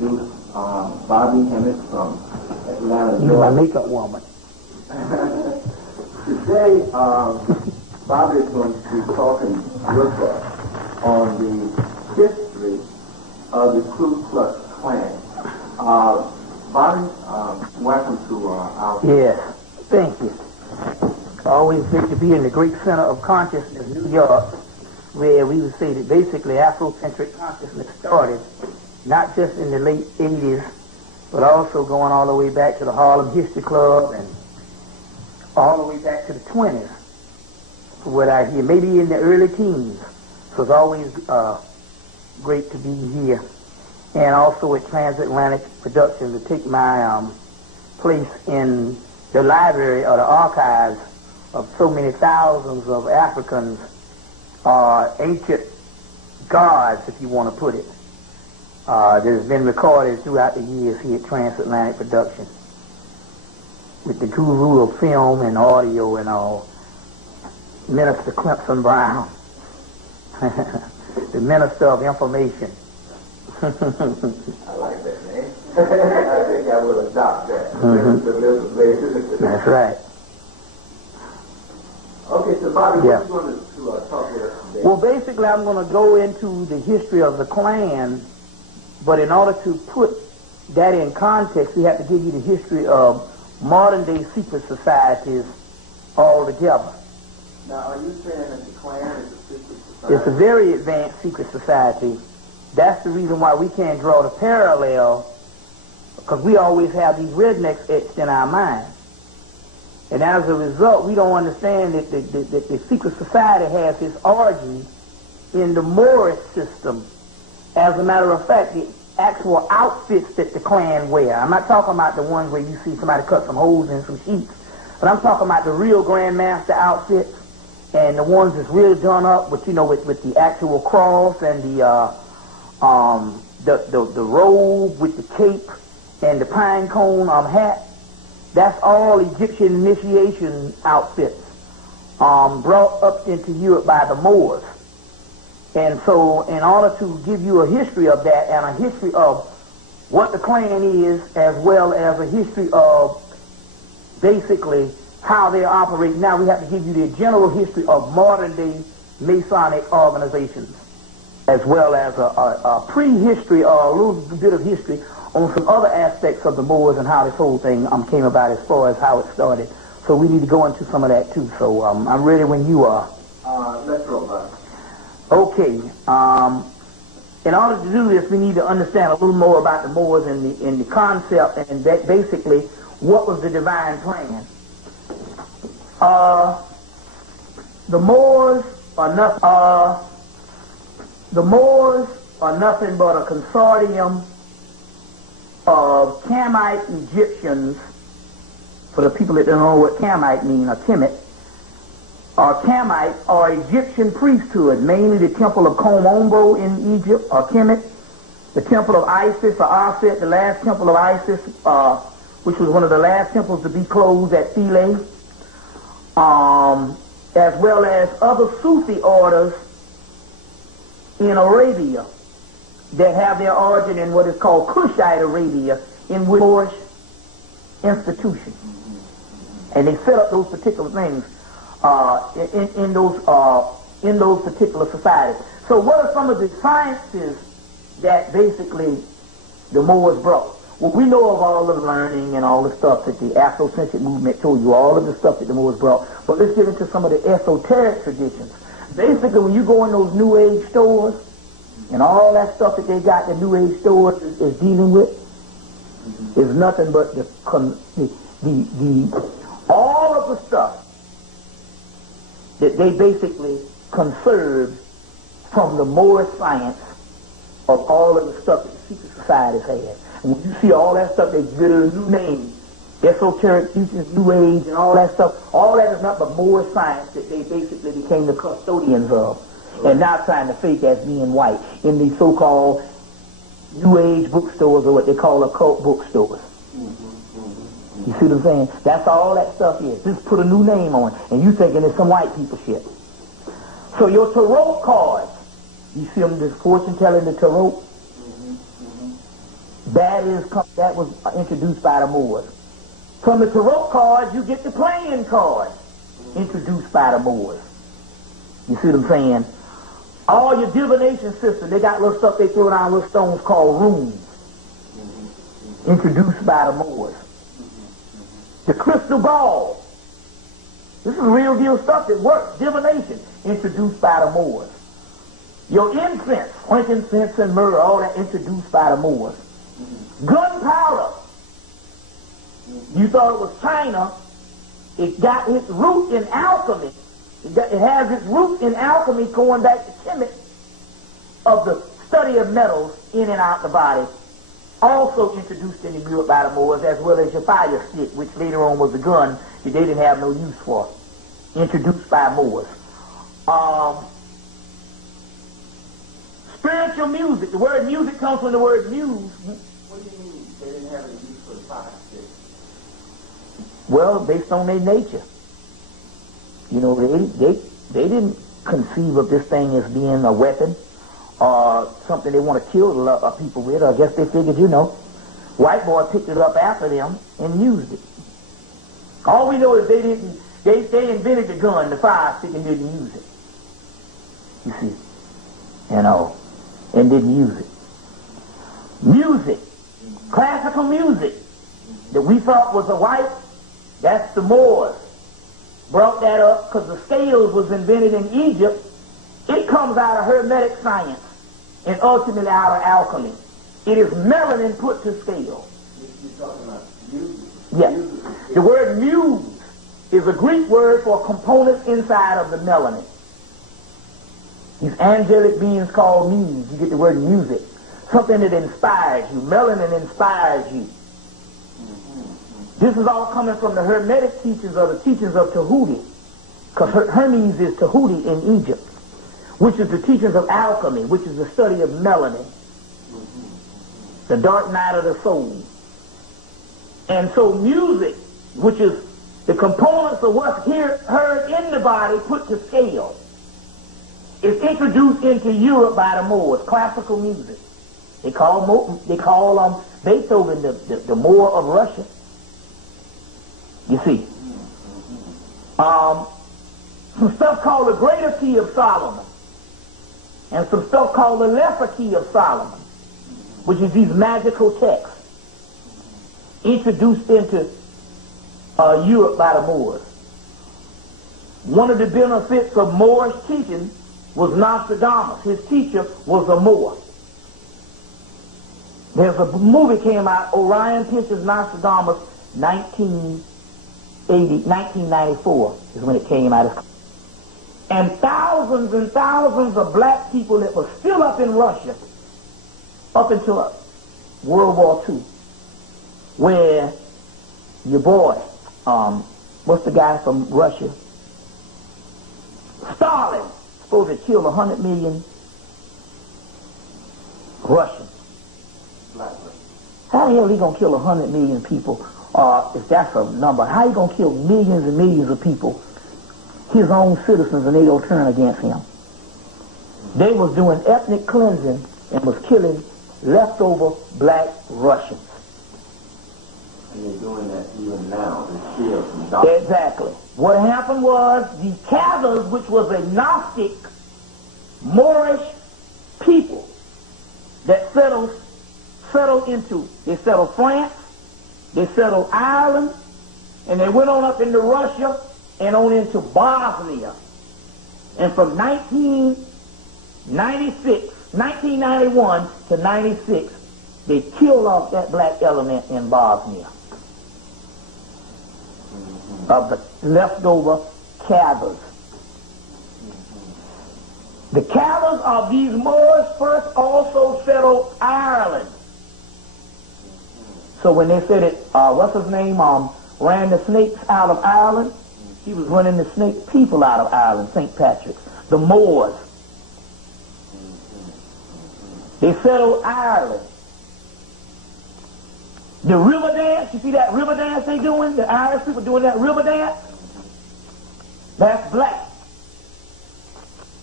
introduce Bobby Hemmit from Atlanta, Georgia. You're my makeup woman. Today, Bobby is going to be talking with us on the history of the Ku Klux Klan. Bobby, welcome to our... Yes, thank you. Always good to be in the great center of consciousness, New York, where we would say that basically Afrocentric consciousness started, not just in the late 80s, but also going all the way back to the Harlem History Club and all the way back to the 20s, for what I hear, maybe in the early teens. So it's always great to be here. And also at Transatlantic Productions to take my place in the library or the archives of so many thousands of Africans, ancient gods, if you want to put it, that has been recorded throughout the years here at Transatlantic Production, with the guru of film and audio and all, Minister Clemson Brown, the Minister of Information. I like that name. I think I will adopt that. That's right. Okay, so Bobby, what are you going to talk with us today? Well, basically, I'm going to go into the history of the Klan, but in order to put that in context, we have to give you the history of modern-day secret societies altogether. Now, are you saying that the Klan is a secret society? It's a very advanced secret society. That's the reason why we can't draw the parallel, because we always have these rednecks etched in our mind. And as a result, we don't understand that the secret society has its origin in the Moorish system. As a matter of fact, the actual outfits that the Klan wear, I'm not talking about the ones where you see somebody cut some holes in some sheets, but I'm talking about the real Grand Master outfits and the ones that's really done up with, you know, with the actual cross and the robe with the cape and the pine cone hat. That's all Egyptian initiation outfits brought up into Europe by the Moors. And so in order to give you a history of that and a history of what the Klan is, as well as a history of basically how they operate now, we have to give you the general history of modern-day Masonic organizations, as well as a prehistory or a little bit of history on some other aspects of the Moors and how this whole thing came about as far as how it started. So we need to go into some of that too. So I'm ready when you are. Let's go, Bob. Okay. In order to do this, we need to understand a little more about the Moors and the concept and basically what was the divine plan. The Moors are nothing but a consortium of Camite Egyptians. For the people that don't know what Camite mean, or Hemmitt, or Camite, or Egyptian priesthood, mainly the temple of Kom-Ombo in Egypt, or Hemmitt, the temple of Isis, or Aset, the last temple of Isis, which was one of the last temples to be closed at Philae, as well as other Sufi orders in Arabia that have their origin in what is called Kushite Arabia, in which Moorish institution. And they set up those particular things in those particular societies. So what are some of the sciences that basically the Moors brought? Well, we know of all the learning and all the stuff that the Afrocentric movement told you, all of the stuff that the Moors brought. But let's get into some of the esoteric traditions. Basically, when you go in those New Age stores, and all that stuff that they got, the New Age stores is dealing with, is nothing but all of the stuff that they basically conserved from the Moorish science of all of the stuff that the secret societies had. And when you see all that stuff, they give it a new name, esoteric teachings, New Age, and all that stuff. All that is nothing but Moorish science that they basically became the custodians of, and now trying to fake as being white in these so-called New Age bookstores, or what they call occult bookstores. You see what I'm saying? That's all that stuff is. Just put a new name on it, and you thinking it's some white people shit. So your tarot cards, you see them, this fortune telling, the tarot, That was introduced by the Moors. From the tarot cards, you get the playing cards, introduced by the Moors. You see what I'm saying? All your divination systems, they got little stuff they throw down, little stones called runes, introduced by the Moors. The crystal ball, this is real deal stuff that works. Divination, introduced by the Moors. Your incense, frankincense and myrrh, all that introduced by the Moors. Gunpowder, you thought it was China. It got its root in alchemy. It has its root in alchemy going back to Hemmitt of the study of metals in and out the body, also introduced into Europe by the Moors, as well as your fire stick, which later on was a gun that they didn't have no use for, introduced by Moors. Spiritual music. The word music comes from the word muse. What do you mean they didn't have any use for the fire stick? Well, based on their nature. You know, they didn't conceive of this thing as being a weapon or something they want to kill people with. I guess they figured, you know, white boy picked it up after them and used it. All we know is they invented the gun, the fire stick, and didn't use it. You see, and didn't use it. Music, classical music that we thought was a white, that's the Moors. Brought that up because the scales was invented in Egypt. It comes out of Hermetic science and ultimately out of alchemy. It is melanin put to scale. You're talking about music. Yes. The word muse is a Greek word for components inside of the melanin. These angelic beings called muse. You get the word music. Something that inspires you. Melanin inspires you. This is all coming from the Hermetic teachings or the teachings of Tahuti. Because Hermes is Tahuti in Egypt, which is the teachings of alchemy, which is the study of melanin, the dark night of the soul. And so music, which is the components of what's heard in the body put to scale, is introduced into Europe by the Moors, classical music. They call Beethoven the Moor of Russia. You see, some stuff called the Greater Key of Solomon, and some stuff called the Lesser Key of Solomon, which is these magical texts introduced into Europe by the Moors. One of the benefits of Moorish teaching was Nostradamus. His teacher was a Moor. There's a movie came out, Orion Pictures Nostradamus, 1994 is when it came out. And thousands of black people that were still up in Russia up until World War II, where your boy, what's the guy from Russia? Stalin, supposed to kill 100 million Russians. How the hell he gonna kill 100 million people? If that's a number, how you gonna kill millions and millions of people, his own citizens, and they don't turn against him? They was doing ethnic cleansing and was killing leftover black Russians. And they're doing that even now. They steal from doctors. Exactly. What happened was the Khazars, which was a Gnostic Moorish people that settled France, they settled Ireland, and they went on up into Russia and on into Bosnia. And from 1991 to 96, they killed off that black element in Bosnia of the leftover Khazars. The Khazars of these Moors first also settled Ireland. So when they said it, what's his name, ran the snakes out of Ireland, he was running the snake people out of Ireland, St. Patrick's. The Moors. They settled Ireland. The river dance, you see that river dance they doing? The Irish people doing that river dance? That's black.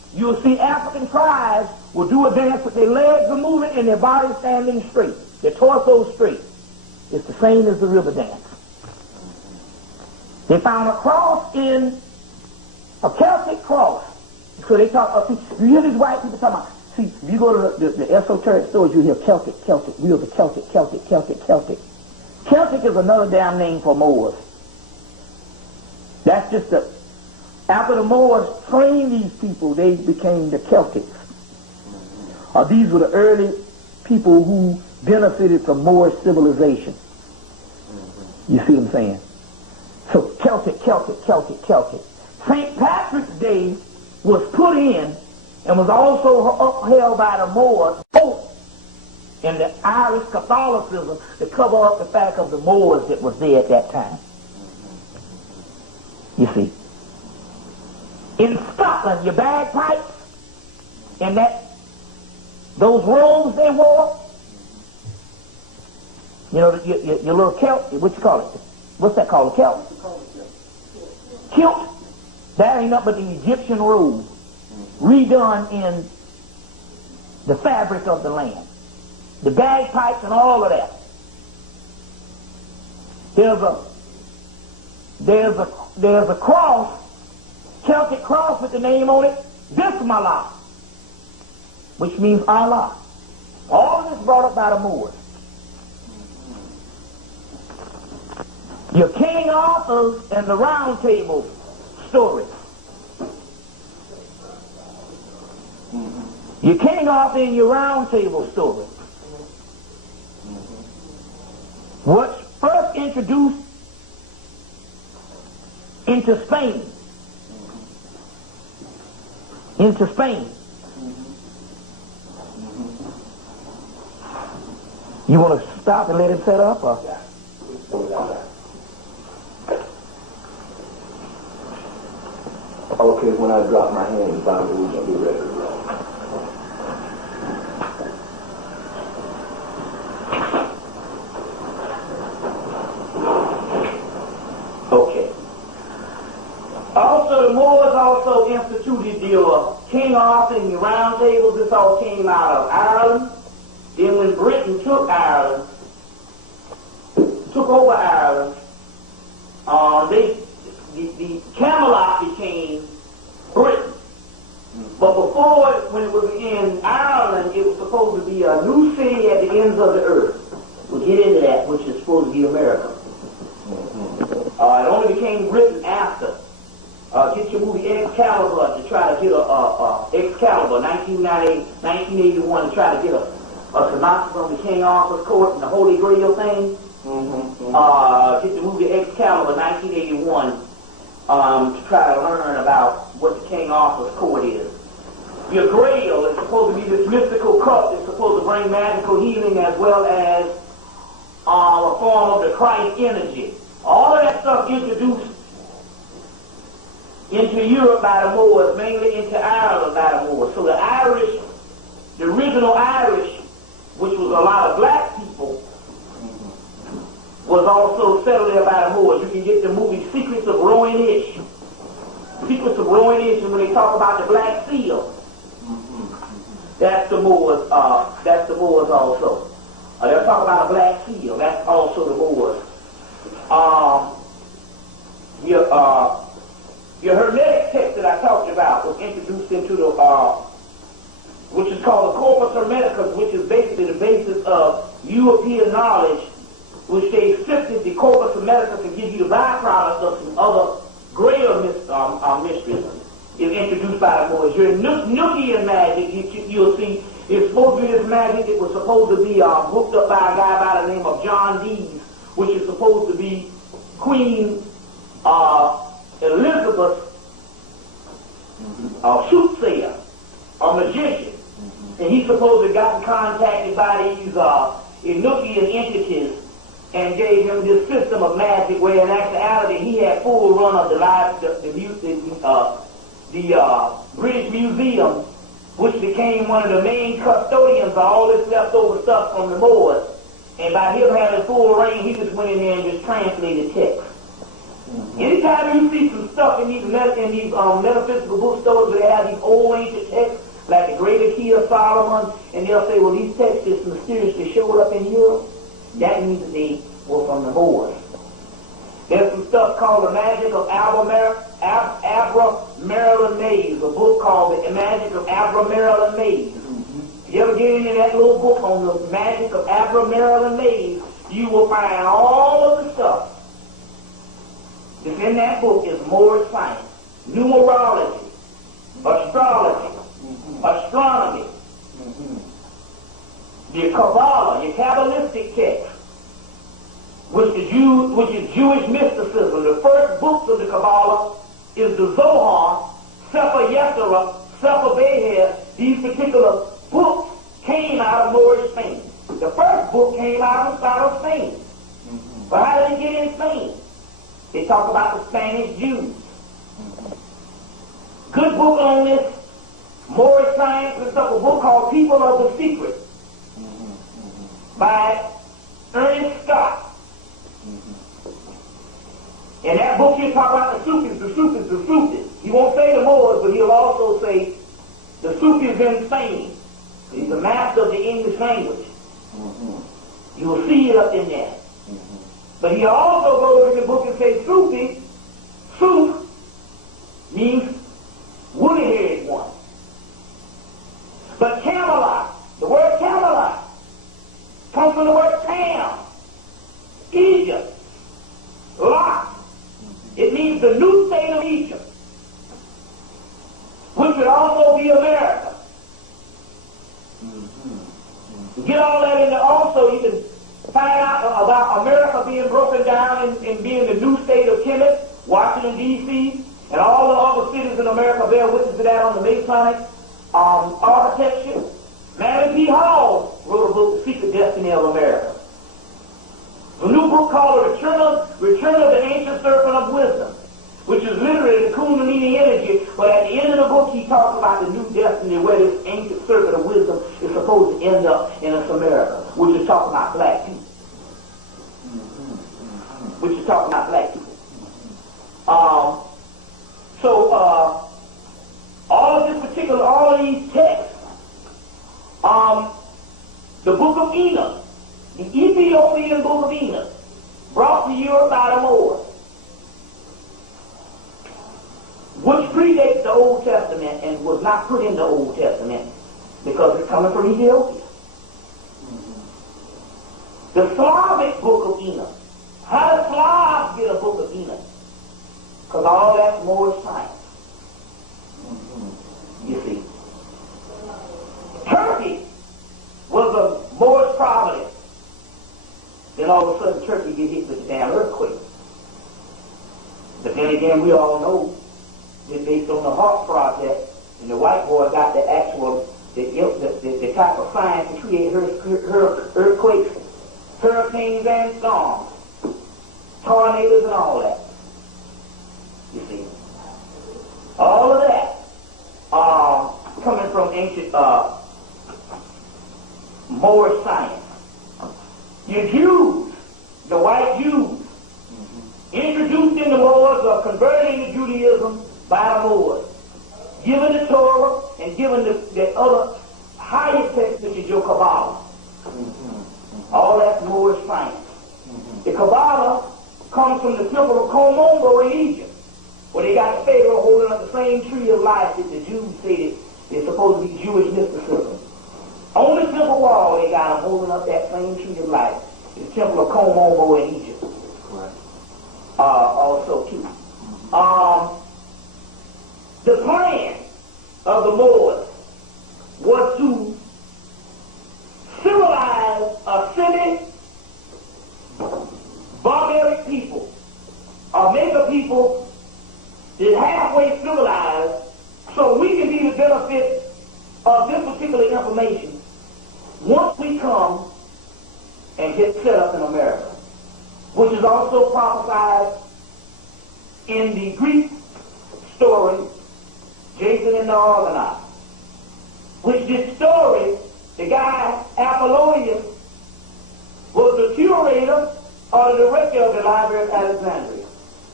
you'll see African tribes will do a dance with their legs are moving and their bodies standing straight, their torso straight. It's the same as the river dance. They found a cross in a Celtic cross. So they talk, you hear these white people talking about, see, if you go to the esoteric stores, you hear Celtic, real the Celtic. Celtic is another damn name for Moors. That's just after the Moors trained these people, they became the Celtics. These were the early people who benefited from Moorish civilization. You see what I'm saying? So Celtic. St. Patrick's Day was put in and was also upheld by the Moors, both in the Irish Catholicism, to cover up the fact of the Moors that was there at that time. You see. In Scotland, your bagpipes and those robes they wore, you know, your little kilt, what you call it? What's that called, a kilt? Kilt? That ain't nothing but the Egyptian robe, redone in the fabric of the land. The bagpipes and all of that. There's a cross, Celtic cross with the name on it, Bismillah, which means Allah. All of this brought up by the Moors. Your King Arthur's and the Round Table story. Your King Arthur and your Round Table story. Was first introduced into Spain. You want to stop and let him set up? Or? Okay, when I drop my hand, Bobby, we're going to be ready to roll. Okay. Also, the Moors also instituted your King Arthur and your Round Tables. This all came out of Ireland. Then when Britain took over Ireland, the Camelot became Britain. But before, when it was in Ireland, it was supposed to be a new city at the ends of the earth. We'll get into that, which is supposed to be America. It only became Britain after. Get your movie Excalibur to try to get Excalibur, 1981, to try to get a synopsis on the King Arthur's court and the Holy Grail thing. Get the movie Excalibur, 1981, to try to learn about what the King Arthur's court is. Your Grail is supposed to be this mystical cup that's supposed to bring magical healing as well as a form of the Christ energy. All of that stuff introduced into Europe by the Moors, mainly into Ireland by the Moors. So the original Irish, which was a lot of black people, was also settled there by the Moors. You can get the movie Secrets of Rowan-ish. And when they talk about the Black Seal, that's the Moors. That's the Moors also. They'll talk about a Black Seal. That's also the Moors. Your Hermetic text that I talked about was introduced into the, which is called the Corpus Hermeticus, which is basically the basis of European knowledge, which they sifted the Corpus Hermeticus to give you the byproducts of some other greater mysteries, is introduced by the Moors. Your Nukian magic, you'll see, is supposed to be this magic that was supposed to be hooked up by a guy by the name of John Dees, which is supposed to be Queen Elizabeth, a soothsayer, a magician, and he's supposed to have gotten contacted by these Enochian entities and gave him this system of magic, where in actuality he had full run of the British Museum, which became one of the main custodians of all this leftover stuff from the Moors. And by him having full reign, he just went in there and just translated text. Anytime you see some stuff in these metaphysical bookstores where they have these old ancient texts, like the Greater Key of Solomon, and they'll say, well, these texts just mysteriously showed up in Europe, that means that they were from the Moors. There's some stuff called The Magic of Abra Marilyn Mays, a book called The Magic of Abra Marilyn Mays. If you ever get into that little book on the magic of Abra Marilyn Mays, you will find all of the stuff that's in that book is Moorish science, numerology, astrology, astronomy, the Kabbalah, your Kabbalistic text, which is Jewish mysticism. The first books of the Kabbalah is the Zohar, Sefer Yetzirah, Sefer Beher. These particular books came out of Moorish Spain. The first book came out of Spain. But how did it get in Spain? They talk about the Spanish Jews. Good book on this Moorish science and stuff, a book called People of the Secret by Ernest Scott. In that book he'll talk about the Sufis. He won't say the Moors, but he'll also say the Sufis in Spain. He's the master of the English language. You will see it up in there. But he also goes in the book and says Sufi, Suf means woolly-haired one. But Camelot, the word Camelot, comes from the word Tam, Egypt, Lot. It means the new state of Egypt, which would also be America. You get all that in there also, you can find out about America being broken down and being the new state of Hemmitt, Washington, D.C., and all the other cities in America bear witness to that on the Masonic architecture. Manly P. Hall wrote a book, The Secret Destiny of America. A new book called Return of the Ancient Serpent of Wisdom, which is literally the Kundalini energy, but at the end of the book he talks about the new destiny where this ancient serpent of wisdom is supposed to end up in America, which is talking about black people. All of these texts, the Book of Enoch, the Ethiopian Book of Enoch, brought to Europe by the Moors, which predates the Old Testament and was not put in the Old Testament because it's coming from Ethiopia. The Slavic Book of Enoch. How do Slavs get a Book of Enoch? Because all that's Moorish science. You see. Turkey was a Moorish province. Then all of a sudden Turkey get hit with a damn earthquake. But then again, we all know that based on the Hawk Project, and the white boy got the actual, the type of science to create earthquakes, hurricanes and storms, tornadoes and all that. You see. All of that coming from ancient Moorish science. Your Jews, the white Jews, introduced in the Moors or converted into Judaism by the Moors, given the Torah and given the other higher text, which is your Kabbalah. All that's Moorish science. The Kabbalah comes from the temple of Komongo in Egypt, where they got the Pharaoh holding up the same tree of life that the Jews say is supposed to be Jewish mysticism. On the temple wall, they got him holding up that same tree of life. The temple of Komongo in Egypt. Right. Also, too. The plan of the Moors was to civilize a semi-barbaric people, or make a people that's halfway civilized, so we can be the benefit of this particular information once we come and get set up in America, which is also prophesied in the Greek story, Jason and the Argonauts, which this story, the guy, Apollonius, was the curator or the director of the Library of Alexandria.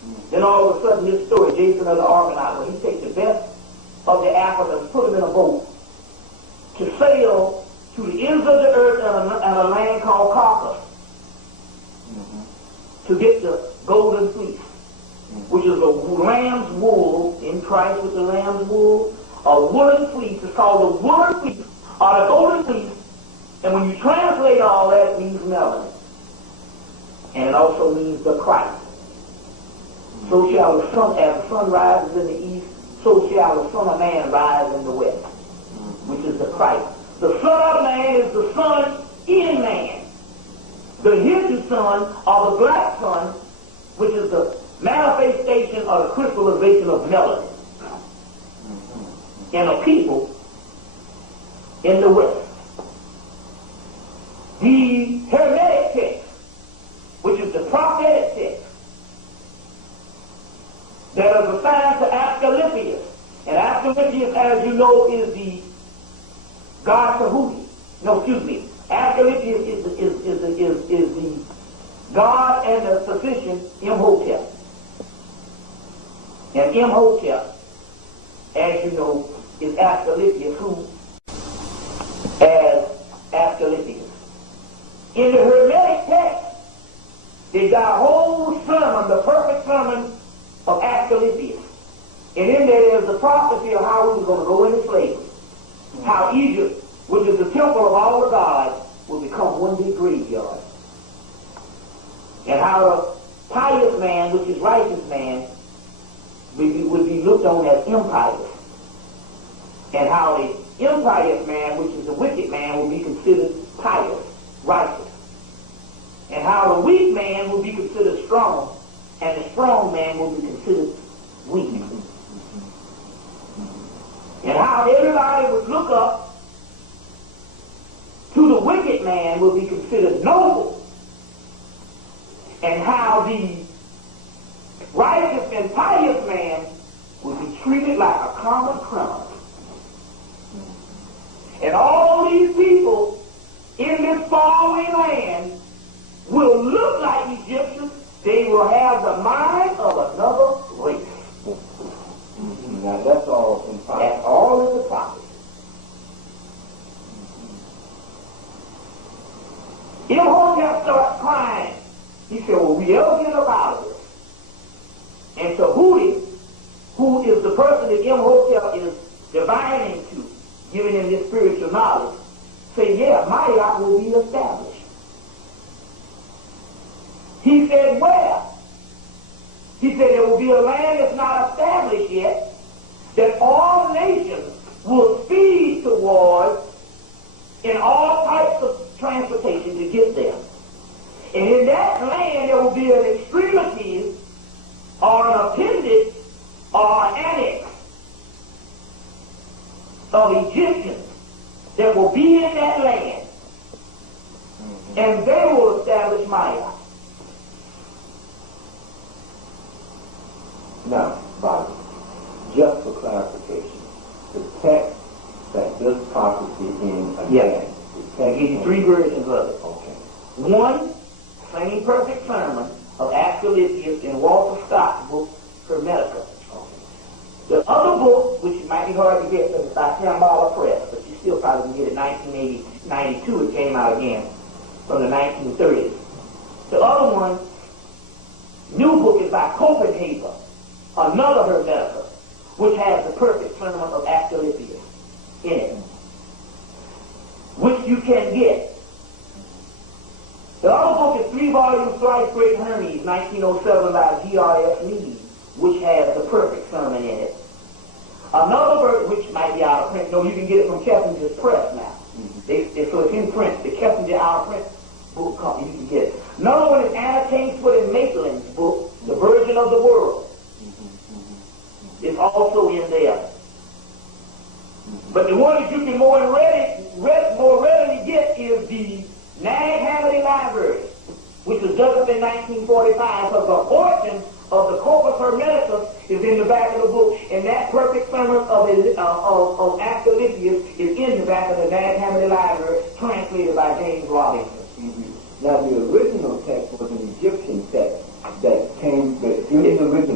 Then all of a sudden, this story, Jason of the Argonaut, he takes the best of the Africans, put them in a boat to sail to the ends of the earth and a land called Caucasus to get the golden fleece, which is a lamb's wool in Christ with the lamb's wool, a woolen fleece. It's called the woolen fleece or the golden fleece, and when you translate all that, it means melanin, and it also means the Christ. So shall the sun, as the sun rises in the east, so shall the Son of Man rise in the west, which is the Christ. The Son of Man is the Son in man. The hidden Son, or the black Son, which is the manifestation or the crystallization of melanin in a people in the west. The Hermetic text, which is the prophetic text, that is assigned to Asclepius. And Asclepius, as you know, is the god Tahuti. No, excuse me. Asclepius is the god and the physician Imhotep. And Imhotep, as you know, is Asclepius, who as Asclepius. In the Hermetic text, they got a whole sermon, the perfect sermon of Asclepius. And in there is the prophecy of how we were going to go into slavery. How Egypt, which is the temple of all the gods, will become one big graveyard. And how the pious man, which is righteous man, would be looked on as impious. And how the impious man, which is the wicked man, will be considered pious, righteous. And how the weak man will be considered strong, and the strong man will be considered weak. And how everybody would look up to the wicked man will be considered noble. And how the righteous and pious man will be treated like a common criminal. And all these people in this faraway land will look like Egyptians. They will have the mind of another race. Now that's all in prophecy. That's all in the prophecy. Imhotep starts crying. He said, well, we ever get up out of this? And Tahuti, who is the person that Imhotep is divining to, giving him this spiritual knowledge, say, yeah, Maya will be established. He said, where? He said, there will be a land that's not established yet, that all nations will speed towards in all types of transportation to get there. And in that land, there will be an extremity or an appendix or an annex of Egyptians that will be in that land. And they will establish Maya. Now, Bobby, just for clarification, the text that this prophecy in again, yes. I'll give you three versions of it. Okay. One, same perfect sermon of Asclepius in Walter Scott's book, Hermetica. Okay. The other book, which might be hard to get, because it's by $10 press, but you still probably can get it. 1992, it came out again from the 1930s. The other one, new book, is by Copenhagen, another Hermetica, which has the perfect sermon of Asclepius in it, which you can get. The other book is 3 volumes, Thrice Great Hermes, 1907 by G.R.S. Mead, which has the perfect sermon in it. Another version, which might be out of print, no, you can get it from Kessinger's Press now. So it's in print. The Kessinger out of print book company, you can get it. Another one is Anna Kingsford and Maitland's book, The Virgin of the World. It's also in there. But the one that you can more readily get is the Nag Hammadi Library, which was dug up in 1945, because the origin of the Corpus Hermeticus is in the back of the book, and that perfect sermon of Asclepius is in the back of the Nag Hammadi Library, translated by James Robinson. Now the original text was an Egyptian text that came in the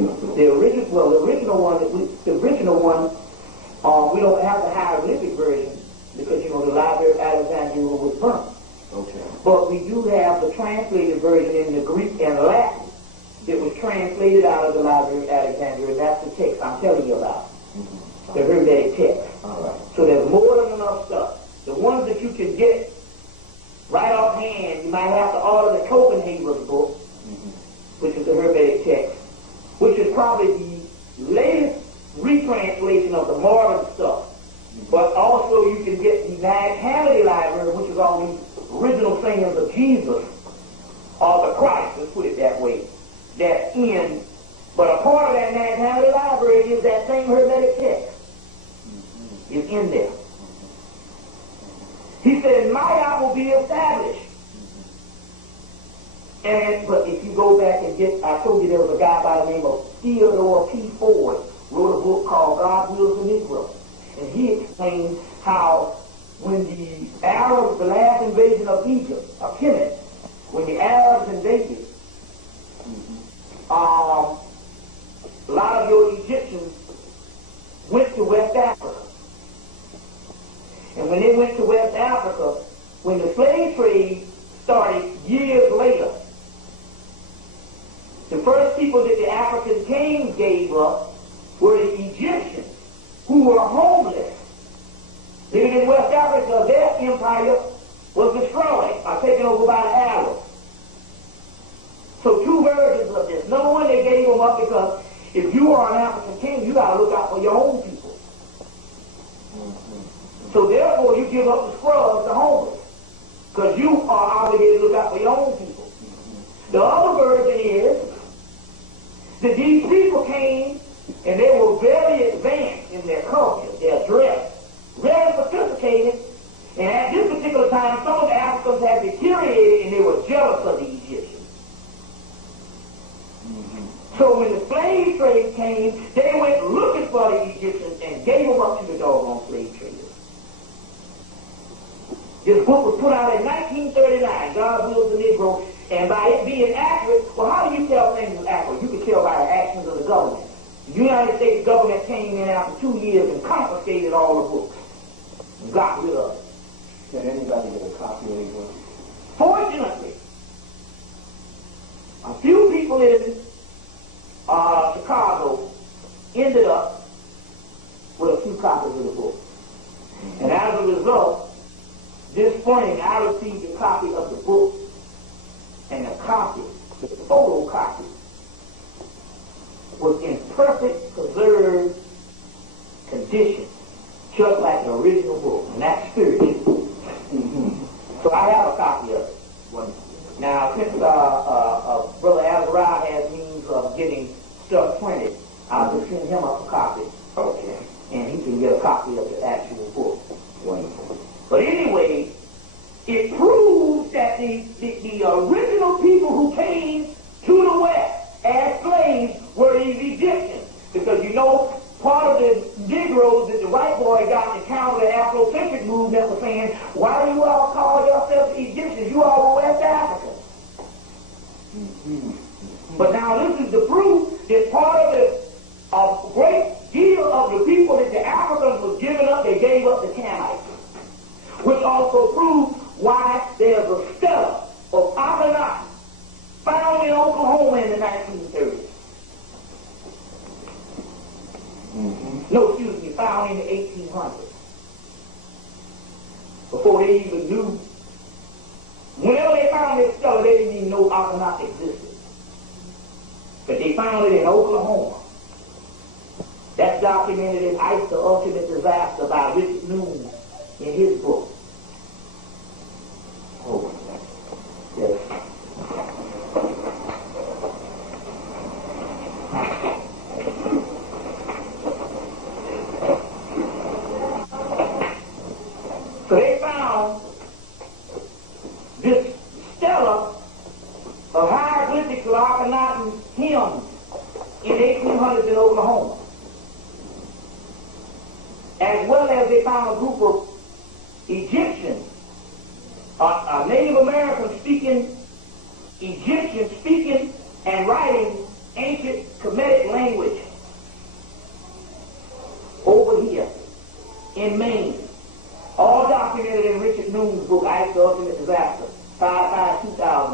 have the translated version in the Greek and Latin that was translated out of the Library of Alexandria. That's the text I'm telling you about. The Hermetic text. All right. So there's more than enough stuff. The ones that you can get right offhand, you might have to order the Copenhagen's book, which is the Hermetic text, which is probably the latest retranslation of the modern stuff. But also you can get the Nationality Library, which is all these original sayings of Jesus, or the Christ, let's put it that way. That's in, but a part of that Nationality Library is that same Hermetic text. Is in there. He said, Maya will be established. But if you go back and get, I told you there was a guy by the name of Theodore P. Ford, wrote a book called God Wills the Negro. And he explained how when the Arabs, the last invasion of Egypt, of Hemmitt, when the Arabs invaded, a lot of your Egyptians went to West Africa. And when they went to West Africa, when the slave trade started years later, the first people that the African kings gave up were the Egyptians, who were homeless. Living in West Africa, their empire was destroyed or taken over by the Arabs. So two versions of this. Number one, they gave them up because if you are an African king, you got to look out for your own people. So therefore, you give up the scrubs, the homeless, because you are obligated to look out for your own people. The other version is that these people came and they were very advanced in their culture, their dress, very sophisticated, and at this particular time, some of the Africans had deteriorated and they were jealous of the Egyptians. So when the slave trade came, they went looking for the Egyptians and gave them up to the doggone slave traders. This book was put out in 1939, God Wills the Negro, and by it being accurate, well, how do you tell things are accurate? You can tell by the actions of the government. The United States government came in after 2 years and confiscated all the books and got rid of it. Can anybody get a copy of these books? Fortunately, a few people in Chicago ended up with a few copies of the book. And as a result, this spring I received a copy of the book and a copy, the photocopy, was in perfect preserved condition, just like the original book, and that's spiritual. So I have a copy of it. Now, since Brother Azariah has means of getting stuff printed, I'll just send him up a copy. Okay. And he can get a copy of the actual book. Wonderful. But anyway, it proves that the original people who came to the West as slaves were these Egyptians. Because you know, part of the Negroes that the white boy got to counter the Afrocentric movement was saying, why do you all call yourselves Egyptians? You all were West Africans. But now this is the proof that part of a great deal of the people that the Africans was giving up, they gave up the Canaanites. Which also proves why there's a stela of Akhenaten found in Oklahoma in the 1930s. No, excuse me, found in the 1800s. Before they even knew. Whenever they found this stela, they didn't even know Akhenaten existed. But they found it in Oklahoma. That's documented in Ice, the Ultimate Disaster by Richard Noon in his book. Oh, yes. So they found this stela of hieroglyphics with Akhenaten's hymns in 1800s in Oklahoma. As well as they found a group of Egyptians, Native Americans speaking, Egyptians speaking and writing ancient Kemetic language over here in Maine. All documented in Richard Noon's book, Ice, the Ultimate Disaster, 5/5/2000.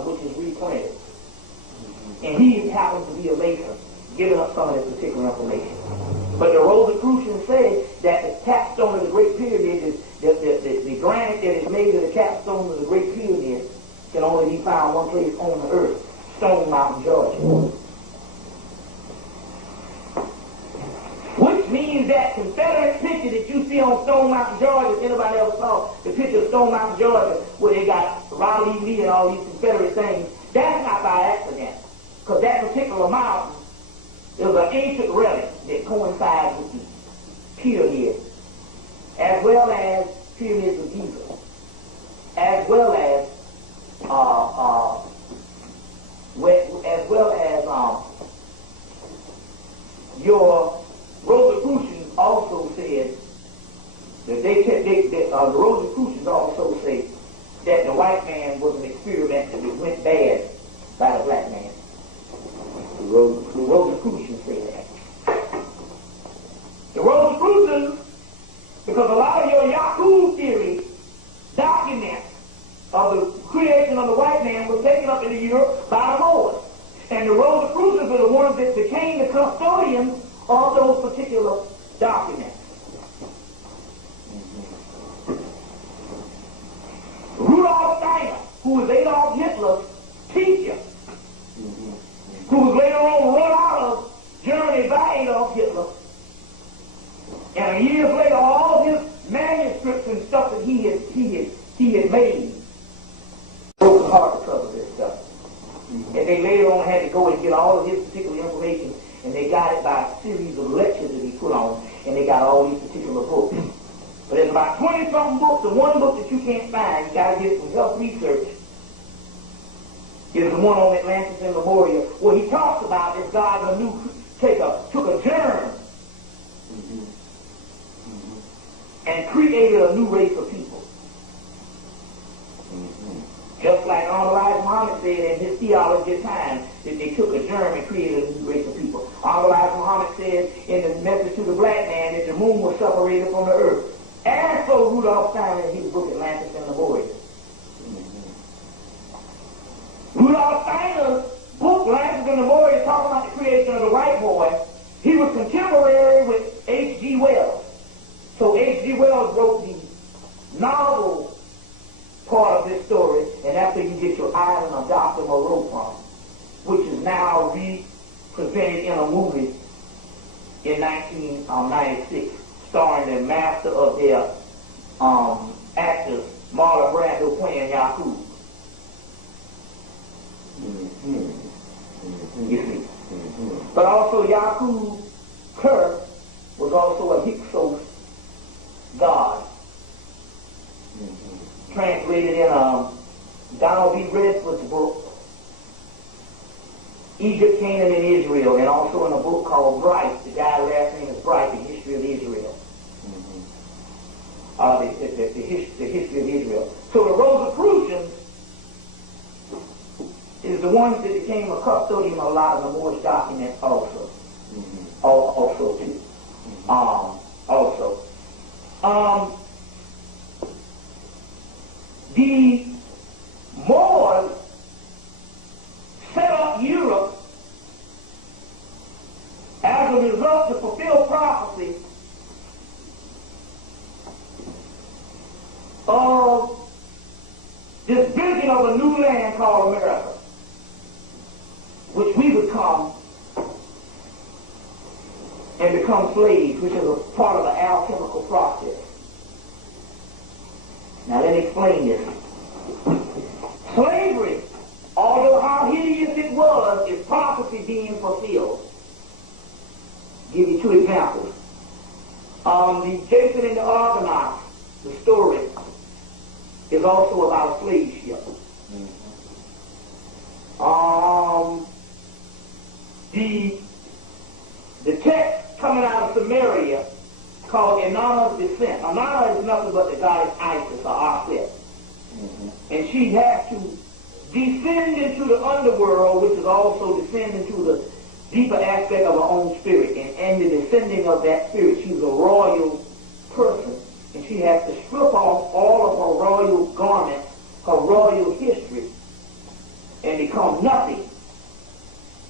And he happens to be a Mason, giving up some of this particular information. But the Rosicrucians say that the capstone of the Great Pyramid is the granite that is made of the capstone of the Great Pyramid can only be found one place on the earth, Stone Mountain, Georgia. Which means that Confederate picture that you see on Stone Mountain, Georgia, if anybody ever saw the picture of Stone Mountain, Georgia, where they got Ronald E. Lee and all these Confederate things, that's not by accident. Because that particular mountain is an ancient relic that coincides with the pyramids, as well as pyramids of Giza, as well as your Rosicrucians also said that the Rosicrucians also say that the white man was an experiment that went bad by the black man. The Rosicrucians say that. The Rosicrucians, because a lot of your Yahoo theory documents of the creation of the white man was taken up into Europe by the Moors. And the Rosicrucians are the ones that became the custodians of those particular documents. Rudolf Steiner, who was Adolf Hitler's teacher, who was later on run out of Germany by Adolf Hitler, and years later all his manuscripts and stuff that he had made broken heart because of this stuff. And they later on had to go and get all of his particular information, and they got it by a series of lectures that he put on, and they got all these particular books. But there's about 20-something books. The one book that you can't find, you got to get it from Health Research, is the one on Atlantis and Lemuria, where he talks about this God took a germ and created a new race of people. Just like Elijah Muhammad said in his theology of time, that they took a germ and created a new race of people. Elijah Muhammad said in the message to the black man that the moon was separated from the earth. And so Rudolf Steiner in his book Atlantis and Lemuria. Rudolf Steiner's book Atlantis and Lemuria talking about the creation of the white boy. He was contemporary with H.G. Wells. So H.G. Wells wrote the novel part of this story, and that's where you get your Island of Dr. Moreau from, which is now represented in a movie in 1996, starring the master of their actors, Marlon Brando playing Yahoo. You see. But also Yahoo Kirk was also a Hyksos god. Translated in Donald B. Redwood's book, Egypt, Canaan, and Israel, and also in a book called Bright. The guy's last name is Bright, The History of Israel. The history of Israel. So the Rosicrucians is the ones that became a custodian of a lot of the Moorish documents also. Also too. The Moors set up Europe as a result to fulfill prophecy of this vision of a new land called America, which we would come and become slaves, which is a part of the alchemical process. Now let me explain this. Slavery, although how hideous it was, is prophecy being fulfilled. Give you two examples. The Jason and the Argonauts, the story, is also about a slave ship. The text coming out of Samaria called Inanna's Descent. Inanna is nothing but the goddess Isis or Aset. And she has to descend into the underworld, which is also descend into the deeper aspect of her own spirit. And the descending of that spirit, she's a royal person. And she has to strip off all of her royal garments, her royal history, and become nothing.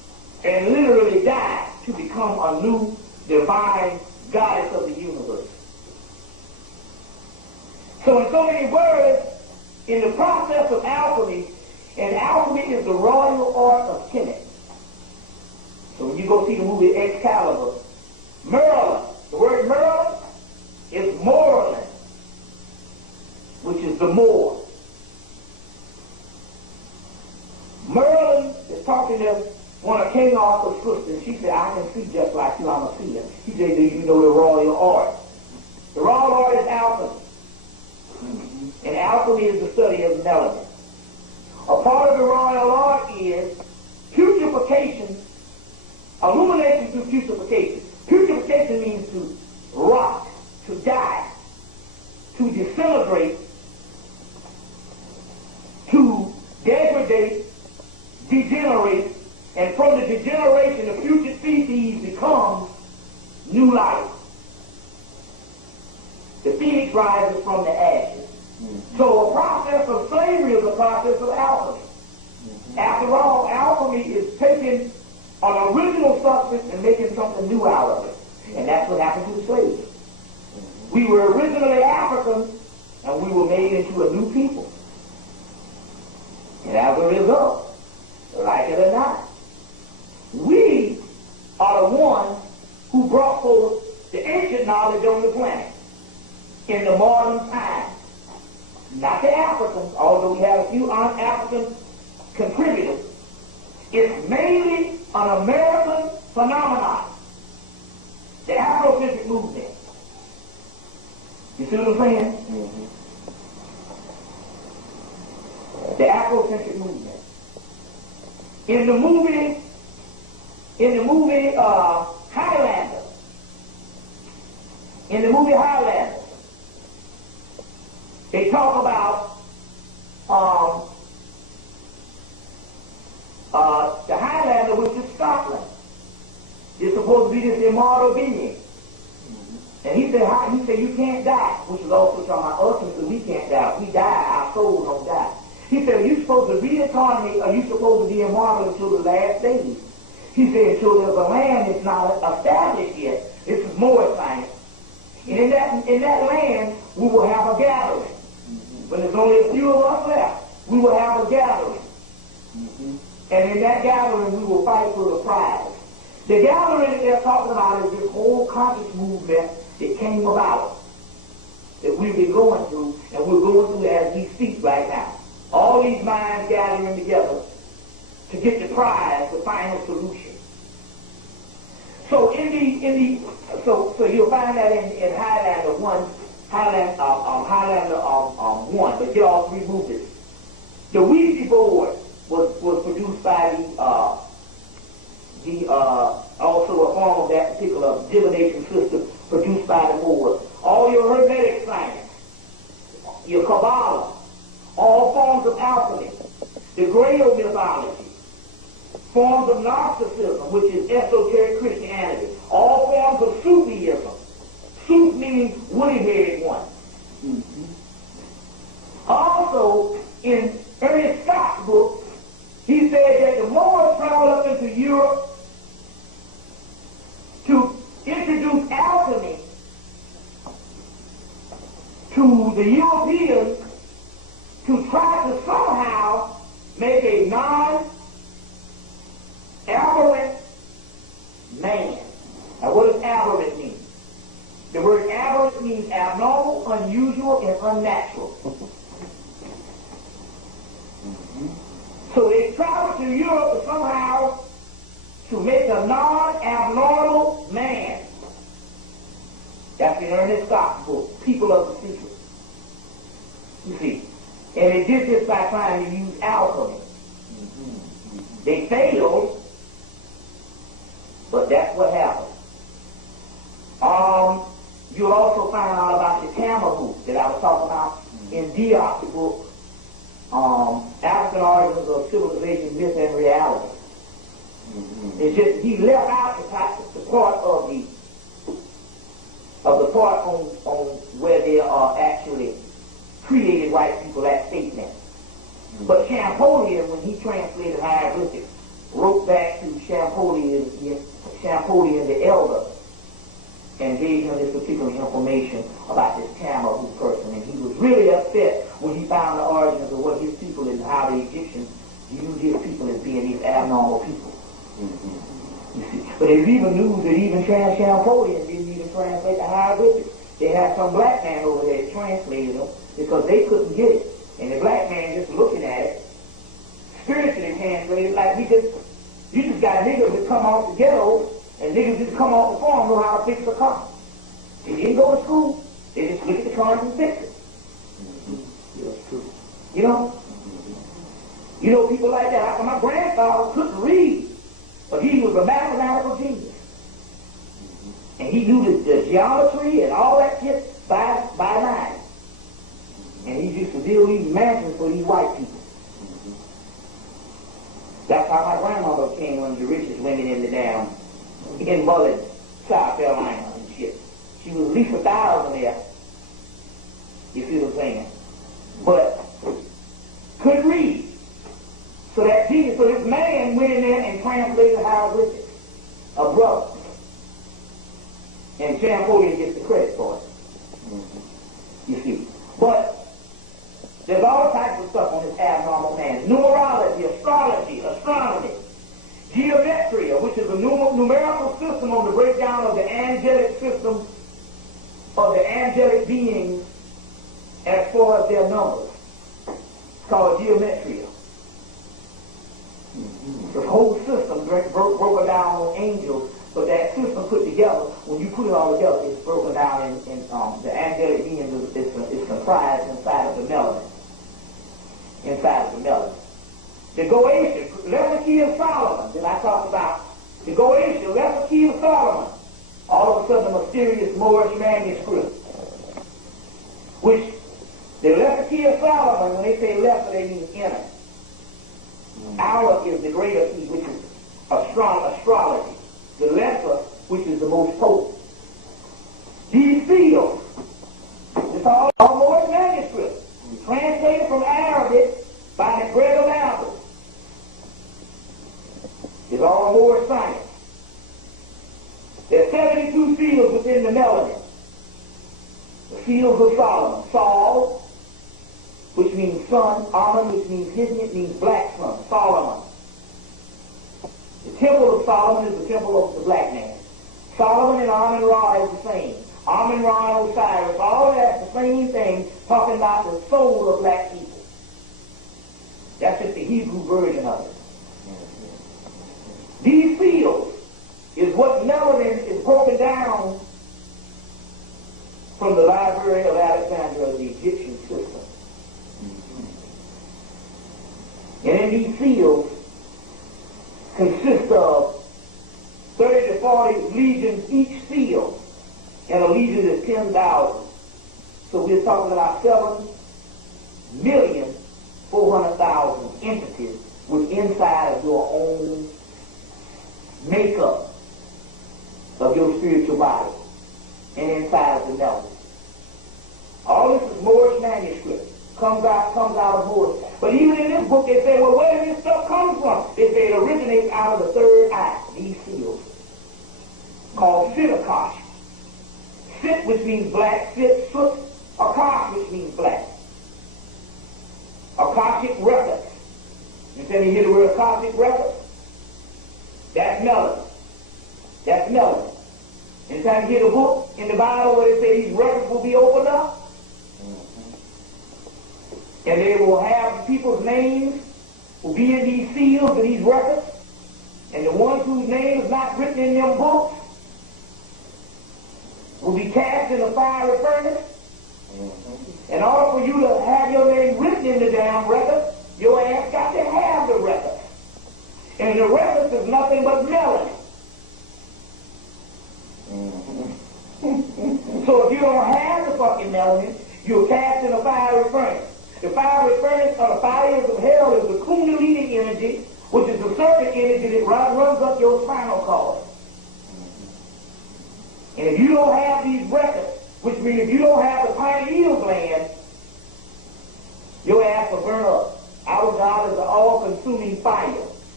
and literally died to become a new divine goddess of the universe. So in so many words, in the process of alchemy, and alchemy is the royal art of Hemmitt. So when you go see the movie Excalibur, Merlin, the word Merlin is Moorland, which is the Moor. Merlin is talking to one of King Arthur's sisters. She said, I can see just like you, I'm a seer. He said, do you know the royal art? The royal art is alchemy. And alchemy is the study of melanin. A part of the royal art is putrefaction, illumination through putrefaction. Putrefaction means to rot, to die, to disintegrate, to degrade, degenerate, and from the degeneration of future species becomes new life. The phoenix rises from the ashes. So a process of slavery is a process of alchemy. After all, alchemy is taking an original substance and making something new out of it. And that's what happened to the slaves. We were originally Africans, and we were made into a new people. And as a result, like it or not, we are the ones who brought forth the ancient knowledge on the planet in the modern time. Not the Africans, although we have a few un-African contributors. It's mainly an American phenomenon, the Afrocentric movement. You see what I'm saying? Mm-hmm. The Afrocentric movement. In the movie Highlander, they talk about the Highlander, which is Scotland. It's supposed to be this immortal being. And he said, you can't die, which is also talking about us, and we can't die. We die, our souls don't die. He said, are you supposed to reincarnate, are you supposed to be immortal until the last days? He said, until there's a land that's not established yet. This is more science. And in that land, we will have a gathering. When there's only a few of us left, we will have a gathering. And in that gathering, we will fight for the prize. The gathering that they're talking about is this whole conscious movement that came about, that we've been going through, and we're going through as we speak right now. All these minds gathering together to get the prize, the final solution. So so you'll find that in Highlander 1, Highlander 1, but get all three movies. The Ouija board was produced by also a form of that particular divination system produced by the Moors. All your Hermetic science, your Kabbalah, all forms of alchemy, the Grail mythology, forms of Gnosticism, which is esoteric Christianity, all forms of Sufism. Suf means woody-haired one. Also, in Ernest Scott's book, he said that the Moors traveled up into Europe to introduce alchemy to the Europeans to try to somehow make a non-aberrant man. Now what does aberrant mean? The word aberrant means abnormal, unusual, and unnatural. So they traveled to Europe somehow to make a non-abnormal man. That's in Ernest Scott's book, People of the Secret. You see. And they did this by trying to use alchemy. They failed, but that's what happened. You'll also find out about the Tamahu that I was talking about in Diop's book, African Origins of Civilization, Myth, and Reality. It's just he left out the part of the part on where there are actually created white people, that statement. But Champollion, when he translated hieroglyphics, wrote back to Champollion Champollion the elder and gave him this particular information about this Tammuz person. And he was really upset when he found the origins of what his people and how the Egyptians viewed his people as being these abnormal people. You see. But there's even news that even Champollion didn't even translate the hieroglyphics. They had some black man over there that translated them because they couldn't get it. And the black man just looking at it, spiritually translated, like you just got niggas that come off the ghetto and niggas just come off the farm know how to fix a car. They didn't go to school. They just look at the cars and fix it. That's true. You know? You know people like that. My grandfather couldn't read, but he was a mathematical genius. And he knew the geometry and all that shit by mind. And he used to build these mansions for these white people. That's how my grandmother became one of the richest women in the damn, in Mullen, South Carolina and shit. She was at least 1,000 there. You see what I'm saying? But couldn't read. So that genius, so this man went in there and translated hieroglyphics. A brother. And Champollion gets the credit for it. You see. But there's all types of stuff on this abnormal man. Numerology, astrology, astronomy, geometria, which is a numerical system on the breakdown of the angelic system of the angelic beings as far as their numbers. It's called geometria. The whole system broken down on angels, but that system put together, when you put it all together, it's broken down in the angelic beings is comprised inside of the melanin. Inside of the melanin. The Goetian, left the key of Solomon that I talked about. The Goetian, left the key of Solomon. All of a sudden, a mysterious Moorish manuscript. Which, the left the key of Solomon, when they say left, they mean inner. Our is the greater key, which is astrology. The lesser, which is the most potent. These seals, it's all Moorish manuscript. Translated from Arabic by the Greater Lambert. It's all Moorish science. There's 72 seals within the melanin. The seals of Solomon. Sol, which means sun. Amun, which means Hemmitt, means black sun. Solomon. The temple of Solomon is the temple of the black man. Solomon and Amun-Ra is the same. Amun-Ra and Osiris, all that's the same thing, talking about the soul of black people. That's just the Hebrew version of it. These seals is what melanin is broken down from the Library of Alexandria of the Egyptian system. And in these seals consist of 30 to 40 legions each seal. And a legion is 10,000. So we're talking about 7,400,000 entities with inside of your own makeup of your spiritual body and inside of the melanin. All this is Moorish manuscript. Comes out of Moorish. But even in this book they say, well, where did this stuff come from? They say it originates out of the third eye, these seals, called Sitakosh. Sit, which means black, sit, soot, Akash, which means black. Akashic records. You hear the word Akashic records? That's melanin. That's melanin. Anytime you hear the book in the Bible where they say these records will be opened up, and they will have people's names will be in these seals and these records, and the ones whose name is not written in them books will be cast in a fiery furnace. In order for you to have your name written in the damn record, your ass got to have the record. And the record is nothing but melanin. So if you don't have the fucking melanin, you're cast in a fiery furnace. The fiery furnace or the fires of hell is the Kundalini energy, which is the serpent energy that runs up your spinal cord. And if you don't have these records, which means if you don't have the pineal gland, your ass will burn up. Our God is an all-consuming fire.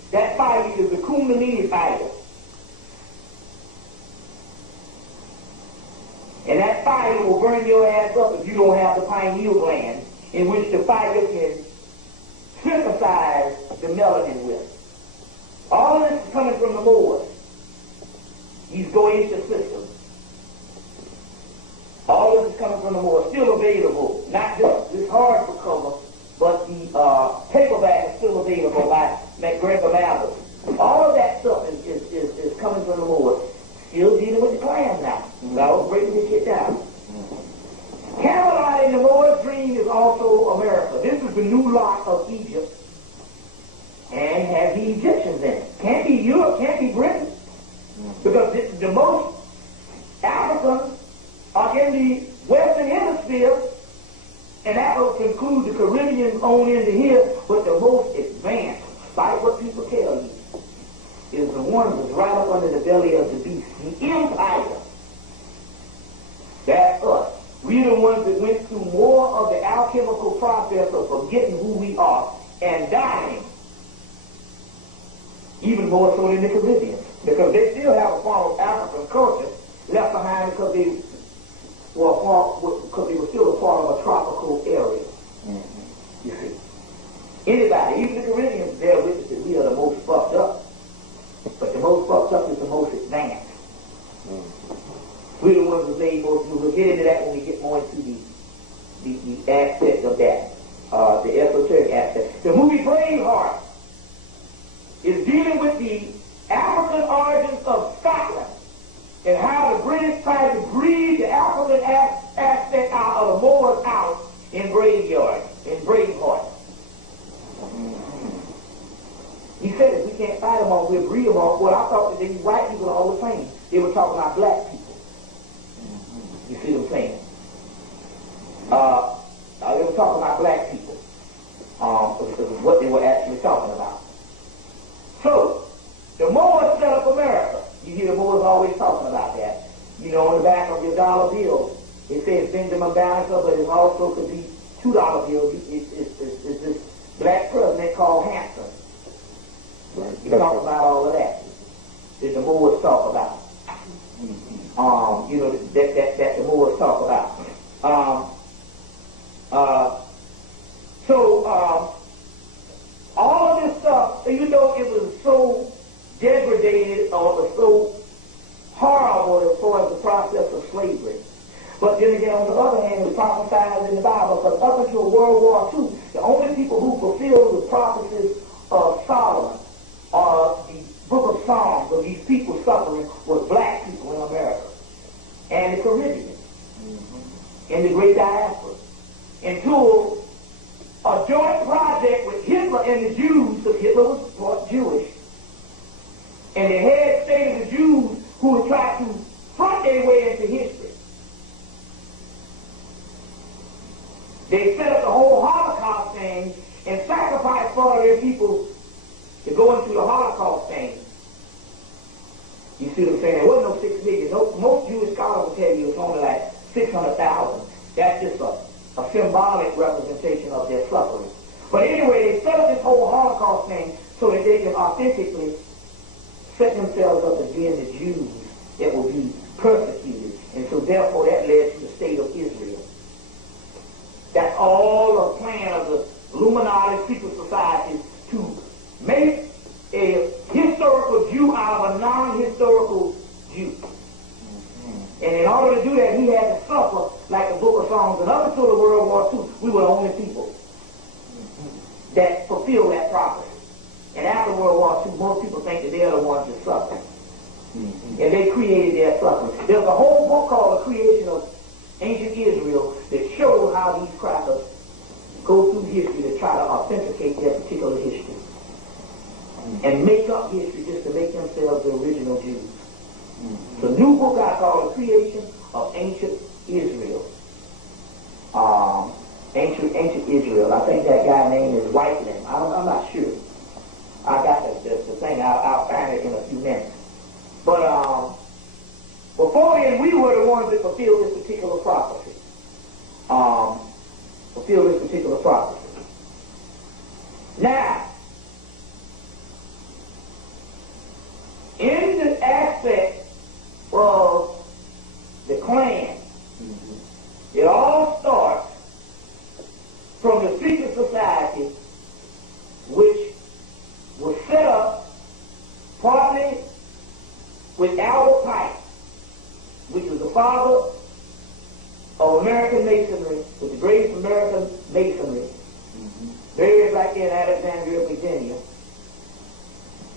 That fire is the Kundalini fire. And that fire will burn your ass up if you don't have the pineal gland in which the fire can synthesize the melanin with. All of this is coming from the Moors. These Goetia systems. All of this is coming from the Moors. Still available. Not just this hardcover, but the paperback is still available by McGregor Mallory. All of that stuff is coming from the Moors. Still dealing with the Klan now. So I was breaking this shit down. Camelot in the Moor's dream is also America. This is the new lot of Egypt and has the Egyptians in it. Can't be Europe, can't be Britain. Because the most Africans are in the Western Hemisphere, and that will conclude the Caribbeans on into here, but the most advanced, despite what people tell you, is the one that's right up under the belly of the beast. The empire. That's us. We're the ones that went through more of the alchemical process of forgetting who we are and dying. Even more so than the Caribbeans. Because they still have a form of African culture left behind because they were still a part of a tropical area. You see. Anybody, even the Caribbeans, they're witness that we are the most fucked up. But the most fucked up is the most advanced. We're the ones who made most. We'll get into that when we get more into the aspect of that, the esoteric aspect. The movie Braveheart is dealing with the African origins of Scotland and how the British tried to breed the African aspect out of the Moors out in Braveheart. He said if we can't fight them all, we'll breed them all. Well, I thought that these white people are all the same. They were talking about black people. You see what I'm saying? They were talking about black people. Because of what they were actually talking about. So, the Moors set up America. You hear the Moors always talking about that. You know, on the back of your dollar bill, it says Benjamin Banneker, but it also could be $2 bills. It's this black president called Hampton. You talk about all of that. That the Moors talk about. You know, that the Moors talk about. All of this stuff, even though it was so degraded or it was so horrible as far as the process of slavery, but then again, on the other hand, it was prophesied in the Bible, because up until World War II, the only people who fulfilled the prophecies of Solomon or the book of Psalms of these people suffering was black people in America and the Caribbean and the great diaspora, until a joint project with Hitler and the Jews, because Hitler was part Jewish, and the head state of the Jews who would try to front their way into history. They set up the whole Holocaust thing and sacrificed part of their people to go into the Holocaust thing. You see what I'm saying? There wasn't no 6 million. Most Jewish scholars will tell you it's only like 600,000. That's just a symbolic representation of their suffering. But anyway, they set up this whole Holocaust thing so that they can authentically set themselves up as being the Jews that will be persecuted. And so therefore that led to the state of Israel. That's all a plan of the Illuminati secret society to make a historical Jew out of a non-historical Jew. And in order to do that, he had to suffer like the book of Psalms. And up until the World War II, we were the only people that fulfilled that prophecy. And after World War II, most people think that they're the ones that suffer. And they created their suffering. There's a whole book called The Creation of Ancient Israel that shows how these crackers go through history to try to authenticate their particular history. And make up history just to make themselves the original Jews. It's a new book I call The Creation of Ancient Israel. Ancient Israel. I think that guy's name is Whiteland. I'm not sure. I got the thing. I'll find it in a few minutes. But before then, we were the ones that fulfilled this particular prophecy. Now,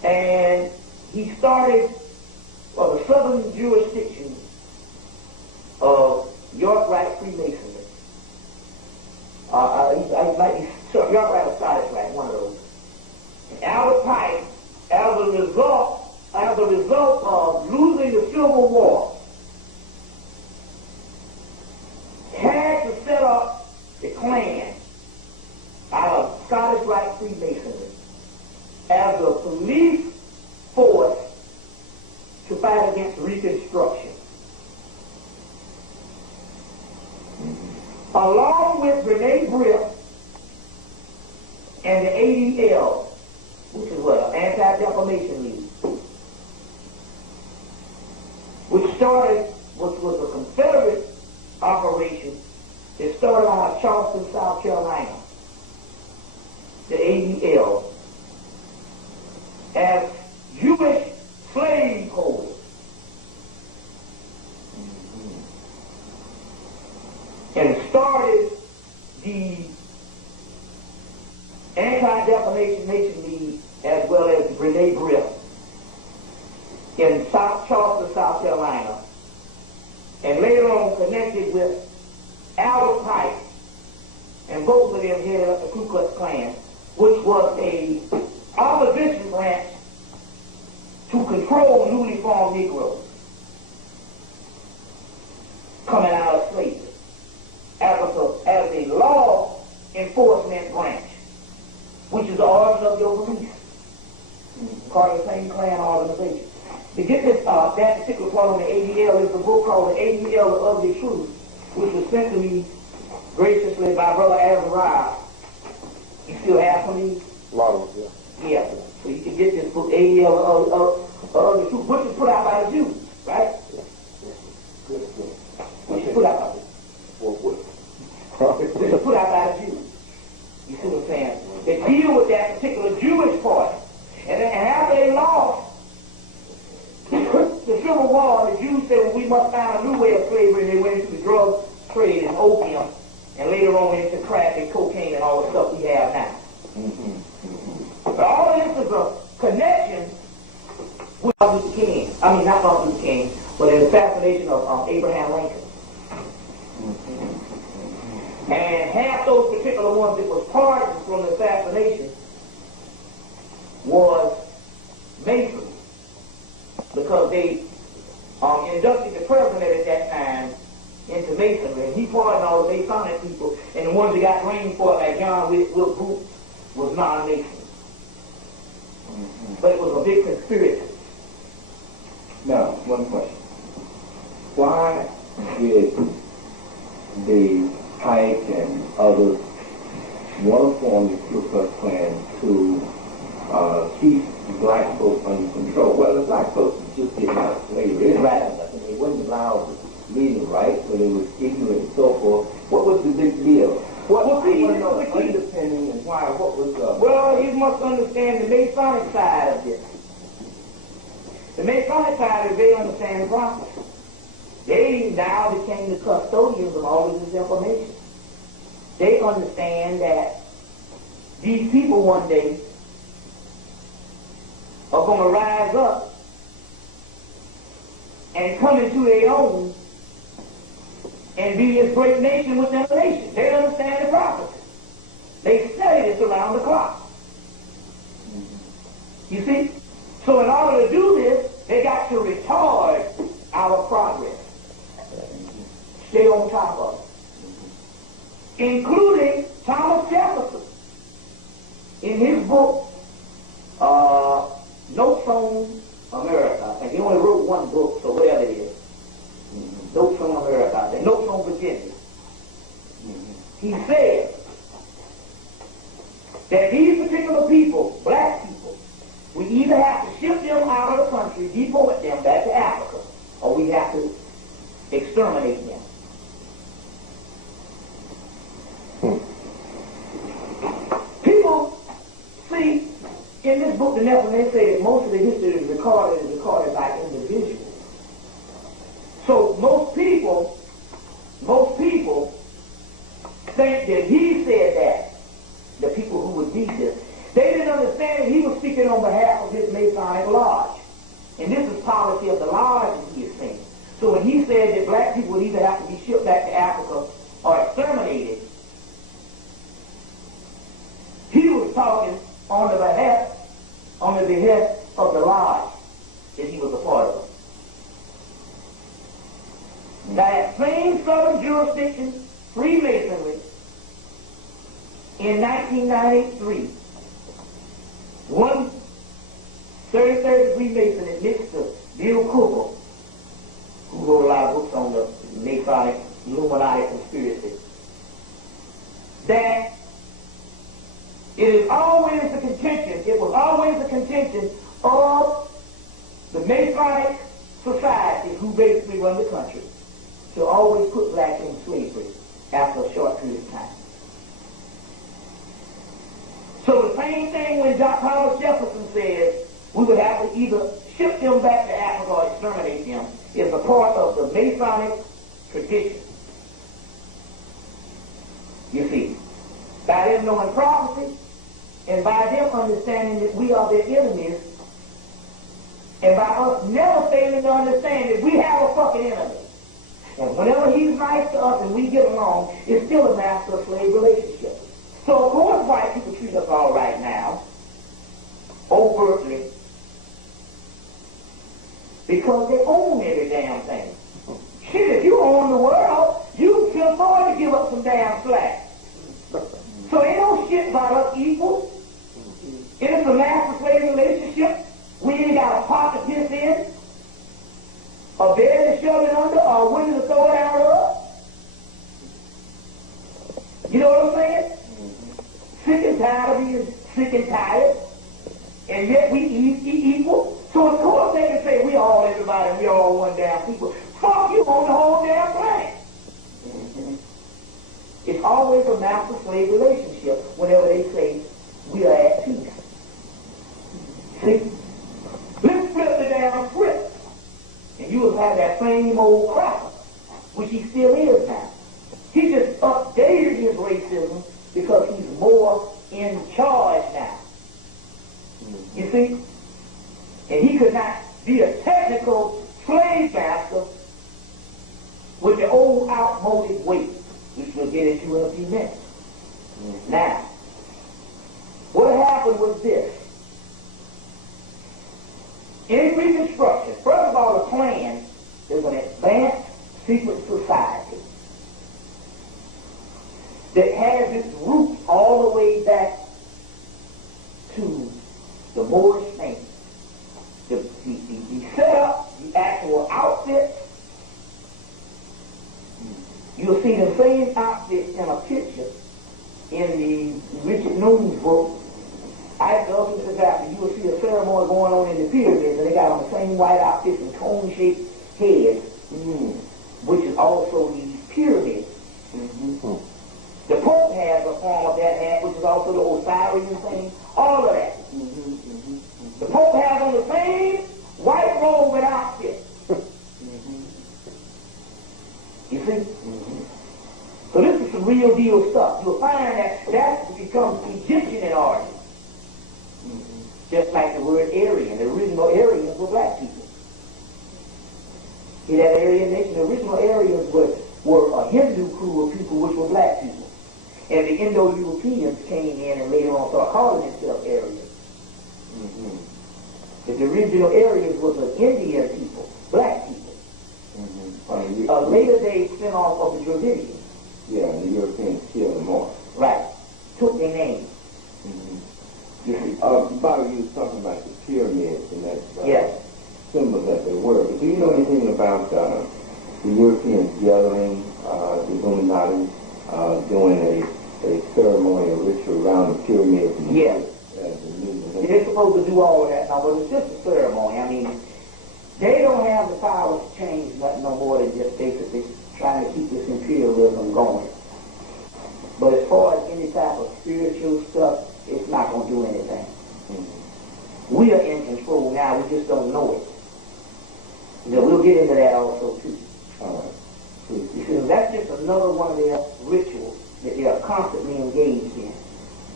And he started the southern jurisdiction of York Rite Freemasonry. He might be York Rite or Scottish Rite, one of those. And Albert Pike, as a result of losing the Civil War, had to set up a Klan out of Scottish Rite Freemasonry as a police force to fight against Reconstruction. Along with Rene Briff and the ADL, which is what? An Anti-Defamation League, which was a Confederate operation that started out of Charleston, South Carolina. The ADL, as Jewish slave holders. And started the Anti-Defamation League as well as Rene Briff in Charleston, South Carolina. And later on connected with Albert Pike, and both of them headed up the Ku Klux Klan, which was a opposition branch to control newly formed Negroes coming out of slavery as a law enforcement branch, which is the origin of your police, part of the same Klan organization. To get this, that particular part on the ADL is a book called The ADL, The Ugly Truth, which was sent to me graciously by Brother Azariah. You still have some of these? A lot of them, yeah. Yeah. So you can get this book, ADL, The Ugly Truth, which is put out by the Jews, right? Good. Which is put out by the Jews. Which is put out by the Jews. You see what I'm saying? They deal with that particular Jewish part. And after they lost the Civil War, the Jews said, well, we must find a new way of slavery, and they went into the drug trade and opium, and later on into crack and cocaine and all the stuff we have now. But all of this is a connection with Martin Luther King. I mean, not Martin Luther King, but the assassination of Abraham Lincoln. And half those particular ones that was pardoned from the assassination was Masons, because they inducted the president at that time into Masonry, and he pardoned all the Masonic people, and the ones that got blamed for it, like John Wilkes Booth, was non-Masons. But it was a big conspiracy. Now, one question. Why did the Pike and others want to form the Ku Klux Klan to keep black folks under control? Well, the black folks were just getting out of slavery. Right. And they wouldn't allow the reading right, so they were ignorant and so forth. What was the big deal? What see, was the underpinning and why? What was Well, you must understand the Masonic side of this. The Masonic side is they understand the process. They now became the custodians of all of this information. They understand that these people one day are going to rise up and come into their own and be this great nation within a nation. They understand the prophecy. They study this around the clock. You see? So in order to do this, they got to retard our progress. Stay on top of it. Including Thomas Jefferson in his book, Notes on America. I think he only wrote one book, so whatever it is. Notes on America, I think. Notes on Virginia. He said that these particular people, black people, we either have to ship them out of the country, deport them back to Africa, or we have to exterminate them. People see in this book, the Nephilim, they say that most of the history is recorded by individuals. So most people think that he said that, the people who would read this, They didn't understand that he was speaking on behalf of his Masonic lodge. And this is policy of the lodge that he is saying. So when he said that black people would either have to be shipped back to Africa or exterminated, he was talking on the behest of the lodge that he was a part of. That same southern jurisdiction, Freemasonry, in 1993, one 33rd degree Mason admits to Bill Cooper, who wrote a lot of books on the Masonic Illuminati conspiracy, that it was always a contention of the Masonic society who basically run the country to always put blacks in slavery after a short period of time. So the same thing when Thomas Jefferson says we would have to either ship them back to Africa or exterminate them is a part of the Masonic tradition. You see, by them knowing prophecy and by them understanding that we are their enemies, and by us never failing to understand that we have a fucking enemy. And whenever he's nice to us and we get along, it's still a master-slave relationship. So of course white people treat us all right now, overtly, because they own every damn thing. Shit, if you own the world, you can afford to give up some damn slack. So ain't no shit about us equal. If it's a master-slave relationship, we ain't got a pot to piss in, a bed to shove it under, or a window to throw it out of. You know what I'm saying? Sick and tired of being sick and tired, and yet we equal. So of course they can say we all everybody and we all one damn people. Fuck you on the whole damn planet. It's always a master-slave relationship whenever they say we are at peace. See? Let's flip the damn script. And you will have that same old cracker, which he still is now. He just updated his racism because he's more in charge now. You see? And he could not be a technical slave master with the old outmoded way, which we'll get into in a few minutes. Now, what happened was this. In Reconstruction, first of all, the Klan is an advanced secret society that has its roots all the way back to the Moorish name. The setup, the actual outfit, you'll see the same outfit in a picture in the Richard Noon's book, I go to the Africa, you will see a ceremony going on in the pyramids, and they got on the same white outfits and cone-shaped heads, which is also these pyramids. The Pope has a form of that hat, which is also the Osirian thing, all of that. The Pope has on the same white robe and outfit. You see? So this is some real deal stuff. You'll find that becomes Egyptian in origin. Just like the word Aryan. The original Aryans were black people. See that Aryan nation? The original Aryans were a Hindu crew of people which were black people. And the Indo-Europeans came in and later on started calling themselves Aryans. But the original Aryans was an Indian people, black people. A later day spin-off of the Dravidians. Yeah, and the Europeans killed them off. Right. Took their names. Bobby, you was talking about the pyramids and that symbols that they were. But do you know anything about the Europeans gathering, the Illuminati, doing a ceremony, a ritual around the pyramids? Yes. They're supposed to do all of that now, but it's just a ceremony. I mean, they don't have the power to change nothing no more than just basically trying to keep this imperialism going. But as far as any type of spiritual stuff, it's not going to do anything. We are in control now, we just don't know it. You know, we'll get into that also too. You see, that's just another one of their rituals that they are constantly engaged in.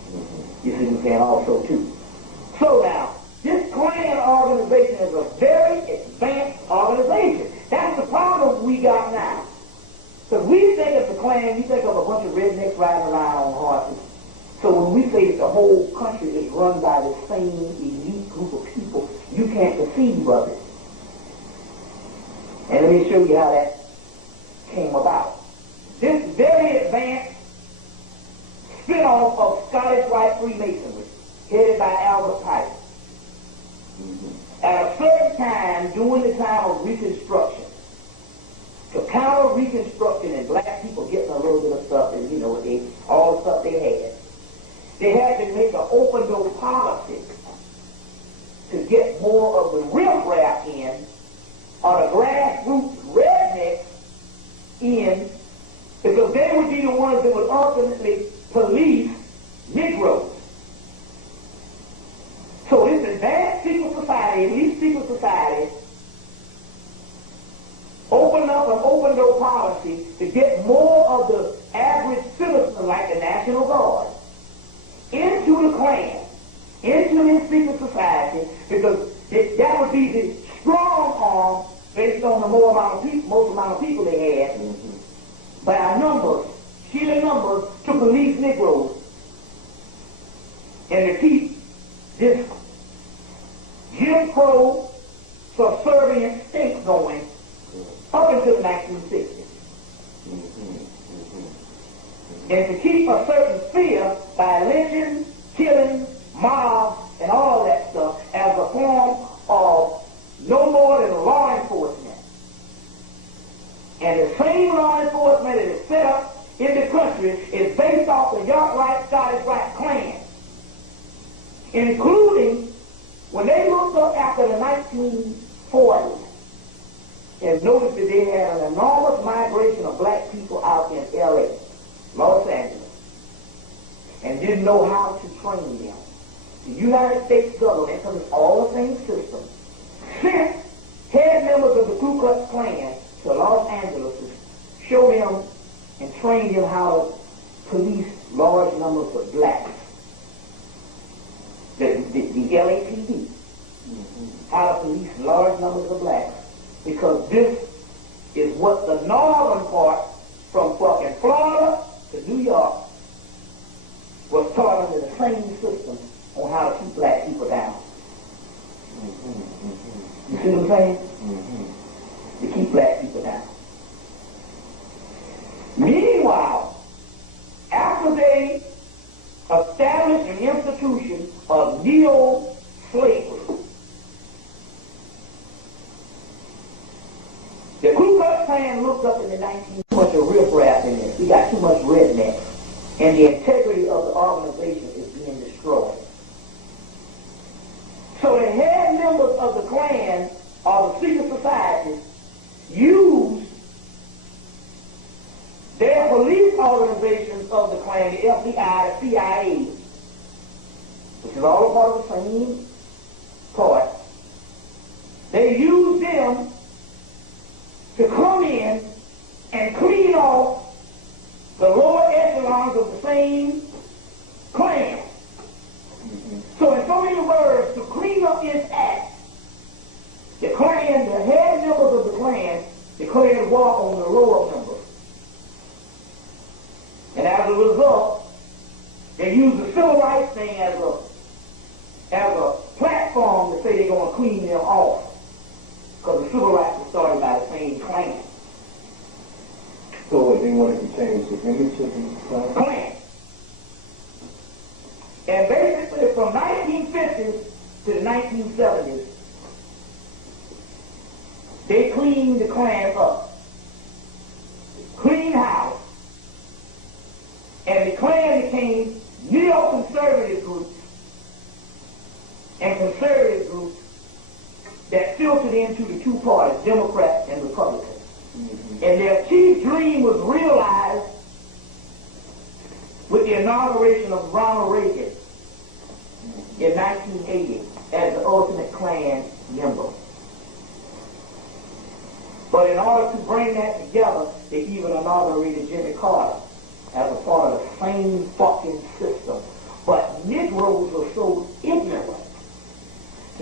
You see what I'm saying? Also, too. So now, this Klan organization is a very advanced organization. That's the problem we got now. Because we think of the Klan, you think of a bunch of rednecks riding around on horses. So when we say that the whole country is run by the same elite group of people, you can't conceive of it. And let me show you how that came about. This very advanced spin-off of Scottish Rite Freemasonry, headed by Albert Pike. At a certain time, during the time of Reconstruction, to counter Reconstruction and black people getting a little bit of stuff, and you know, all the stuff they had to make an open door policy to get more of the riffraff in, or the grassroots rednecks in, because they would be the ones that would ultimately police Negroes. So this advanced secret society, elite secret society, opened up an open door policy to get more of the average citizen, like the National Guard, into the Klan, into this secret society, because that would be the strong arm based on the most amount of people they had, by our numbers, sheer numbers, to police Negroes, and to keep this Jim Crow subservient state going up until the 1960s. And to keep a certain fear by lynching, killing, mobs, and all that stuff as a form of no more than law enforcement. And the same law enforcement that is set up in the country is based off the York Rite, Scottish Rite Klan, including when they looked up after the 1940s and noticed that they had an enormous migration of black people out in L.A., Los Angeles, and didn't know how to train them. The United States government, because it's all the same system, sent head members of the Ku Klux Klan to Los Angeles to show them and train them how to police large numbers of blacks. The LAPD, how to police large numbers of blacks, because this is what the northern part, from fucking Florida to New York, was taught under the same system on how to keep black people down. You see what I'm saying? To keep black people down. Meanwhile, after they established an institution of neo-slavery, the Ku Klux Klan looked up in the 19th, too much of riffraff in there. We got too much redneck, and the integrity of the organization is being destroyed. So the head members of the Klan, or the secret society, used their police organizations of the Klan, the FBI, the CIA, which is all a part of the same part. They used them to come in and clean off the lower echelons of the same Klan. So in so many words, to clean up this act, the Klan, the head members of the Klan, declared war on the lower members. And as a result, they used the civil rights thing as a platform to say they're going to clean them off. Because the civil rights were started by the same Klan. So they wanted to change the image of the Klan. And basically from 1950s to the 1970s, they cleaned the Klan up. Clean house. And the Klan became neo-conservative groups and conservative groups that filtered into the two parties, Democrats and Republicans. And their chief dream was realized with the inauguration of Ronald Reagan in 1980 as the ultimate Klan member. But in order to bring that together, they even inaugurated Jimmy Carter as a part of the same fucking system. But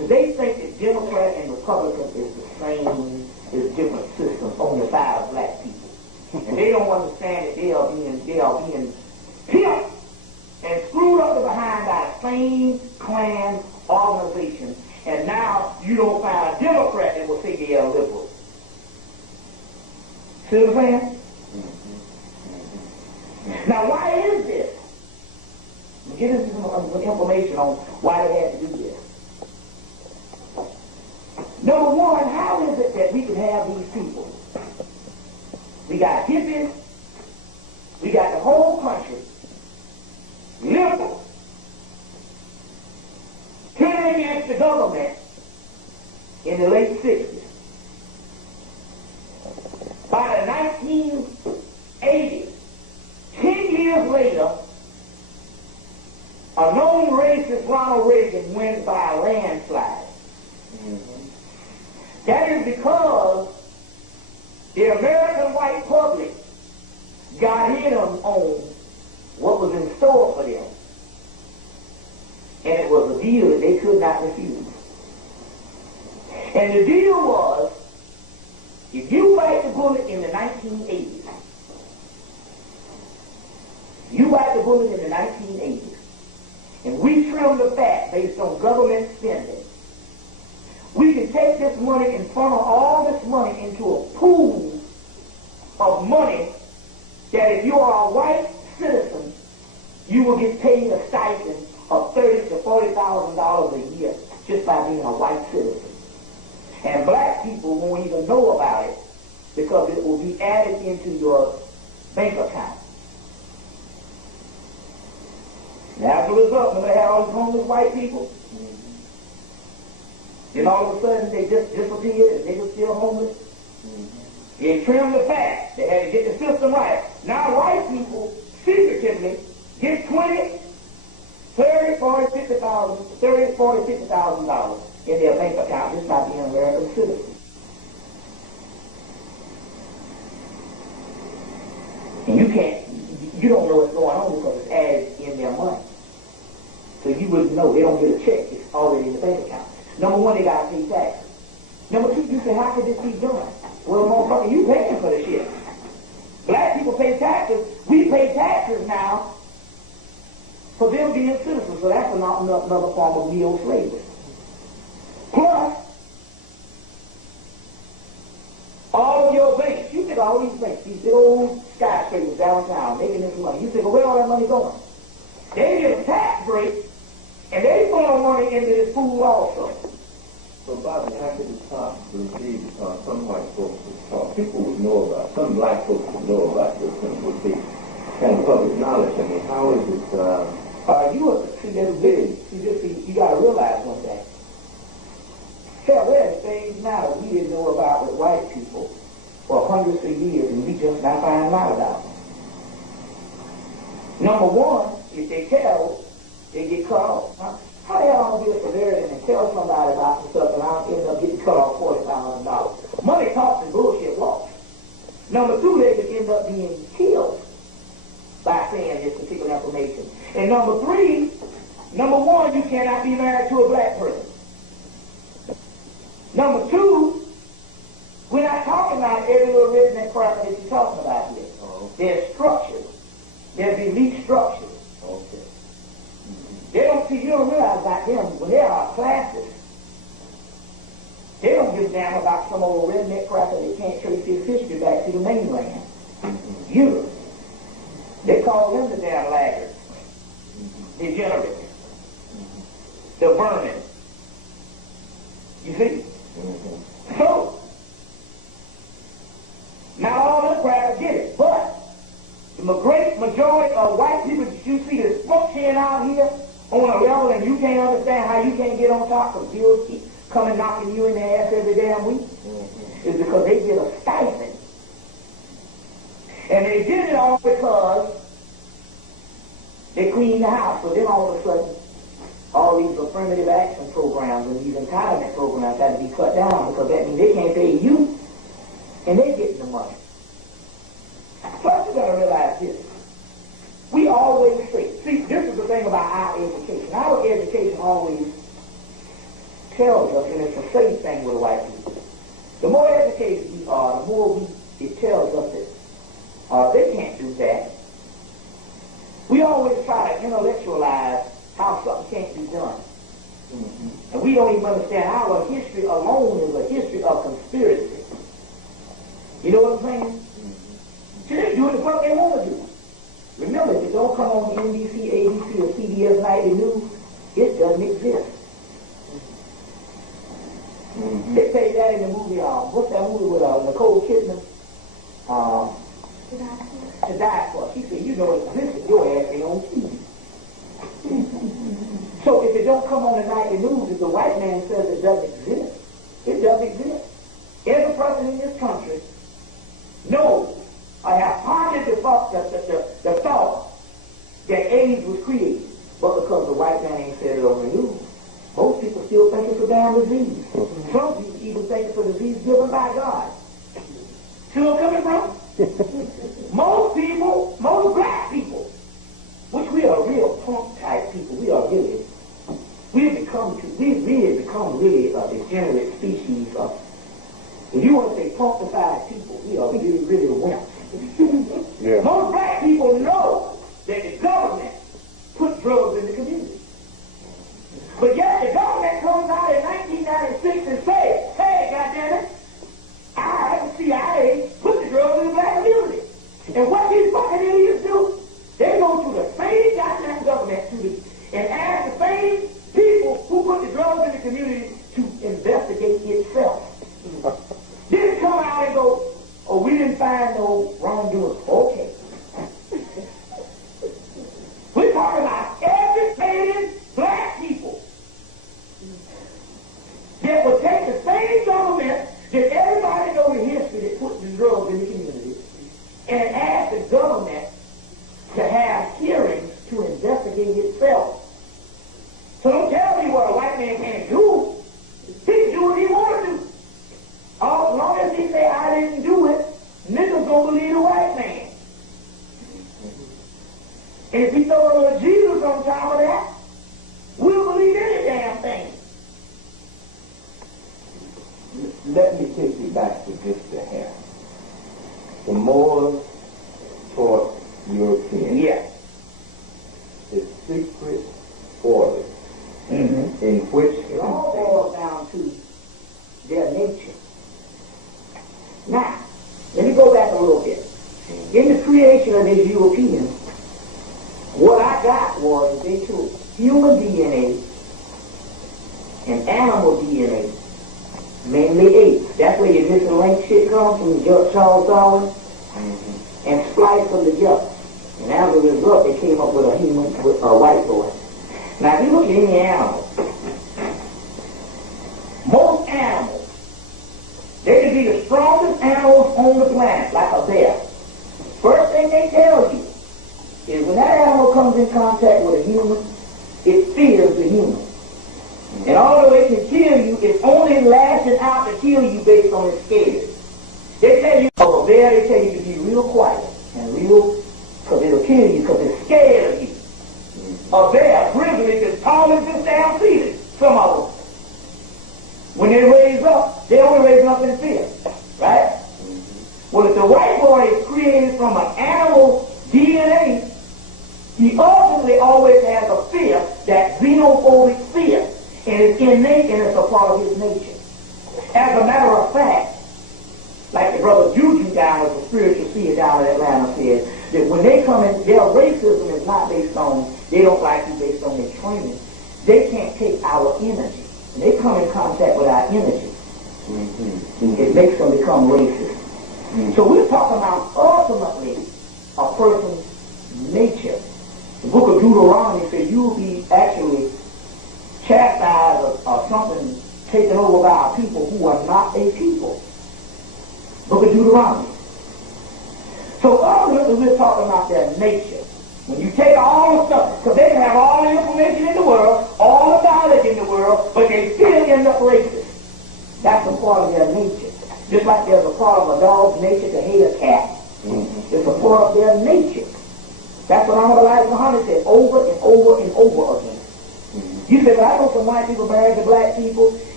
They think that Democrat and Republican is the same, is different systems on the side of black people. And they don't understand that they are being pimped and screwed up behind by the same Klan organization. And now you don't find a Democrat that will say they are liberal. See what I'm saying? Now, why is this? Give us some information on why they had to do this. Number one, how is it that we can have these people? We got hippies, we got the whole country, liberals, turning against the government in the late 60s. By the 1980s, 10 years later, a known racist, Ronald Reagan, wins by a landslide. That is because the American white public got in on what was in store for them. And it was a deal that they could not refuse. And the deal was, if you bite the bullet in the 1980s, and we trim the fat based on government spending, we can take this money and funnel all this money into a pool of money that if you are a white citizen, you will get paid a stipend of $30,000 to $40,000 a year just by being a white citizen. And black people won't even know about it because it will be added into your bank account. Now, as a result, when they had all these homeless white people, then all of a sudden they just disappeared and they were still homeless. They trimmed the fat. They had to get the system right. Now white people secretively get $20,000, $30,000, $40,000, $50,000 in their bank account just by being American citizens. And you don't know what's going on because it's added in their money. So you wouldn't know. They don't get a check. It's already in the bank account. Number one, they got to pay taxes. Number two, you say, how could this be done? Well, motherfucker, you paying for the shit. Black people pay taxes. We pay taxes now for them being citizens. So that's another form of neo-slavery. Plus, all of your banks, you think all these banks, these big old skyscrapers downtown making this money. You think, well, where all that money going? They get a tax break, and they funnel money into this pool also. So, Bobby, how could it possibly be because some white folks would talk, people would know about, some black folks would know about this, and it would be kind of public knowledge. I mean, how is it, you got to realize one thing. Hell, there are things now that we didn't know about with white people for hundreds of years, and we just not finding out about them. Number one, if they tell, they get cut off. How the hell am I going to be a Samaritan and tell somebody about some stuff and I'll end up getting cut off $40,000? Money talks and bullshit walks. Number two, they could end up being killed by saying this particular information. And number three, number one, you cannot be married to a black person. Number two, we're not talking about every little redneck crap that you're talking about here. There's structures. There's elite structures. Okay. They don't see, you don't realize about them, when there are classes, they don't give a damn about some old redneck crap that they can't trace his history back to the mainland. Europe. They call them the damn laggards. Degenerates. The vermin. You see? So, not all this crap get it, but the great majority of white people that you see that's functioning out here on a level and you can't understand how you can't get on top of bills keep coming knocking you in the ass every damn week is because they get a stipend. And they did it all because they cleaned the house. So then all of a sudden, all these affirmative action programs and these entitlement programs had to be cut down because that means they can't pay you and they're getting the money. First, you got to realize this. We always say, see, this is the thing about our education. Our education always tells us, and it's the same thing with white people. The more educated we are, the more it tells us that they can't do that. We always try to intellectualize how something can't be done. And we don't even understand our history alone is a history of conspiracy. You know what I'm saying? So they do what they want to do. Remember, if it don't come on NBC, ABC, or CBS Nightly News, it doesn't exist. They say that in the movie, what's that movie with Nicole Kidman? To Die For. She said, you know it exists, your ass ain't on TV. So if it don't come on the nightly news, if the white man says it doesn't exist, it doesn't exist. Every person in this country knows, I have pondered the thought that AIDS was created, but because the white man ain't said it on the news, most people still think it's a damn disease. Some people even think it's a disease given by God. See where I'm coming from? Most people, most black people, which we are real punk type people, we've really become a degenerate species of, if you want to say punkified people, we are really wimps. Yeah. Most black people know that the government put drugs in the community. But yet the government comes out in 1996 and says, hey, goddammit, I, the CIA, put the drugs in the black community. And what these fucking idiots do, they go to the same goddamn government and ask the same people who put the drugs in the community to investigate itself. Then come out and go, oh, we didn't find no wrongdoers. Okay. We're talking about educated black people that will take the same government that everybody knows the history that put the drugs in the community and ask the government to have hearings to investigate itself. So don't tell me what a white man can't do. He can do what he wants to do. As long as he say, I didn't do it, niggas gonna believe the white man. And if he throw a little Jesus on top of that, we'll believe any damn thing. Let me take you back to just a hair. The Moors taught Europeans. Yes. The secret orders in which it all boils down to their nature. Now, let me go back a little bit. In the creation of these Europeans, what I got was they took human DNA and animal DNA, mainly apes. That's where your missing link shit comes from, Charles Darwin, and spliced them together. And as a result, they came up with a human, with a white boy. Now, if you look at any animal, most animals, they can be the strongest animals on the planet, like a bear. First thing they tell you is when that animal comes in contact with a human, it fears the human. And although it can kill you, it's only lashing out to kill you based on its scared. They tell you of a bear, they tell you to be real quiet and real, because it'll kill you because it's scared of you. A bear, grizzly, is tall as this damn ceiling, some of them. When they raise up, they only raise up in fear, right? Well, if the white boy is created from an animal DNA, he ultimately always has a fear, that xenophobic fear, and it's innate and it's a part of his nature. As a matter of fact, like the brother Juju down with the spiritual seer down in Atlanta said, that when they come in, their racism is not based on, they don't like you based on their training. They can't take our energy. When they come in contact with our energy, it makes them become racist. So we're talking about ultimately a person's nature. The book of Deuteronomy says you will be actually chastised or something taken over by a people who are not a people. Book of Deuteronomy. So ultimately we're talking about their nature. When you take all the stuff, because they can have all the information in the world, all the knowledge in the world, but they still end up racist. That's a part of their nature. Just like there's a part of a dog's nature to hate a cat. It's a part of their nature. That's what Honorable Elijah Muhammad said over and over and over again. You say, well, I know some white people married to black people,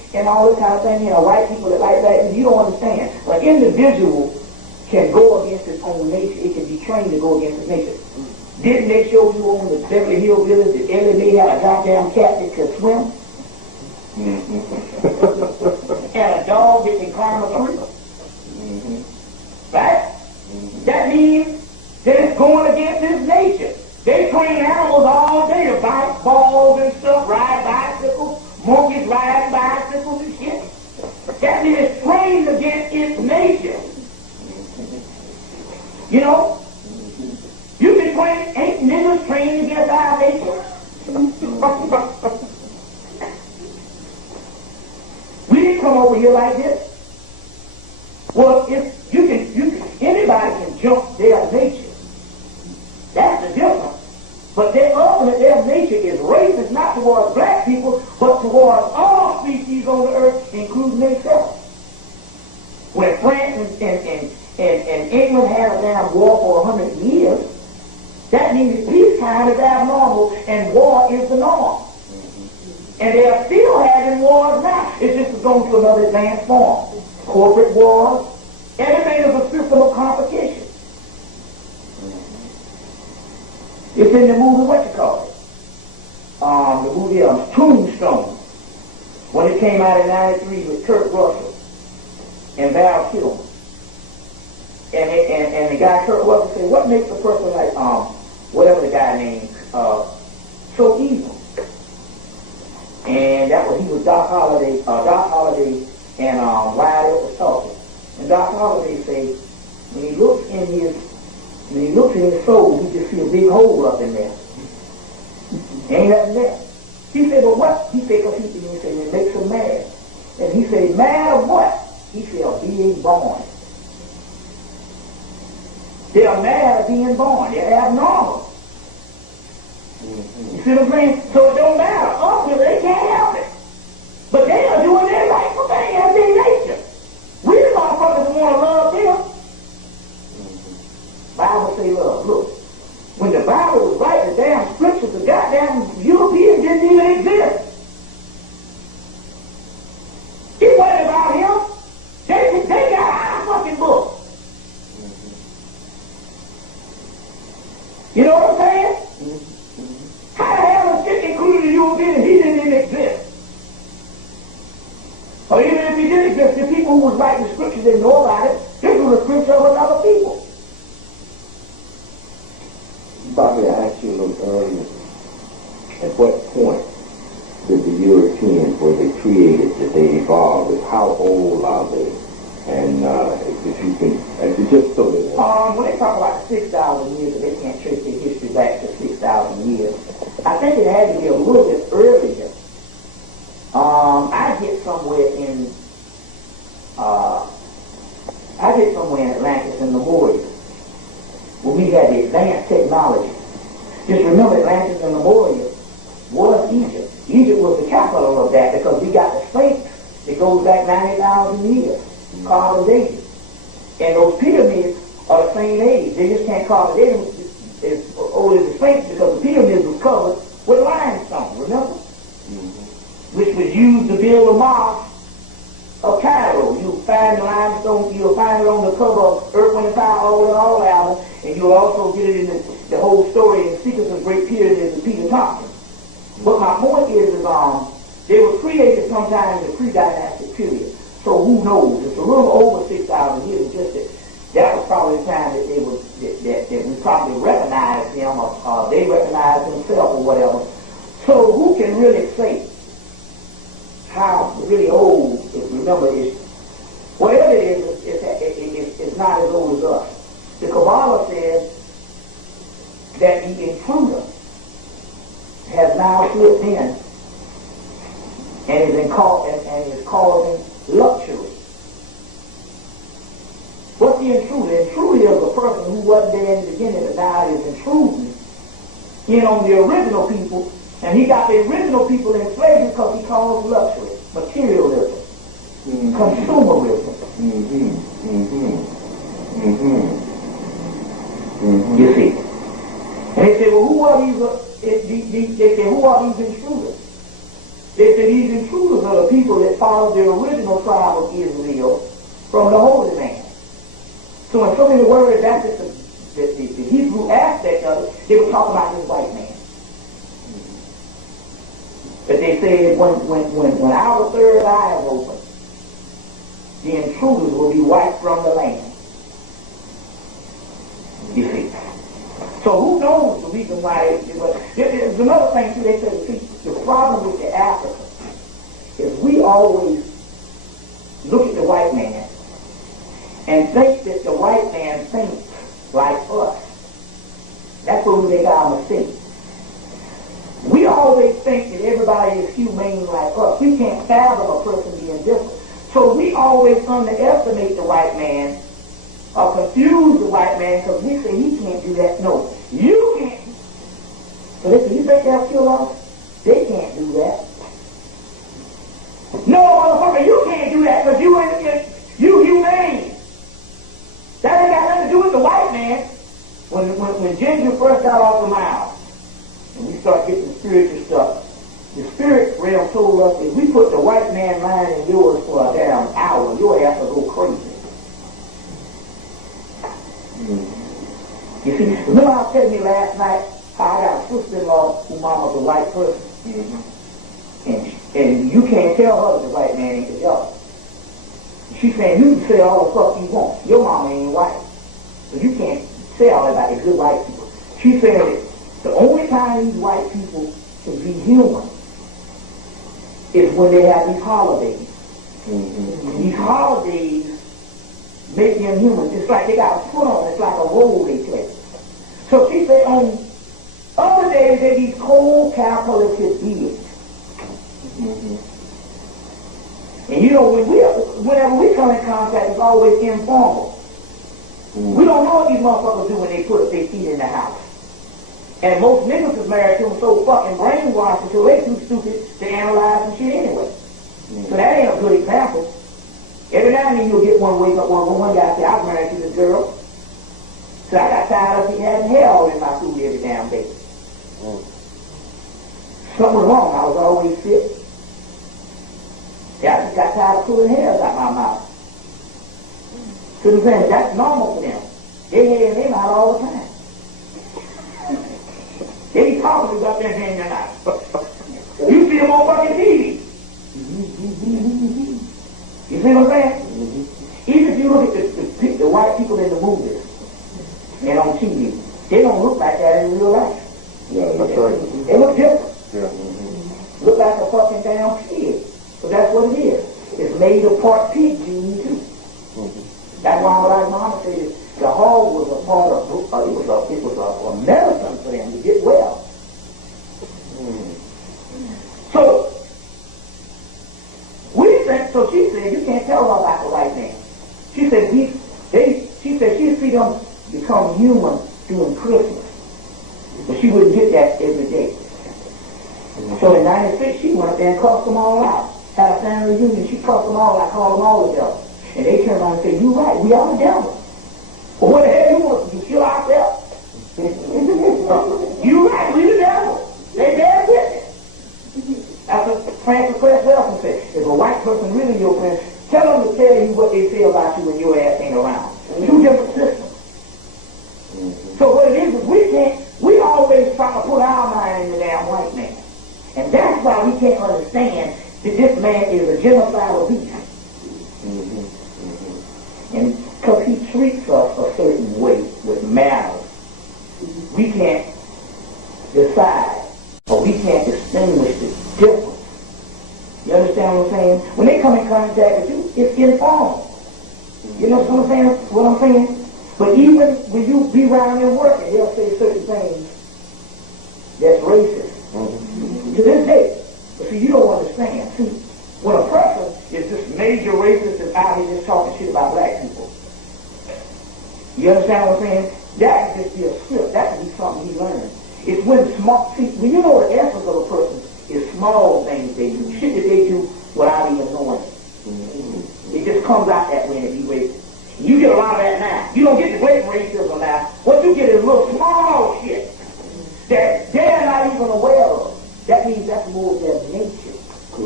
and all this kind of thing. You know, white people that like that, you don't understand. An individual can go against his own nature. It can be trained to go against his nature. Didn't they show you on the Beverly Hills Village that Ellie Mae had a goddamn cat that could swim? And a dog that can climb a tree? Right? That means that it's going against his nature. They train animals all day to bite balls and stuff, ride bicycles, monkeys ride bicycles and shit. That means it's trained against its nature. You know? You can train, ain't niggas trained against our nature? We didn't come over here like this. Well, if anybody can jump their nature. That's the difference. But their nature is racist, not towards black people, but towards all species on the earth, including themselves. When France and England had a damn war for 100 years, that means peacetime is abnormal and war is the norm. And they are still having wars now. It's just going to another advanced form. Corporate wars. Everything is a system of competition. It's in the movie, what you call it? The movie Tombstone. When it came out in 93 with Kurt Russell and Val Kilmer. And the guy Kurt Russell said, what makes a person like, whatever the guy named, so evil? And that was, he was Doc Holliday and Wyatt Earp was talking. And Doc Holliday said, when he looks in his soul, he just sees a big hole up in there. Ain't nothing there. He said, but what? He said, because he said, it makes him mad. And he said, mad of what? He said, of being born. They are mad of being born. They're abnormal. You see what I'm saying? So it don't matter. Ultimately, they can't help it. But they are doing their rightful thing as their nature. We the motherfuckers want to love them. Bible say love. Look, when the Bible was writing the damn scriptures, the goddamn Europeans didn't even exist. It wasn't about him. They got our fucking book. You know what I'm saying? How the hell is shit included the European and he didn't even exist? Or even if he did exist, the people who was writing the scriptures didn't know about it. This was a scripture of other people. Bobby, I asked you a little earlier, at what point did the Europeans, were they created, did they evolve? How old are they? And if you can, just so that... when they talk about 6,000 years, they can't trace their history back to 6,000 years. I think it had to be a little bit earlier. I get somewhere in Atlantis in Lemuria, where we had the advanced technology. Just remember, Atlantis and Lemuria was Egypt. Egypt was the capital of that because we got the Sphinx that goes back 90,000 years, colonization. And those pyramids are the same age. They just can't colonizate them as old as the Sphinx because the pyramids was covered with limestone, remember? Which was used to build the mosque of Cairo. You'll find the limestone, you'll find it on the cover of Earth, Wind, and Fire, All album, and you'll also get it in the whole story in Secrets of Great Pyramids of Peter Thompson. But my point is they were created sometime in the pre-dynastic period. So who knows? It's a little over 6,000 years. Just that was probably the time that they was that we probably recognized them or they recognized themselves or whatever. So who can really say how really old? Remember, whatever it is, it's not as old as us. The Kabbalah says that the intruder has now slipped in and is causing luxury. What's the intruder? The intruder is a person who wasn't there in the beginning, but now is intruding in on the original people, and he got the original people in slavery because he caused luxury, materialism, consumerism. You see? And they say, well, who are these? They say, who are these intruders? They said these intruders are the people that followed the original tribe of Israel from the Holy Land. So in so many words, that's just the Hebrew aspect of it. They were talking about this white man. But they said when our third eye is open, the intruders will be wiped from the land. You see. So who knows the reason why there's another thing too. They said, see, the problem with the Africans is we always look at the white man and think that the white man thinks like us. That's where we make our mistake. We always think that everybody is humane like us. We can't fathom a person being different. So we always underestimate the white man or confuse the white man because we say he can't do that. No, you can't. So listen, you think they'll kill us? They can't do that. No, motherfucker, you can't do that because you humane. That ain't got nothing to do with the white man. When Ginger first got off the mound, and we start getting spiritual stuff, the spirit realm told us if we put the white man mind in yours for a damn hour, your ass will go crazy. You see, remember I was telling you last night how I got a sister-in-law who mama's a white person? And you can't tell her that the white man ain't the job. She's saying you can say all the fuck you want. Your mama ain't white. So you can't say all that about the good white people. She said that the only time these white people can be human is when they have these holidays. These holidays make them human. It's like they got a foot on. It's like a role they play. So she said on other days they these cold calculative beings. And you know, whenever we come in contact, it's always informal. We don't know what these motherfuckers do when they put their feet in the house. And most niggas is married to them so fucking brainwashed until they too stupid to analyze some shit anyway. So that ain't a good example. Every now and then you'll get one wake up one guy say, I was married to this girl. So I got tired of having hair all in my food every damn day. Something was wrong. I was always sick. Yeah, I just got tired of pulling hairs out my mouth. So I'm saying that's normal for them. They hair in their mouth all the time. They be talking about their hair in their mouth. You see them on fucking TV. You see what I'm saying? Even if you look at the white people in the movies and on TV, they don't look like that in real life. Yeah, that's right. They look different. Yeah. Look like a fucking damn pig. But that's what it is. It's made of part pig gene too. That's why like Mama said, the hog was a part of it was a medicine for them to get well. So we think. So she said you can't tell her about the white man. She said she see them become human during Christmas, but she wouldn't get that every day. So in '96 she went up there and cussed them all out. Had a family reunion, she cussed them all out, called them all the devil. And they turned around and said, you right, we are the devil. Well, what the hell you want? You kill ourselves? You right, we the devil. They bad witness. That's what Francis Cress Nelson said. If a white person really your friend, tell them to tell you what they say about you when your ass ain't around. Two different systems. So what it is we always try to put our mind in the damn white man. And that's why we can't understand that this man is a genocidal beast. And because he treats us a certain way with manners, we can't decide or we can't distinguish the difference. You understand what I'm saying? When they come in contact with you, it's informal. You know what I'm saying? But even when you be around there working, they'll say certain things that's racist. To this day. But see, you don't understand. See, when a person is this major racist that's out here just talking shit about black people, you understand what I'm saying? That can just be a script. That can be something he learned. It's when when you know the essence of a person is small things they do, shit that they do without even knowing it. It just comes out that way and it be racist. You get a lot of that now. You don't get the blatant racism now. What you get is little small shit that they're not even aware of. That means that's more of their nature.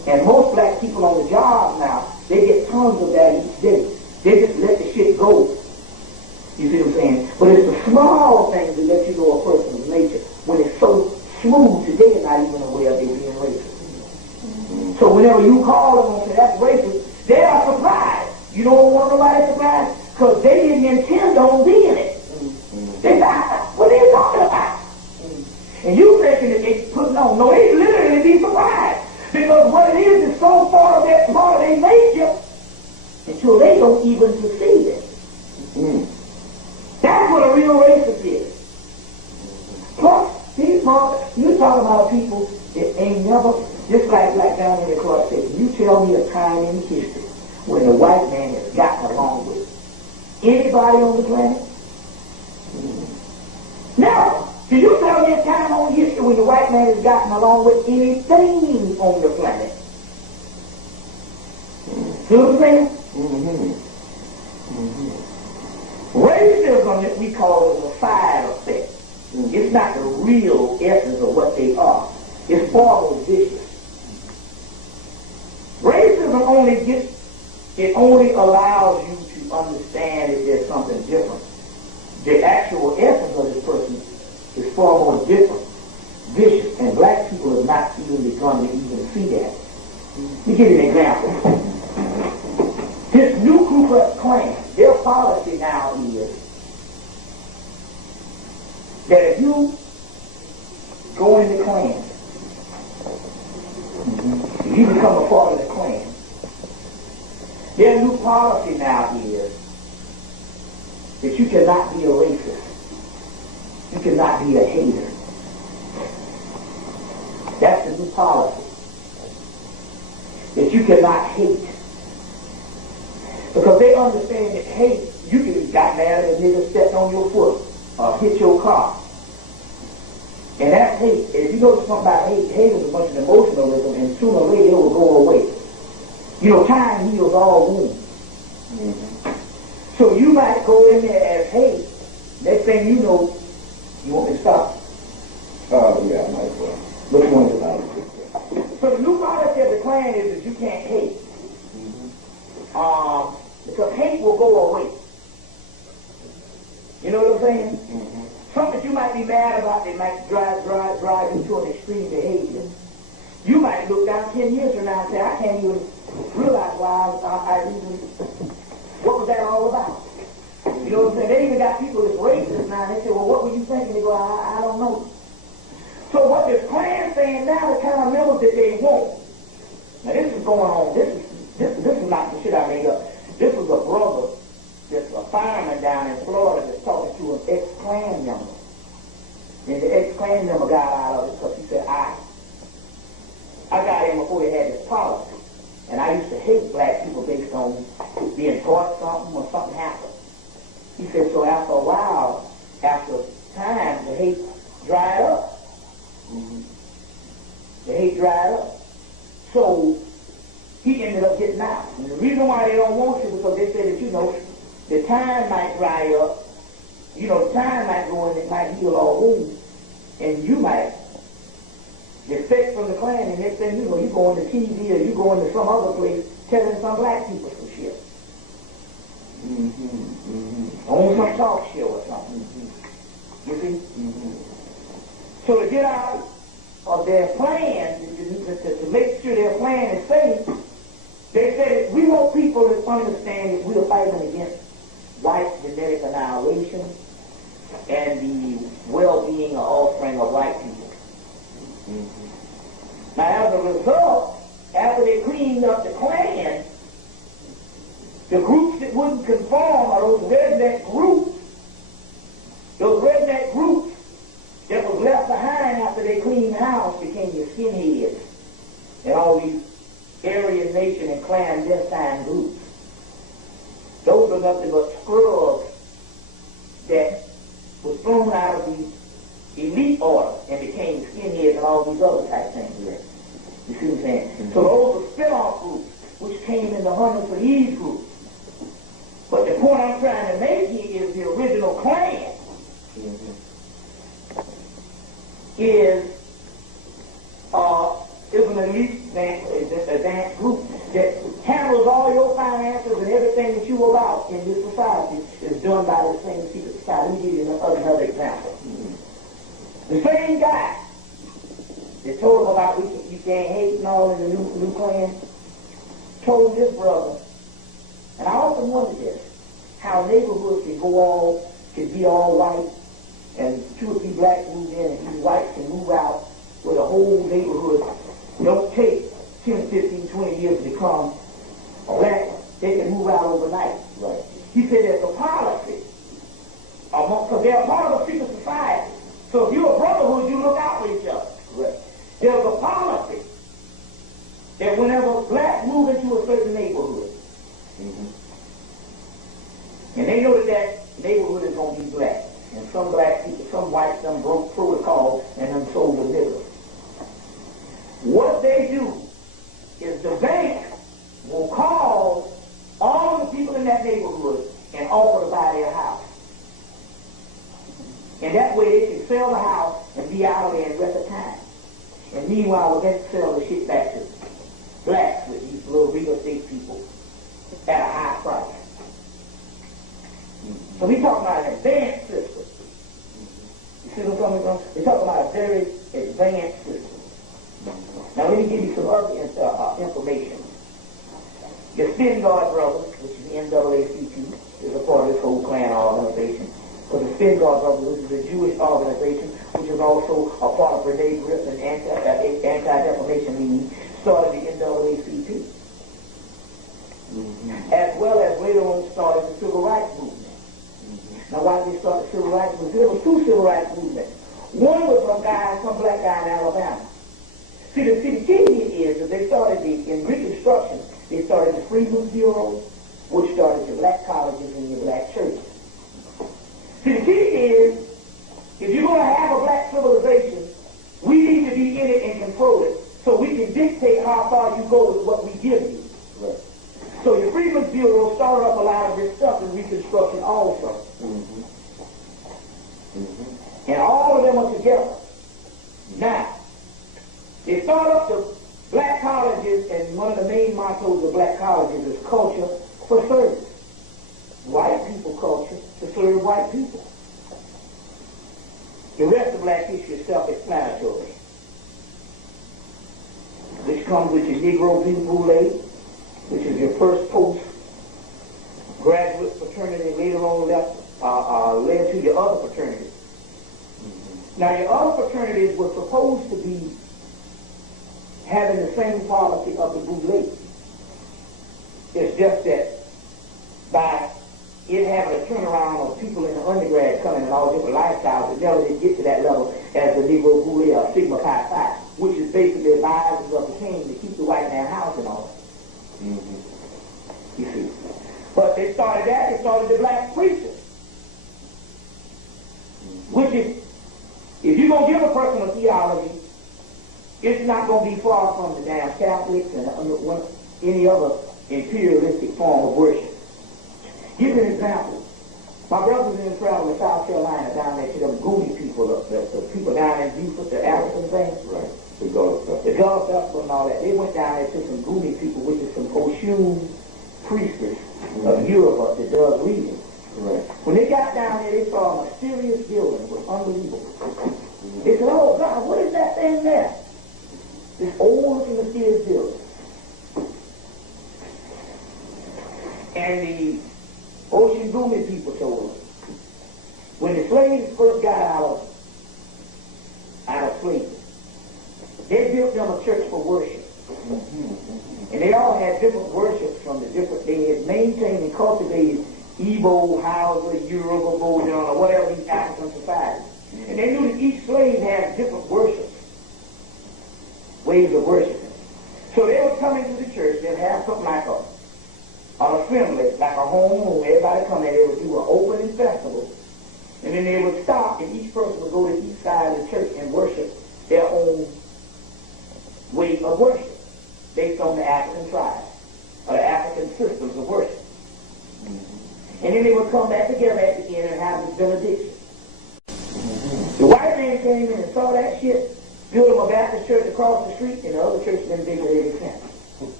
And most black people on the job now, they get tons of that each day. They just let the shit go. You see what I'm saying? But it's the small things that let you know a person's nature. When it's so smooth today, they're not even aware they being racist. So whenever you call them and say that's racist, they are surprised. You don't want nobody surprised? Because they didn't intend on being it. They thought, what are you talking about? And you thinking that they putting on. No, they literally be surprised. Because what it is so far of that part of their nature until they don't even perceive it. That's what a real racist is. Plus, these folks, you talk about people that ain't never, just like down in the court said, you tell me a time in history when the white man has gotten along with anybody on the planet? Now, can you tell me a time on history when the white man has gotten along with anything on the planet? See what I'm saying? Racism that we call is a side effect. It's not the real essence of what they are. It's far more vicious. Racism only allows you to understand if there's something different. The actual essence of this person is far more different, vicious, and black people have not even begun to even see that. Let me give you an example. This new Ku Klux Klan, their policy now is that if you go in the Klan, if you become a part of the Klan, their new policy now is that you cannot be a racist. You cannot be a hater. That's the new policy. That you cannot hate. Because they understand that hate, you can be got mad at a nigga stepped on your foot or hit your car. And that's hate. If you know something about hate, hate is a bunch of emotionalism, and sooner or later it will go away. You know, time heals all wounds. So you might go in there as hate. Next thing you know, you want me to stop? Yeah, I might as well. Which one is it? So the new policy of the Klan is that you can't hate. Because hate will go away. You know what I'm saying? Something that you might be mad about, they might drive you to an extreme behavior. You might look down 10 years from now and say, I can't even realize why I even, what was that all about? You know what I'm saying? They even got people that's racist now, and they say, well, what were you thinking? They go, I don't know. So what this Klan saying now, the kind of members that they want. Now this is going on, this is not the shit I made up. This was a brother that's a fireman down in Florida that's talking to an ex-Klan member. And the ex-Klan member got out of it because he said, I got in before he had this policy. And I used to hate black people based on being taught something or something happened. He said, so after a while, after time, the hate dried up. The hate dried up. So he ended up getting out. And the reason why they don't want you is because they say that, you know, the time might dry up. You know, the time might go and it might heal all wounds. And you might defect from the Klan, and next thing you know, you go into TV or you go into some other place telling some black people some shit. On some talk show or something. You see? So to get out of their plan, to make sure their plan is safe, they said we want people to understand that we're fighting against white genetic annihilation and the well-being or offspring of white people. Now, as a result, after they cleaned up the Klan, the groups that wouldn't conform are those redneck groups that was left behind after they cleaned the house became the skinheads and all these Aryan Nation and clandestine groups. Those are nothing but scrubs that was thrown out of the elite order and became skinheads and all these other type things there. You see what I'm saying? So those are spin-off groups which came in the hunting for these groups. But the point I'm trying to make here is the original Klan is an elite man. advanced group that handles all your finances and everything that you about in this society is done by the same secret society. Let me give you another example. The same guy that told him about you can't hate and all in the new Klan told this brother, and I often wonder this, how neighborhoods can be all white, and 2 or 3 blacks move in, and these whites can move out, where the whole neighborhood don't take 10, 15, 20 years to become black. They can move out overnight. Right. He said there's a policy, because they're a part of a secret society. So if you're a brotherhood, you look out for each other. Right. There's a policy that whenever blacks move into a certain neighborhood, and they know that neighborhood is going to be black, and some black people, some whites, some broke protocol, and them sold the niggas. What they do is the bank will call all the people in that neighborhood and offer to buy their house. And that way they can sell the house and be out of there in record time. And meanwhile, we're going to sell the shit back to blacks with these little real estate people at a high price. So we talking about an advanced system. You see what I'm coming from? We're talking about a very advanced system. Now let me give you some other information. The Spin Guard Brothers, which is the NAACP, is a part of this whole Klan organization. But the Spin Guard Brothers, which is a Jewish organization, which is also a part of Renee Griffin's Anti-Defamation League, started the NAACP. As well as later on started the Civil Rights Movement. Now why did they start the Civil Rights Movement? There were 2 Civil Rights movements. One was some black guy in Alabama. See, the key is that they started in Reconstruction, they started the Freedmen's Bureau, which started your black colleges and your black churches. See, the key is, if you're going to have a black civilization, we need to be in it and control it, so we can dictate how far you go with what we give you. Right. So your Freedmen's Bureau started up a lot of this stuff in Reconstruction also. And all of them are together. Now, they start up the black colleges, and one of the main mottos of black colleges is culture for service. White people culture to serve white people. The rest of black history is self-explanatory. Which comes with your Negro Boule, which is your first post-graduate fraternity, later on led to your other fraternities. Now, your other fraternities were supposed to be having the same policy of the Boule. It's just that by it having a turnaround of people in the undergrad coming in all different lifestyles, it never did get to that level as the Negro Boule or Sigma Chi Phi, which is basically advisors of the king to keep the white man house and all. You see. But they started the black preachers. Which is, if you're going to give a person a theology, it's not going to be far from the damn Catholics and any other imperialistic form of worship. Give you an example. My brothers in travel in South Carolina down there to them Goonie people, the people down in Beaufort, the African thing. Right. The Gulf Festival. The Gulf Festival and all that. They went down there to some Goonie people, which is some Oshun priestess of Europe that does reading. Right. When they got down there, they saw a mysterious building. It was unbelievable. They said, "Oh God, what is that thing there?" This old-looking mysterious building. And the Ocean Goonie people told us, when the slaves first got out of slavery, they built them a church for worship. And they all had different worships from the different, they had maintained and cultivated Igbo, Hausa, Yoruba, Bojan, or whatever these African societies. And they knew that each slave had different worships, ways of worshiping. So they would come into the church, they'd have something like an assembly, like a home, everybody come in, they would do an opening festival, and then they would stop, and each person would go to each side of the church and worship their own way of worship, based on the African tribes, or the African systems of worship. And then they would come back together at the end and have this benediction. The white man came in and saw that shit, built him a Baptist church across the street, and the other church has been bigger ever since.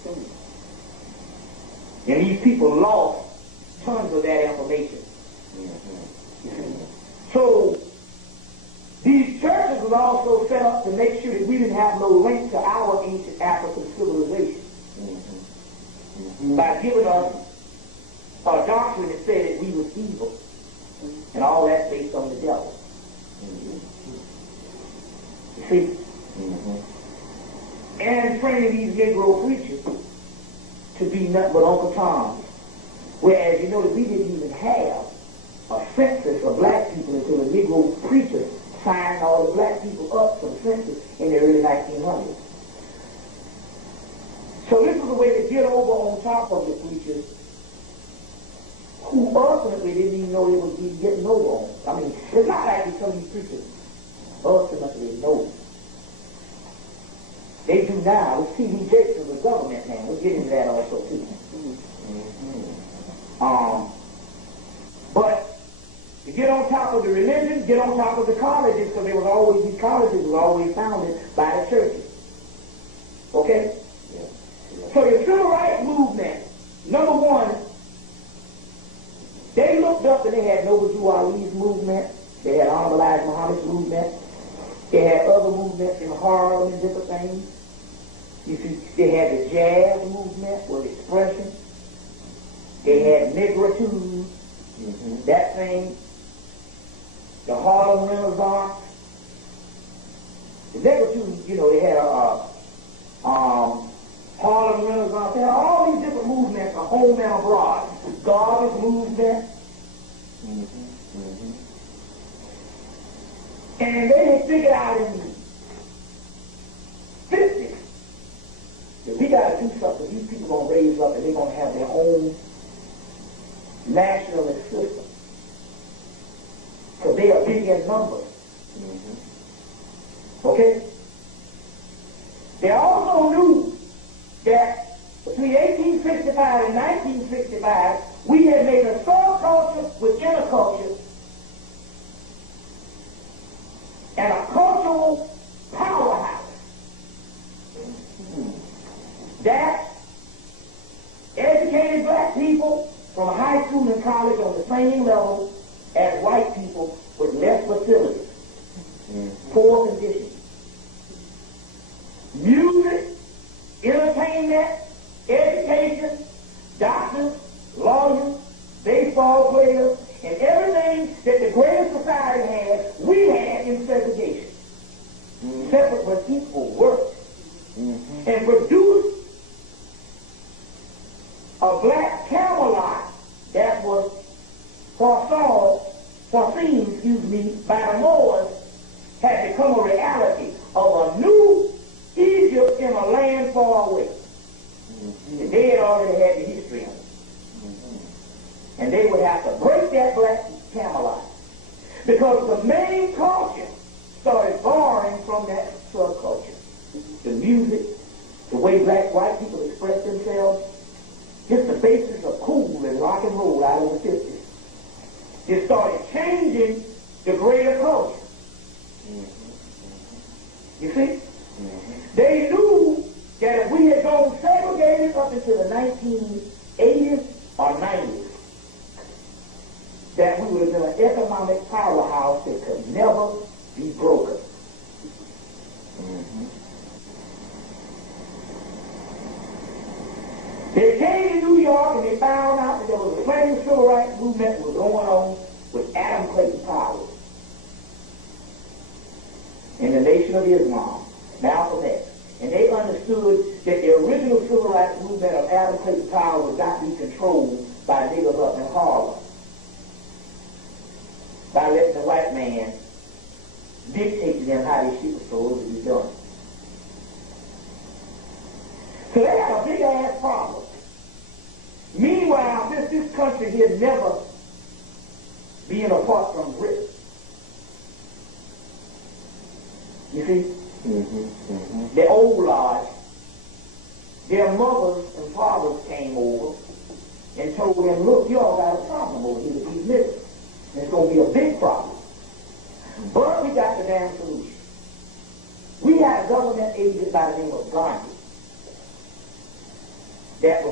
And these people lost tons of that information. So these churches were also set up to make sure that we didn't have no link to our ancient African civilization by giving us a doctrine that said that we was evil, and all that's based on the devil. You see? And training these Negro preachers to be nothing but Uncle Toms. Whereas you know that we didn't even have a census of black people until the Negro preachers signed all the black people up for the census in the early 1900s. So this was a way to get over on top of the preachers who ultimately didn't even know they would be getting over on. I mean, it's not like some of these preachers ultimately know. They do now. We see these Jakes of the government now. We'll get into that also too. But to get on top of the religion, get on top of the colleges, because there was always, these colleges were always founded by the churches. Okay? So the civil rights movement, number one, they looked up and they had Noble Drew Ali's movement, they had Honorable Elijah Muhammad's movement, they had other movements in Harlem and different things. You see, they had the jazz movement with expression. They had Negritude, that thing, the Harlem Renaissance. The Negritude, you know, they had Harlem Renaissance. They had all these different movements, a home and abroad. Garbage movement. And they had figured out in the 50s that we got to do something. These people going to raise up and they're going to have their own nationalist system. Because they are big in numbers. Okay? They also knew that between 1865 and 1965, we had made a subculture within a culture and a cultural powerhouse that educated black people from high school and college on the same level as white people with less facilities, poor conditions. Music, entertainment, education, doctors, lawyers, baseball players, and everything that the greatest society had, we had in segregation. Separate but equal work. And produced a black Camelot that was foreseen, by the Moors, had become a reality of a new Egypt in a land far away. And they had already had the history of it. And they would have to break that black Camelot. Because the main culture started borrowing from that subculture. The music, the way white people express themselves, just the basis of cool and rock and roll out of the 50s. It started changing the greater culture. You see? They knew that if we had gone segregated up into the 1980s or 90s, that we would have been an economic powerhouse that could never be broken. They came to New York and they found out that there was a same civil rights movement that was going on with Adam Clayton Powell in the Nation of Islam, Malcolm X. And they understood that the original civil rights movement of Adam Clayton Powell would not be controlled by niggas up in Harlem, by letting the white man dictate to them how this shit was supposed to be done. So they had a big ass problem. Meanwhile, this country here never being apart from Britain. You see? The old lodge, their mothers and fathers came over and told them, look, y'all got a problem over here with these niggas. And it's going to be a big problem. But we got the damn solution. We had a government agent by the name of Gandhi.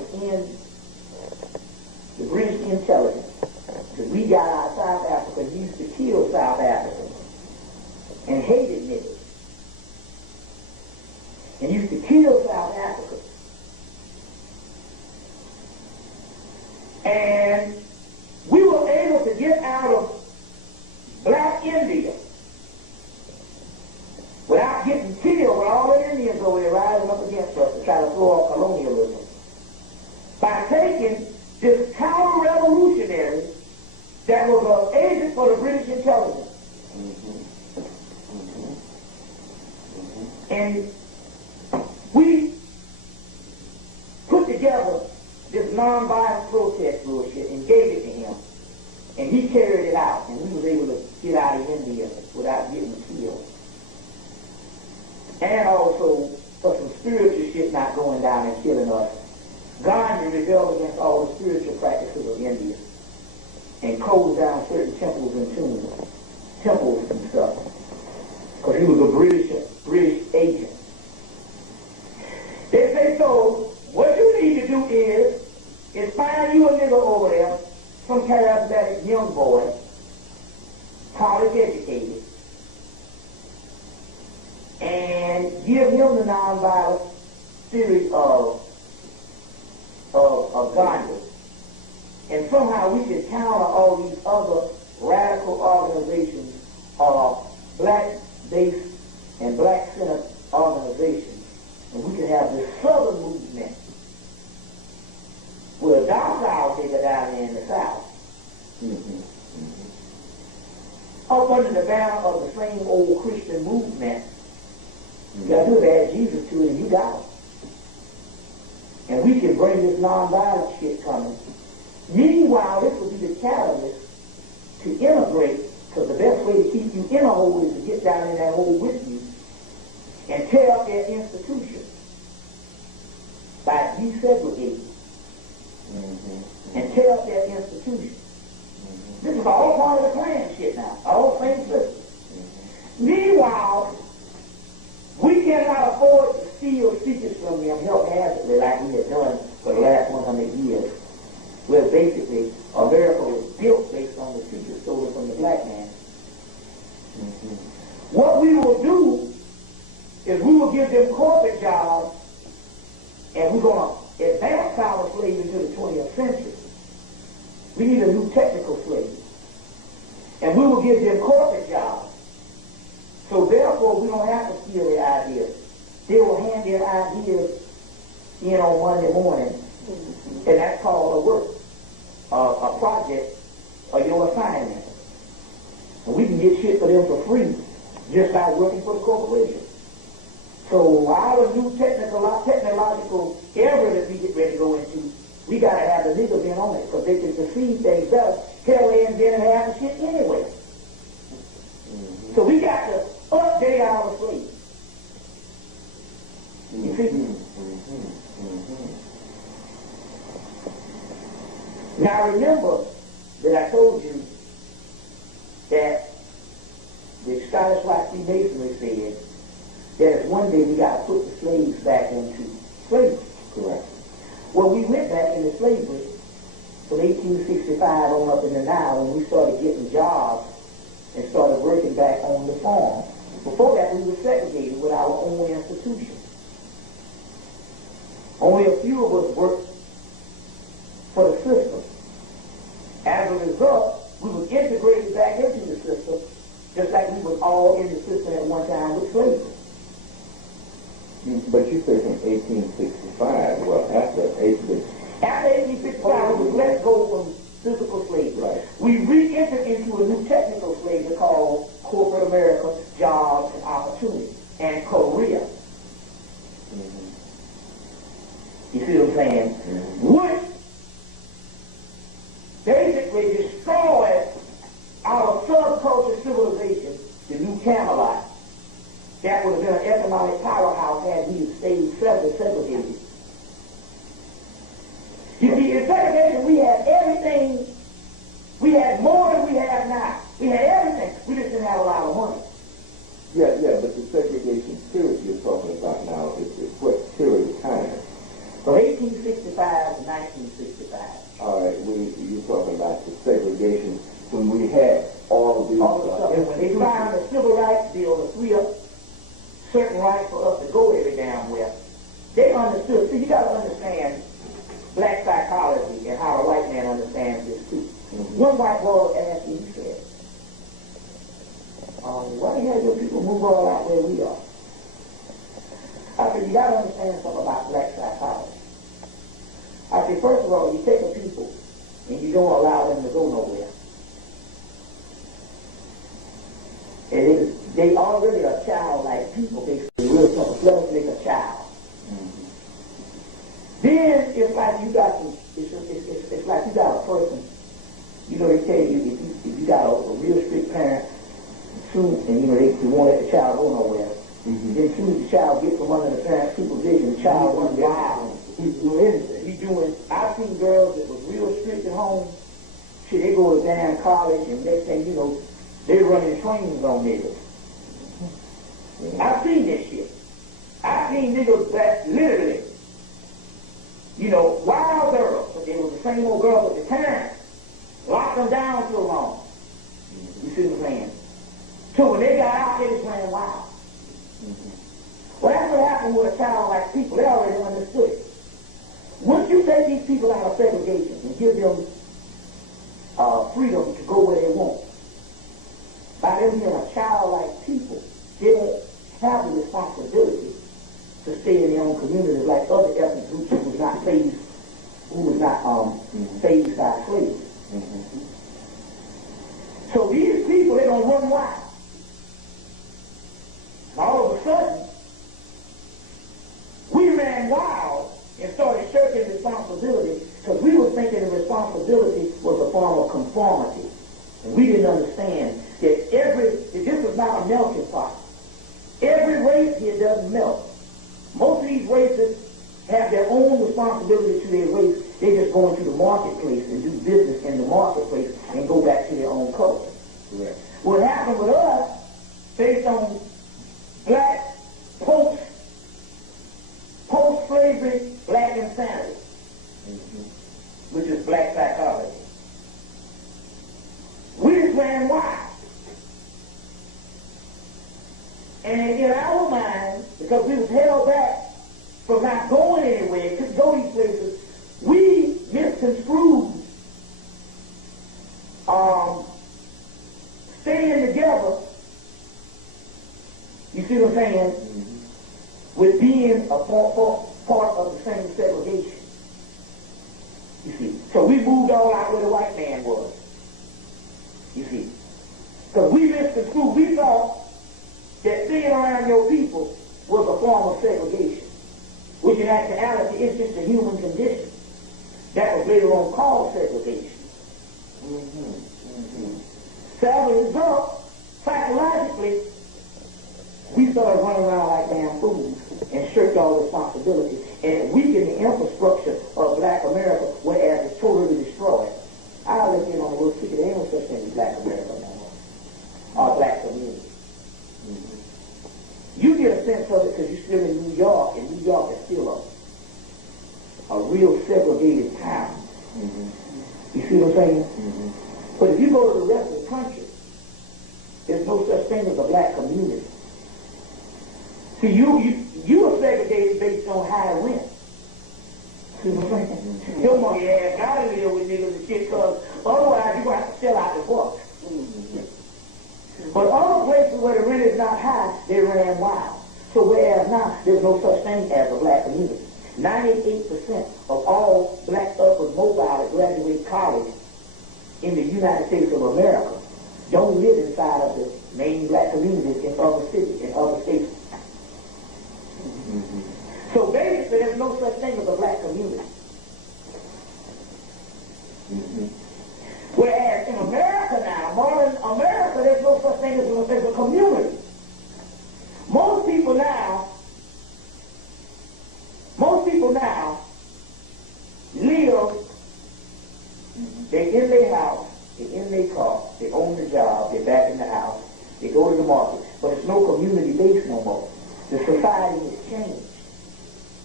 in the British intelligence, because we got our South Africa used to kill South Africans and hated niggas. And used to kill South Africa. And we were able to get out of black India without getting killed with all the Indians over there rising up against us to try to throw off colonialism. By taking this counter-revolutionary that was an agent for the British intelligence. And we put together this nonviolent protest bullshit and gave it to him. And he carried it out, and we was able to get out of India without getting killed. And also, for some spiritual shit not going down and killing us, Gandhi rebelled against all the spiritual practices of India and closed down certain temples and temples and stuff. Because he was a British agent. They say, so what you need to do is find you a nigga over there, some charismatic young boy, college educated, and give him the nonviolent theory of Gandhi. And somehow we can counter all these other radical organizations, black-based and black-centered organizations. And we can have this southern movement with a docile nigga down there in the south. Up under the banner of the same old Christian movement. You got to add Jesus to it and you got it. And we can bring this nonviolent shit coming. Meanwhile, this will be the catalyst to integrate, because the best way to keep you in a hole is to get down in that hole with you and tear up their institutions by desegregating and tear up their institutions. This is all part of the Klan shit now, all the same system. Meanwhile, we cannot afford to steal secrets from them haphazardly like we have done for the last 100 years, where basically America was built based on the secrets stolen from the black man. What we will do is we will give them corporate jobs, and we're going to advance our slaves into the 20th century. We need a new technical slave. And we will give them corporate jobs. So therefore, we don't have to steal their ideas. They will hand their ideas in on Monday morning, and that's called a work, a project, or your assignment. And we can get shit for them for free just by working for the corporation. So our new technological era that we get ready to go into, we got to have the niggas in on it, because they can perceive things better. Hell, they ain't been having shit anyway. So we got to update our slaves. You see? Now remember that I told you that the Scottish White Freemasonry said that one day we got to put the slaves back into slavery. Correct. Well, we went back into slavery from 1865 on up into now, when we started getting jobs and started working back on the farm. Before that, we were segregated with our own institutions. Only a few of us worked for the system. As a result, we were integrated back into the system, just like we was all in the system at one time with slavery. But you say from 1865, well, after 1865, we was let go from physical slavery. Right. We re-entered into a new technical slavery called corporate America, jobs and opportunity, and Korea. You see what I'm saying? Which basically destroyed our subculture civilization, the new Camelot. That would have been an economic powerhouse had we stayed segregated. You see, in segregation, we had everything. We had more than we have now. We had everything. We just didn't have a lot of money. Yeah, but the segregation period you're talking about now is what period of time? From 1865 to 1965. All right, you're talking about the segregation when we had all of these. All the stuff. When they signed the Civil Rights Bill to free up certain rights for us to go every damn where, they understood. See, you got to understand black psychology and how the white man understands this too. One white boy asked me, he said, why the hell do people move all out where we are? I said, you got to understand something about black psychology. I said, first of all, you take a people and you don't allow them to go nowhere. And they already are childlike people, basically. Real simple. Let us make a child. Then it's like you got some, it's like you got a person. You know, they tell you if you got a real strict parent, soon, and you know they won't let the child go nowhere. Then soon as the child gets from under the parent's supervision, the child runs wild. He's doing anything. He's doing. I've seen girls that was real strict at home. Shit, they go to damn college, and next thing you know, they running trains on niggas. I've seen this shit. I've seen niggas that literally, you know, wild girls, but they were the same old girls at the time. Locked them down so long. You see what I'm saying? So when they got out, they just ran wild. Well, that's what happened with a child like people. They already understood it. Once you take these people out of segregation and give them freedom to go where they want, by them being a child like people, they have the responsibility to stay in their own communities like other ethnic groups who was not phased by slavery. So these people, they don't run wild. All of a sudden, we ran wild and started shirking responsibility because we were thinking the responsibility was a form of conformity. And we didn't understand that this was not a melting pot. Every race here doesn't melt. Most of these races have their own responsibility to their race. They just go into the marketplace and do business in the marketplace and go back to their own culture. Correct. What happened with us, based on black post-slavery black insanity, which is black psychology. We just ran wild. And in our minds, because we was held back from not going anywhere, couldn't go these places, we misconstrued staying together, you see what I'm saying, with being a part of the same segregation. You see. So we moved all out where the white man was. You see. Because we misconstrued, we thought that staying around your people was a form of segregation, which in actuality is just a human condition. That was later on called segregation. So as a result, psychologically, we started running around like damn fools and shirked all responsibility and weakened the infrastructure of black America, whereas it's totally destroyed. I'll let you on a little secret. There ain't no such thing as black America no more. Or black community. You get a sense of it because you're still in New York, and New York is still a real segregated town. You see what I'm saying? But if you go to the rest of the country, there's no such thing as a black community. See, you are segregated based on high rent. See what I'm saying? Your monkey ass gotta live with niggas and shit, because otherwise you're going to have to sell out the books. But other places where the rent is not high, they ran wild. So whereas now, there's no such thing as a black community. 98% of all black upward mobile that graduate college in the United States of America don't live inside of the main black communities in other cities, in other states. So basically, there's no such thing as a black community. Whereas in America now, modern America, there's no such thing as a community. Most people now live, they're in their house, they're in their car, they own the job, they're back in the house, they go to the market, but it's no community base no more. The society has changed.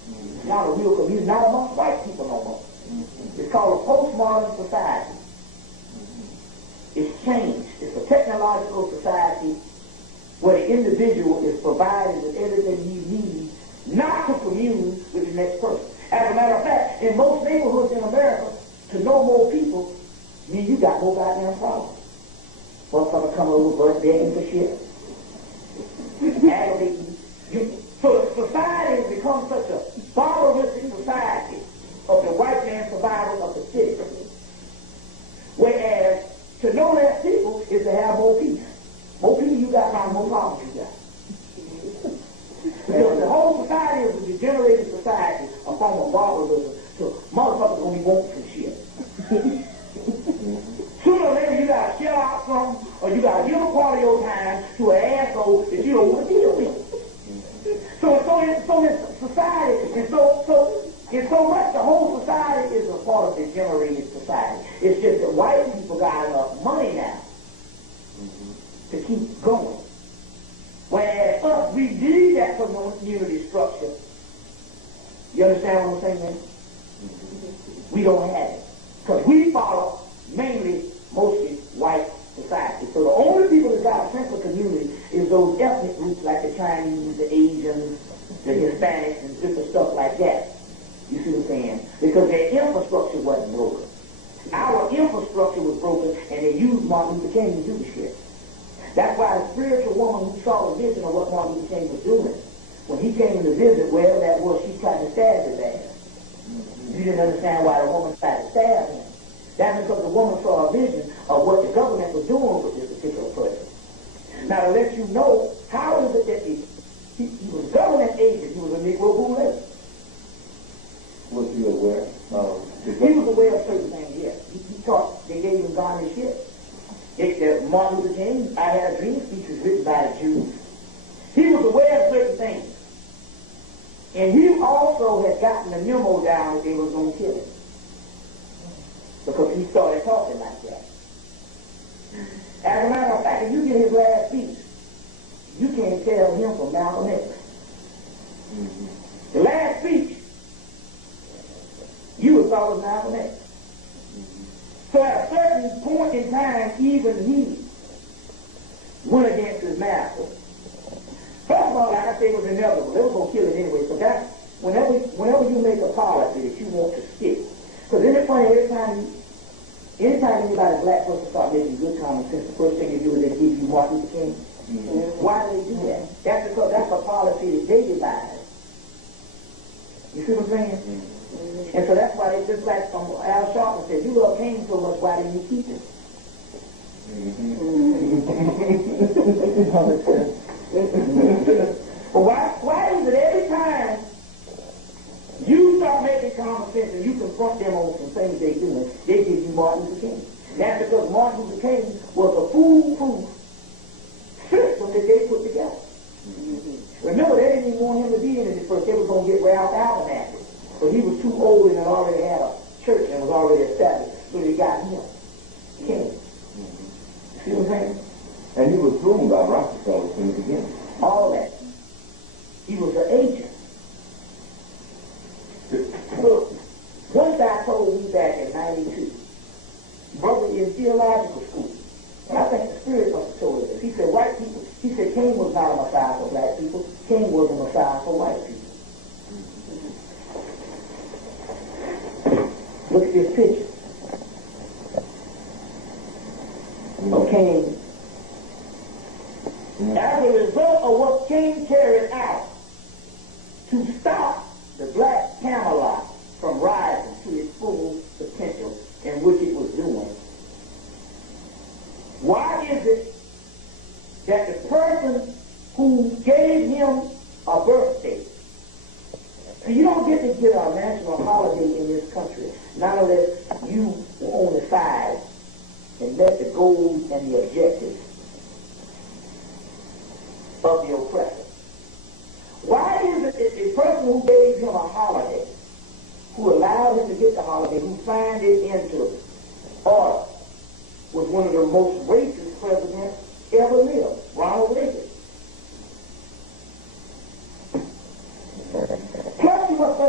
He's not a real, he's not amongst white people no more. It's called a postmodern society. It's changed. It's a technological society where the individual is provided with everything he needs not to commune with the next person. As a matter of fact, in most neighborhoods in America, to know more people, mean you got more goddamn problems. Motherfucker come over, begging for shit, aggravating you. So society has become such a barbaristic society of the white man survival of the city. Whereas to know less people is to have more peace. More people you got, around more problems you got. Because the whole society is a degenerated society, a form of barbarism. So motherfuckers gonna be wanting some shit. Sooner or later you gotta shell out some, or you gotta give a part of your time to an asshole that you don't want to deal with. So this society is so much the whole society is a part of the degenerated society. It's just that white people got enough money now to keep going. Whereas us, we need that community structure. You understand what I'm saying, man? We don't have it. Because we follow mainly, mostly white society. So the only people that got a sense of community is those ethnic groups like the Chinese, the Asians, the Hispanics, and different stuff like that. You see what I'm saying? Because their infrastructure wasn't broken. Our infrastructure was broken, and they used Martin Luther King to do the shit. That's why the spiritual woman who saw the vision of what Martin Luther King was doing, when he came to visit, well, that was she tried to stab his ass. You didn't understand why the woman tried to stab him. That's because the woman saw a vision of what the government was doing with this particular person. Now, to let you know, how is it that he was a government agent, he was a Negro bootlegger. Was he aware of He was aware of certain things, yes. He thought they gave him God and shit. Martin Luther King, I Had a Dream speech was written by the Jews. He was aware of certain things. And he also had gotten the memo down that they were going to kill him. Because he started talking like that. As a matter of fact, if you get his last speech, you can't tell him from Malcolm X. The last speech, you would thought of Malcolm X. So at a certain point in time, even he went against his master. First of all, like I said, it was inevitable. They were going to kill it anyway. So that's, whenever you make a policy that you want to stick, because isn't it funny, anytime anybody, black person, start making good common sense, the first thing they do is they give you Martin Luther King. Why do they do that? That's because that's a policy that they devised. You see what I'm saying? And so that's why they just like Al Sharpton said, you love King so much, why didn't you keep it? But why is it every time you start making common sense and you confront them on some things they doing, they give you Martin Luther King? That's because Martin Luther King was a foolproof system that they put together. Remember, they didn't even want him to be in it at first. They was going to get Ralph Allen at it. But he was too old and had already had a church and was already established. So they got him. King. See what I'm saying? And he was groomed by Rockefeller from the beginning. All that. He was an agent. Look, one guy told me back in 92, brother in theological school, and I think the Spirit must have told us this. He said, white people, he said King was not a Messiah for black people. King was a Messiah for white people. Look at this picture of King. As a result of what King carried out to stop the black Camelot from rising to its full potential in which it was doing, why is it that the person who gave him a birthday, you don't get to get a national holiday in this country, not unless you were on the side and met the goals and the objectives of the oppressor. Why is it that the person who gave him a holiday, who allowed him to get the holiday, who signed it into order, was one of the most racist presidents ever lived, Ronald Reagan? Plus, you must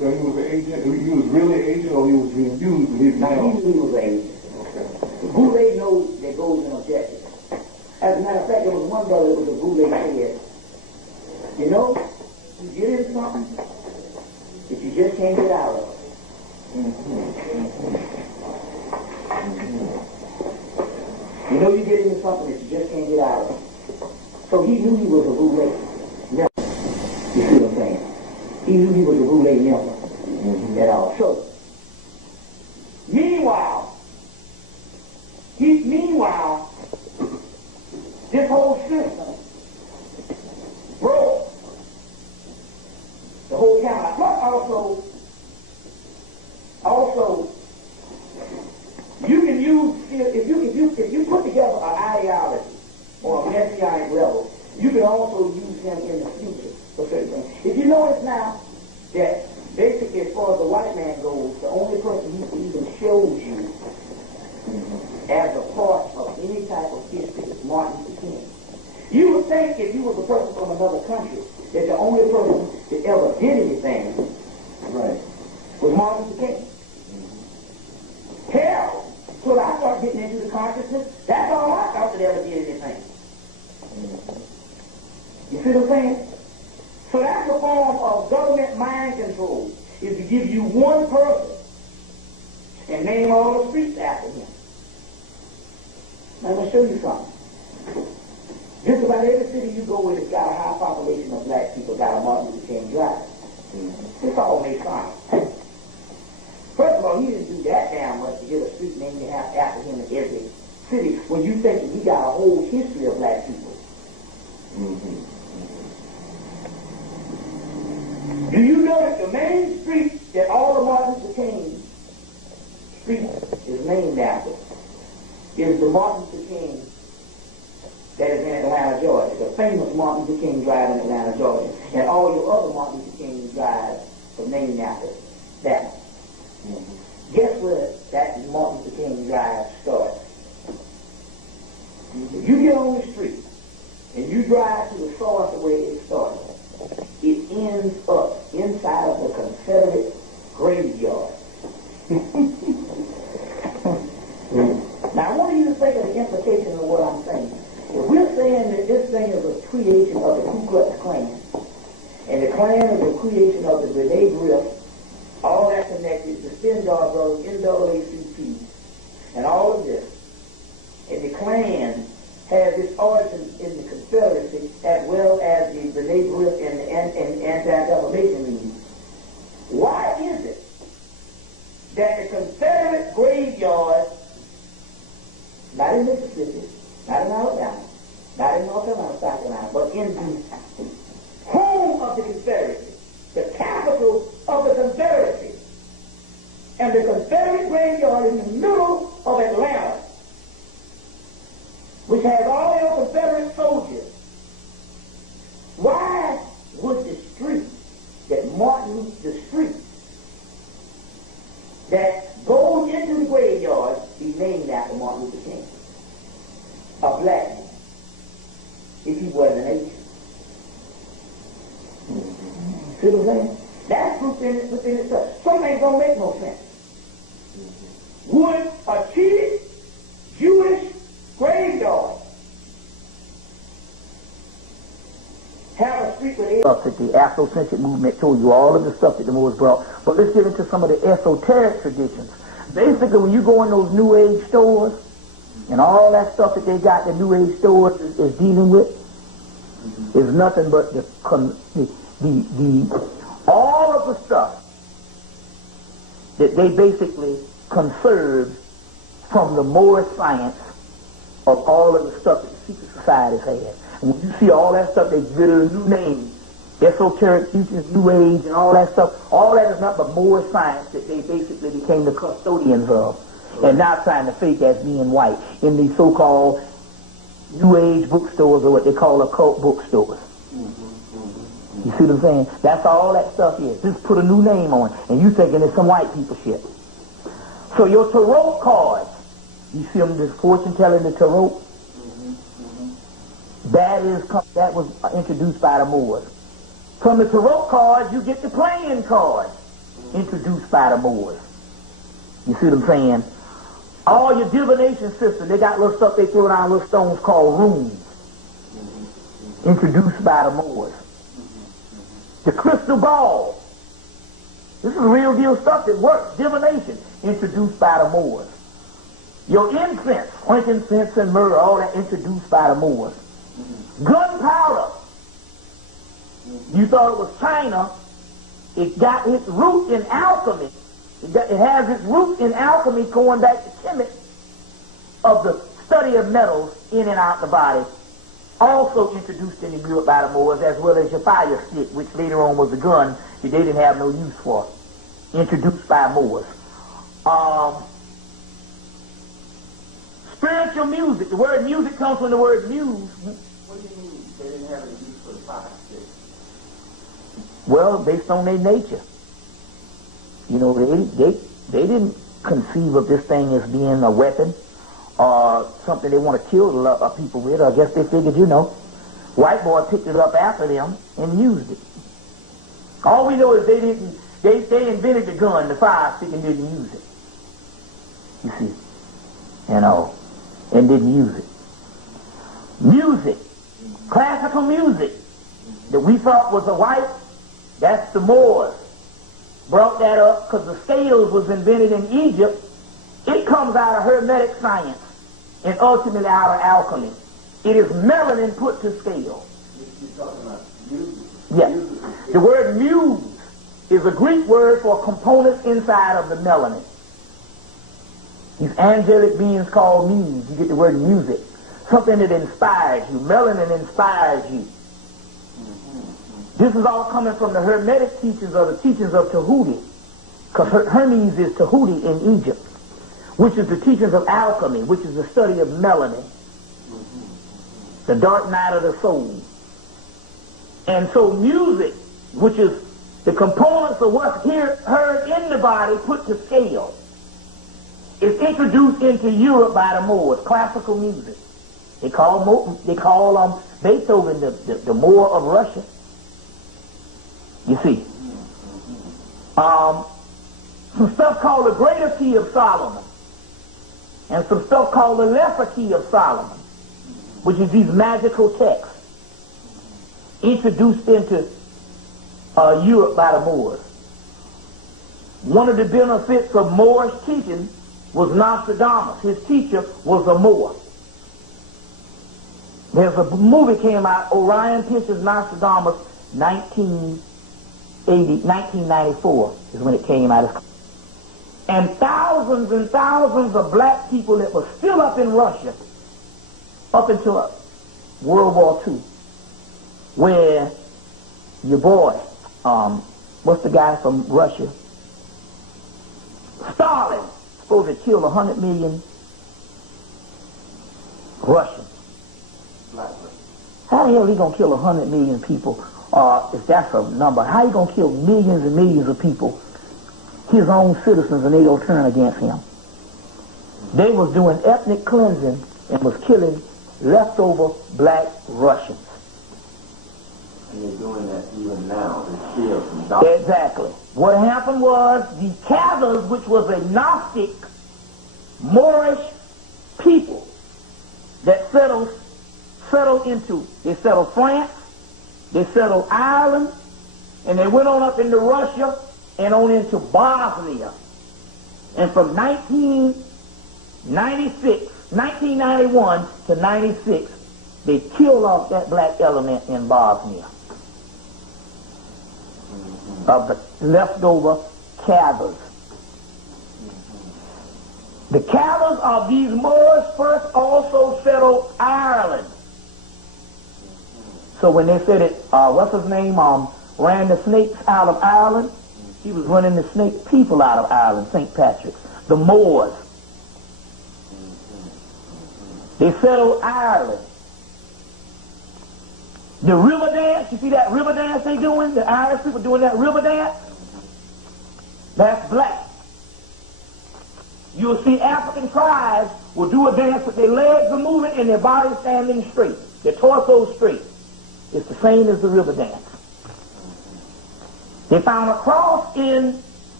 really an agent or he was being used to his Now, he knew he was an agent. Boulay knows that goals and objectives. As a matter of fact, there was one brother that was a Boulay said, you know, you get into something that you just can't get out of. You know you get into something that you just can't get out of. So he knew he was a Boulay member. You see what I'm saying? He knew he was a Boulay member. At all. So, meanwhile, this whole system broke the whole county. Plus also, you can use, if you put together an ideology or a messianic level, you can also use him in the future for certain things. If you notice now that basically as far as the white man goes, the only person who even shows you as a part of any type of history is Martin Luther King. You would think if you was a person from another country that the only person that ever did anything was Martin Luther King. Hell, until I start getting into the consciousness, that's all I thought that ever did anything. You see what I'm saying? So that's a form of government mind control, is to give you one person and name all the streets after him. Now, I'm going to show you something. Just about every city you go in that's got a high population of black people got a Martin Luther King Drive. It's all made fine. First of all, he didn't do that damn much to get a street named after him in every city when you think that he got a whole history of black people. Do you know that the main street that all the Martin Luther King street is named after is the Martin Luther King that is in Atlanta, Georgia, the famous Martin Luther King Drive in Atlanta, Georgia, and all your other Martin Luther King drives are named after that one. Guess where that Martin Luther King Drive starts? If you get on the street and you drive to the source of where it started, it ends up inside of the Confederate graveyard. Now, I want you to think of the implication of what I'm saying. If we're saying that this thing is a creation of the Ku Klux Klan, and the Klan is a creation of the Brene Griff, all that connected, the Stendhal brothers, NAACP, and all of this, and the Klan has its origins in the Confederacy as well as the Brene Griff and the Anti-Defamation League. Why is it that the Confederate graveyard, not in Mississippi, not in Alabama, not in North Carolina, South Carolina, but in the home of the Confederacy, the capital of the Confederacy, and the Confederate graveyard in the middle of Atlanta, which has all your Confederate soldiers, why would the street that goes into the graveyard be named after Martin Luther King? A black man, if he wasn't an Asian. See what I'm saying? That's within itself. Some things don't make no sense. Would a cheated Jewish graveyard have a street with stuff that the Afrocentric movement told you, all of the stuff that the Moors brought. But let's get into some of the esoteric traditions. Basically, when you go in those New Age stores, and all that stuff that they got, the New Age stores is dealing with, is nothing but all of the stuff that they basically conserved from the Moorish science of all of the stuff that the secret societies had. And when you see all that stuff, they give it a new name, esoteric teachings, New Age, and all that stuff. All that is nothing but Moorish science that they basically became the custodians of, and now trying to fake as being white in these so-called New Age bookstores, or what they call occult bookstores. You see what I'm saying? That's all that stuff is. Just put a new name on it, and you thinking it's some white people shit. So your tarot cards, you see them, this fortune telling, the tarot, that was introduced by the Moors. From the tarot cards, you get the playing cards. introduced by the Moors. You see what I'm saying? All your divination systems, they got little stuff they throw down, little stones called runes. Introduced by the Moors. The crystal ball. This is real deal stuff that works. Divination, introduced by the Moors. Your incense, frankincense and myrrh, all that introduced by the Moors. Gunpowder. You thought it was China. It got its root in alchemy. It has its root in alchemy going back to Hemmitt of the study of metals in and out the body. Also introduced in Europe by the Moors, as well as your fire stick, which later on was a gun that they didn't have no use for. Introduced by Moors. Spiritual music. The word music comes from the word muse. What do you mean they didn't have any use for the fire stick? Well, based on their nature. You know, they didn't conceive of this thing as being a weapon or something they want to kill people with. I guess they figured, you know, white boy picked it up after them and used it. All we know is they invented the gun, the fire stick, and didn't use it. You see, and didn't use it. Music, classical music that we thought was a white, that's the Moors. Brought that up because the scales was invented in Egypt. It comes out of Hermetic science and ultimately out of alchemy. It is melanin put to scale. You're talking about music. Yes. The word muse is a Greek word for components inside of the melanin. These angelic beings called muse. You get the word music. Something that inspires you. Melanin inspires you. This is all coming from the Hermetic teachings or the teachings of Tahuti. Because Hermes is Tahuti in Egypt, which is the teachings of alchemy, which is the study of melanin, the dark night of the soul. And so music, which is the components of what's heard in the body put to scale, is introduced into Europe by the Moors, classical music. They call Beethoven the Moor of Russia. You see, some stuff called the Greater Key of Solomon, and some stuff called the Lesser Key of Solomon, which is these magical texts introduced into Europe by the Moors. One of the benefits of Moorish teaching was Nostradamus. His teacher was a Moor. There's a movie came out, Orion Pictures Nostradamus, 1994 is when it came out. And thousands of black people that were still up in Russia up until World War II, where your boy, what's the guy from Russia? Stalin, supposed to kill 100 million Russians. How the hell are he going to kill 100 million people? If that's a number, how you going to kill millions and millions of people, his own citizens, and they don't turn against him? They was doing ethnic cleansing and was killing leftover black Russians. And they're doing that even now. They're still Exactly. What happened was the Khazars, which was a Gnostic Moorish people that settled France, they settled Ireland, and they went on up into Russia and on into Bosnia. And from 1991 to 96, they killed off that black element in Bosnia of the leftover Khazars. The Khazars of these Moors first also settled Ireland. So when they said it, what's his name, ran the snakes out of Ireland, he was running the snake people out of Ireland, St. Patrick's, the Moors. They settled Ireland. The river dance, you see that river dance they doing? The Irish people doing that river dance? That's black. You'll see African tribes will do a dance with their legs are moving and their bodies standing straight, their torso straight. It's the same as the river dance. They found a cross in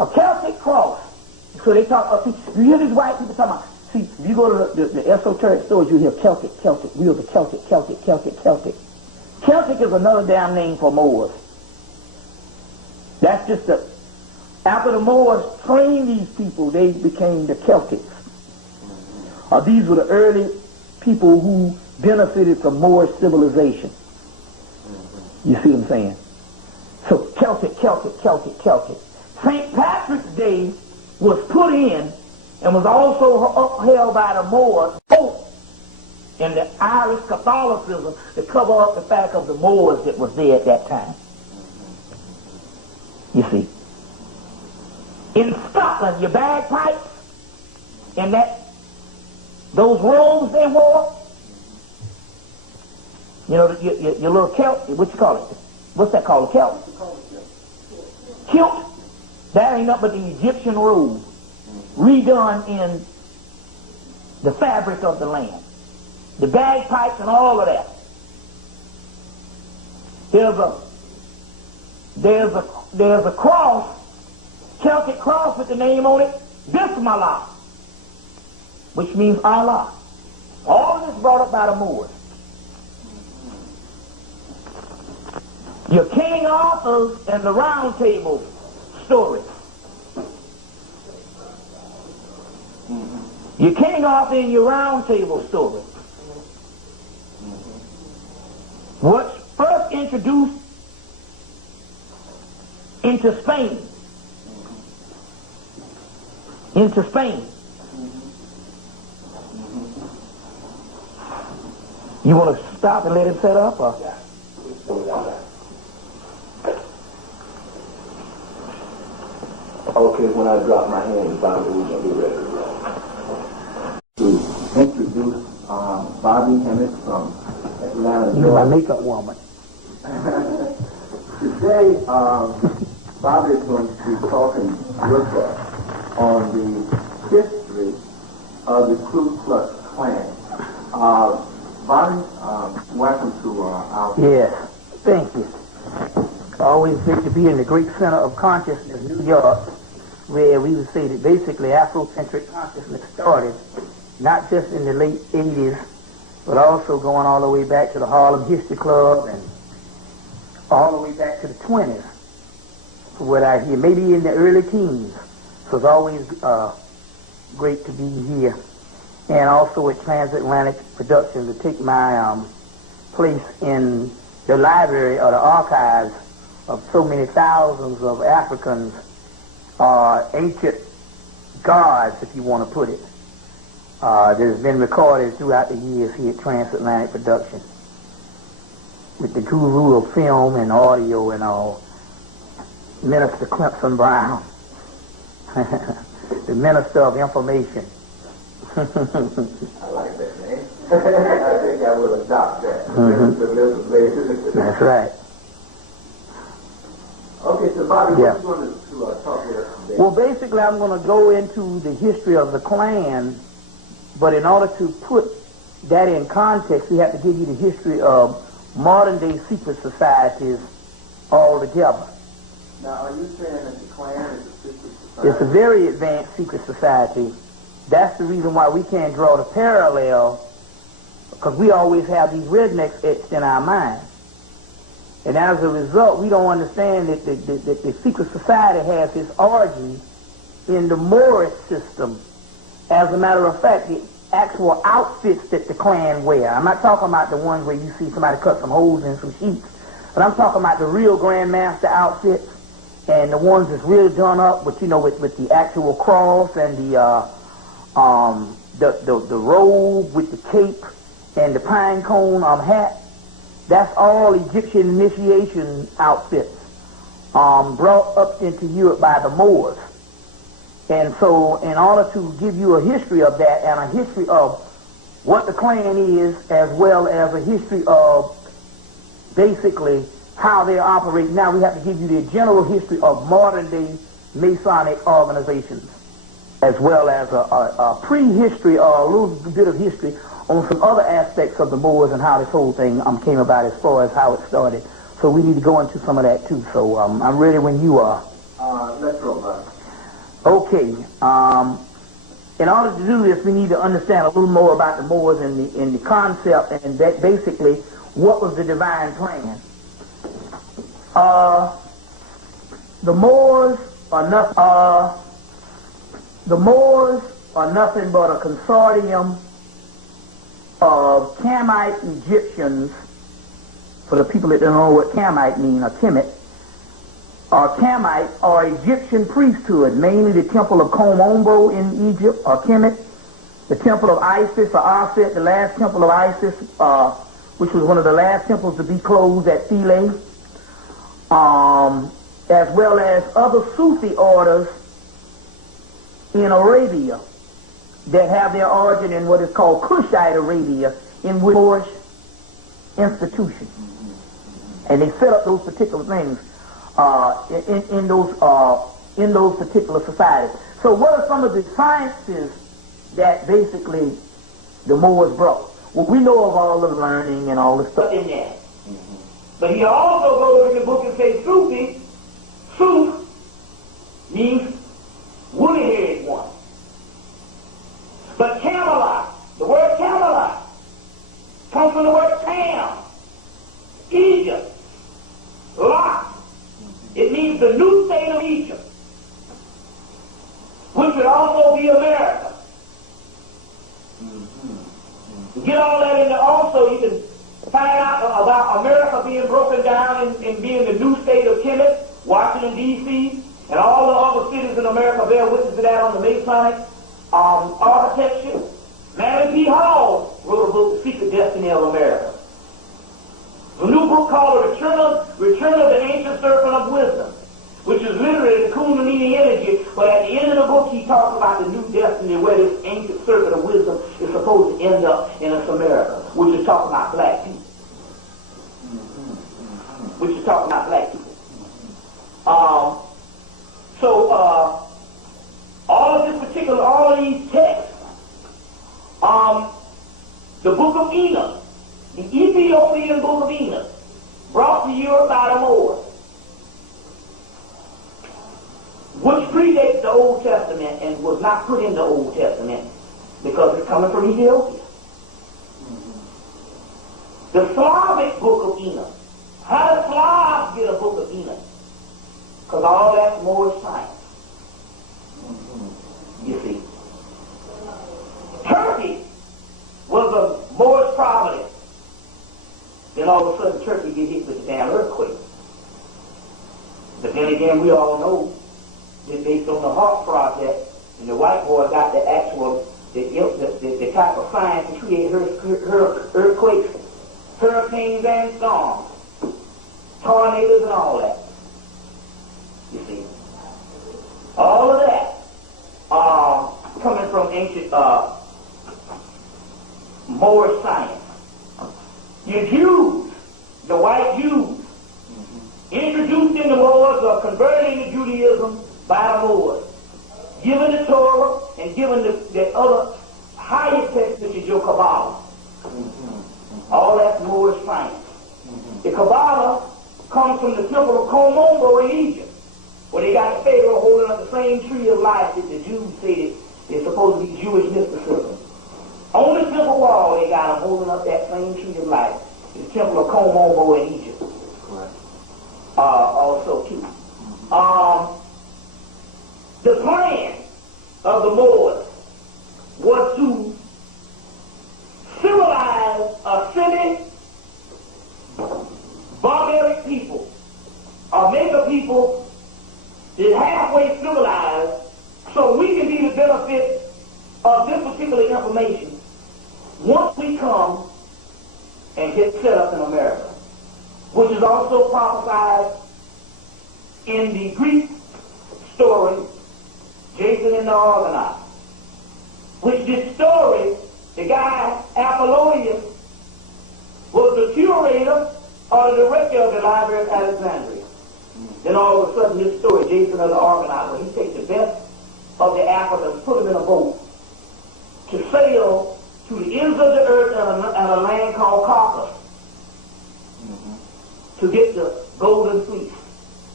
A Celtic cross. So they talk, see, you hear these white people talking about, see, if you go to the esoteric stores, you hear Celtic, Celtic, wheels of Celtic, Celtic, Celtic, Celtic. Celtic is another damn name for Moors. That's just the, after the Moors trained these people, they became the Celtics. These were the early people who benefited from Moorish civilization. You see what I'm saying? So Celtic, Celtic, Celtic, Celtic. St. Patrick's Day was put in and was also upheld by the Moors, both in the Irish Catholicism, to cover up the fact of the Moors that was there at that time. You see. In Scotland, your bagpipes and those robes they wore, you know, your little kilt, what you call it? What's that called, a kilt? Kilt? That ain't nothing but the Egyptian robe, redone in the fabric of the land. The bagpipes and all of that. There's a cross, Celtic cross with the name on it, Bismillah, which means Allah. All of this brought up by the Moors. Your King Arthur's and the Round Table story. Your King Arthur and your Round Table story. Was first introduced into Spain. Into Spain. You want to stop and let him set up? Or? Yeah. Okay, when I drop my hand, Bobby, we're going to be ready to roll. To introduce Bobby Hemmit from Atlanta, You're my makeup woman. Today, Bobby is going to be talking with us on the history of the Ku Klux Klan. Bobby, welcome to our... Yes, thank you. Always great to be in the great center of consciousness, New York, where we would say that basically Afrocentric consciousness started not just in the late 80s, but also going all the way back to the Harlem History Club and all the way back to the 20s, from what I hear, maybe in the early teens. So it's always great to be here. And also at Transatlantic Productions to take my place in the library or the archives of so many thousands of Africans, ancient gods, if you want to put it, that has been recorded throughout the years here at Transatlantic Production, with the guru of film and audio and all, Minister Clemson Brown, the Minister of Information. I like that name. I think I will adopt that. That's right. Okay, so Bobby, Yeah. what are you going to talk with us today? Well, basically, I'm going to go into the history of the Klan, but in order to put that in context, we have to give you the history of modern-day secret societies altogether. Now, are you saying that the Klan is a secret society? It's a very advanced secret society. That's the reason why we can't draw the parallel, because we always have these rednecks etched in our mind. And as a result, we don't understand that the secret society has its origin in the Moorish system. As a matter of fact, the actual outfits that the Klan wear, I'm not talking about the ones where you see somebody cut some holes in some sheets, but I'm talking about the real Grand Master outfits and the ones that's really done up with, you know, with the actual cross and the robe with the cape and the pine cone hat. That's all Egyptian initiation outfits brought up into Europe by the Moors. And so in order to give you a history of that and a history of what the Klan is, as well as a history of basically how they operate now, we have to give you the general history of modern-day Masonic organizations, as well as a prehistory or a little bit of history on some other aspects of the Moors and how this whole thing came about as far as how it started. So we need to go into some of that too. So I'm ready when you are. Let's roll, Bobby. Okay. In order to do this, we need to understand a little more about the Moors and the concept, and that basically what was the divine plan. The Moors are nothing but a consortium of Camite Egyptians. For the people that don't know what Camite means, or Hemmitt, or Camite, or Egyptian priesthood, mainly the temple of Kom-Ombo in Egypt, or Hemmitt, the temple of Isis, or Aset, the last temple of Isis, which was one of the last temples to be closed at Philae, as well as other Sufi orders in Arabia that have their origin in what is called Kushite Arabia, in which Moorish institution. And they set up those particular things in those particular societies. So what are some of the sciences that basically the Moors brought? Well, we know of all the learning and all the stuff in there. But he also goes in the book and says Sufi, Suf means woolly-haired one. But Camelot, the word Camelot, comes from the word Tam, Egypt, Lot. It means the new state of Egypt, which would also be America. You get all that in there also, you can find out about America being broken down and being the new state of Hemmitt, Washington, D.C., and all the other cities in America bear witness to that on the Masonic architecture. Mary P. Hall wrote a book, The Secret Destiny of America. A new book called Return of the Ancient Serpent of Wisdom, which is literally the Kundalini energy, but at the end of the book he talks about the new destiny where this ancient serpent of wisdom is supposed to end up in America, which is talking about black people. Which is talking about black people. All of these texts, the Book of Enoch, the Ethiopian Book of Enoch, brought to Europe by the Moors, which predates the Old Testament and was not put in the Old Testament because it's coming from Ethiopia. The Slavic Book of Enoch. How did Slavs get a Book of Enoch? Because all that's Moorish science. You see. Turkey was a Moorish province. Then all of a sudden Turkey get hit with the damn earthquake. But then again, we all know that based on the Hawk Project, and the white boy got the actual, the type of science to create earthquakes, hurricanes and storms, tornadoes and all that. You see. All of that coming from ancient Moorish science. Your Jews, the white Jews, introduced in the Moors or converted into Judaism by the Moors, given the Torah and given the other higher text, which is your Kabbalah. All that's Moorish science. The Kabbalah comes from the temple of Kom-Ombo in Egypt, where they got a Pharaoh holding up the same tree of life that the Jews say is supposed to be Jewish mysticism. On the temple wall, they got them holding up that same tree of life. The temple of Kom-Ombo in Egypt. Correct. Also, too. The plan of the Moors was to civilize a Semitic, barbaric people, or make a people that is halfway civilized, so we can be the benefit of this particular information once we come and get set up in America, which is also prophesied in the Greek story, Jason and the Argonauts, which this story, the guy, Apollonius, was the curator or the director of the Library of Alexandria. Then all of a sudden this story, Jason and the Argonauts, where he takes the best of the Africans, put them in a boat to sail to the ends of the earth and a land called Caucasus to get the golden fleece.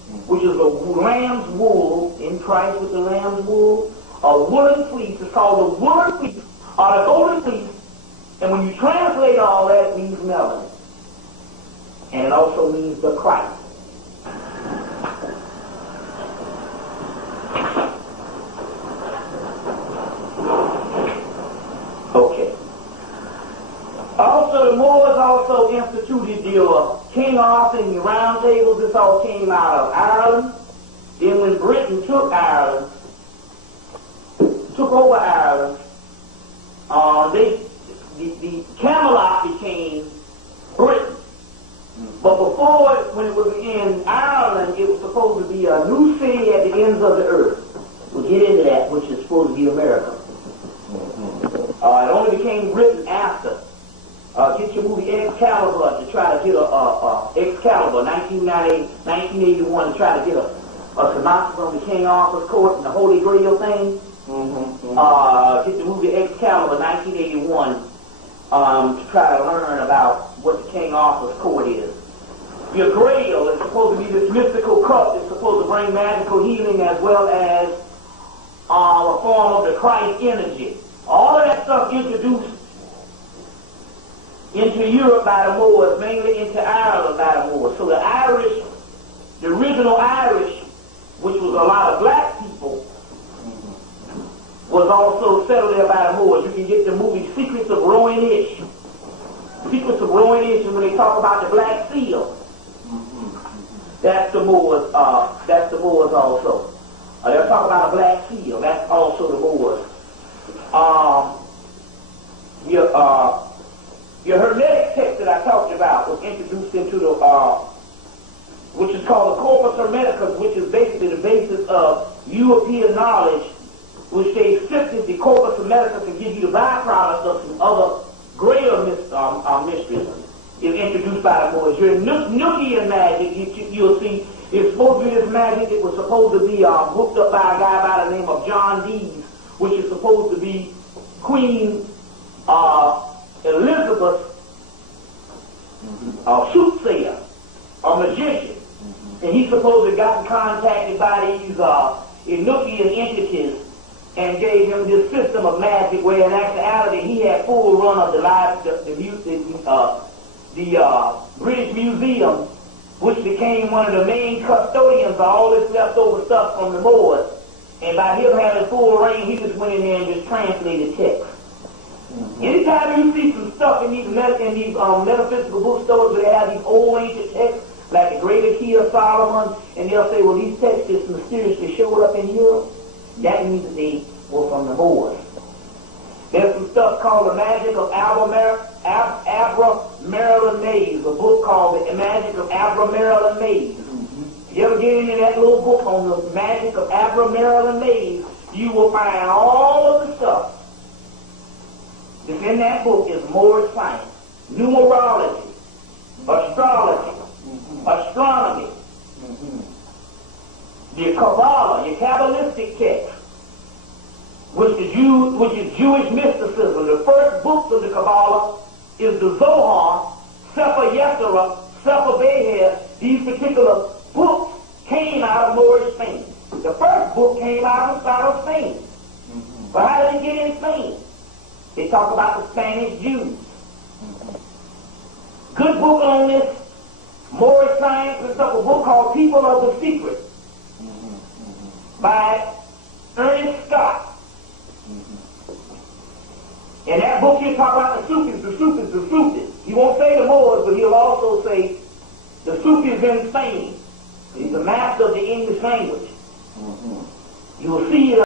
which is a lamb's wool, in Christ with the lamb's wool, a woolen fleece. It's called the woolen fleece, or the golden fleece. And when you translate all that, it means melanin. And it also means the Christ. Okay. Also, the Moors also instituted the King Arthur and the Round Tables. This all came out of Ireland. Then when Britain took Ireland, took over Ireland, the Camelot became Britain. But before, when it was in Ireland, it was supposed to be a new city at the ends of the earth. We'll get into that, which is supposed to be America. It only became Britain after. Get your movie Excalibur to try to get Excalibur, 1981, to try to get a synopsis on the King Arthur's court and the Holy Grail thing. Get the movie Excalibur, 1981, to try to learn about what the King Arthur's court is. Your Grail is supposed to be this mystical cup that's supposed to bring magical healing as well as a form of the Christ energy. All of that stuff introduced into Europe by the Moors, mainly into Ireland by the Moors. So the Irish, the original Irish, which was a lot of black people, was also settled there by the Moors. You can get the movie Secrets of Rowan Ish. Secrets of Rowan Ish, and when they talk about the Black Seal, that's the Moors. That's the Moors also. They'll talk about a Black Seal. That's also the Moors. Your Hermetic text that I talked about was introduced into the, which is called the Corpus Hermeticus, which is basically the basis of European knowledge, which they sifted the Corpus Hermeticus and give you the byproducts of some other greater mysteries. Is introduced by the Moors. Your Nookian magic, you'll see, is supposed to be this magic that was supposed to be hooked up by a guy by the name of John Dees, which is supposed to be Queen Elizabeth, a soothsayer, a magician. And he's supposed to have gotten contacted by these Enochian entities and gave him this system of magic where in actuality he had full run of the British Museum, which became one of the main custodians of all this leftover stuff from the Moors. And by him having full reign, he just went in there and just translated text. Anytime you see some stuff in these metaphysical bookstores where they have these old ancient texts, like the Greater Key of Solomon, and they'll say, well, these texts just mysteriously showed up in Europe, that means that they were from the Moors. There's some stuff called The Magic of Abra Marilyn Mays, a book called The Magic of Abra Marilyn Mays. If you ever get into that little book on the magic of Abra Marilyn Mays, you will find all of the stuff that's in that book is Moorish science, numerology, astrology, astronomy, the Kabbalah, your Kabbalistic text, which is Jewish mysticism. The first books of the Kabbalah is the Zohar, Sefer Yetzirah, Sefer Beher. These particular books came out of Moorish Spain. The first book came out of Spain. But how did it get in Spain? They talk about the Spanish Jews. Good book on this, Moorish science and stuff, a book called People of the Secret by Ernest Scott. In that book he'll talk about the Sufis. He won't say the Moors, but he'll also say the Sufis in Spain. He's the master of the English language. You will see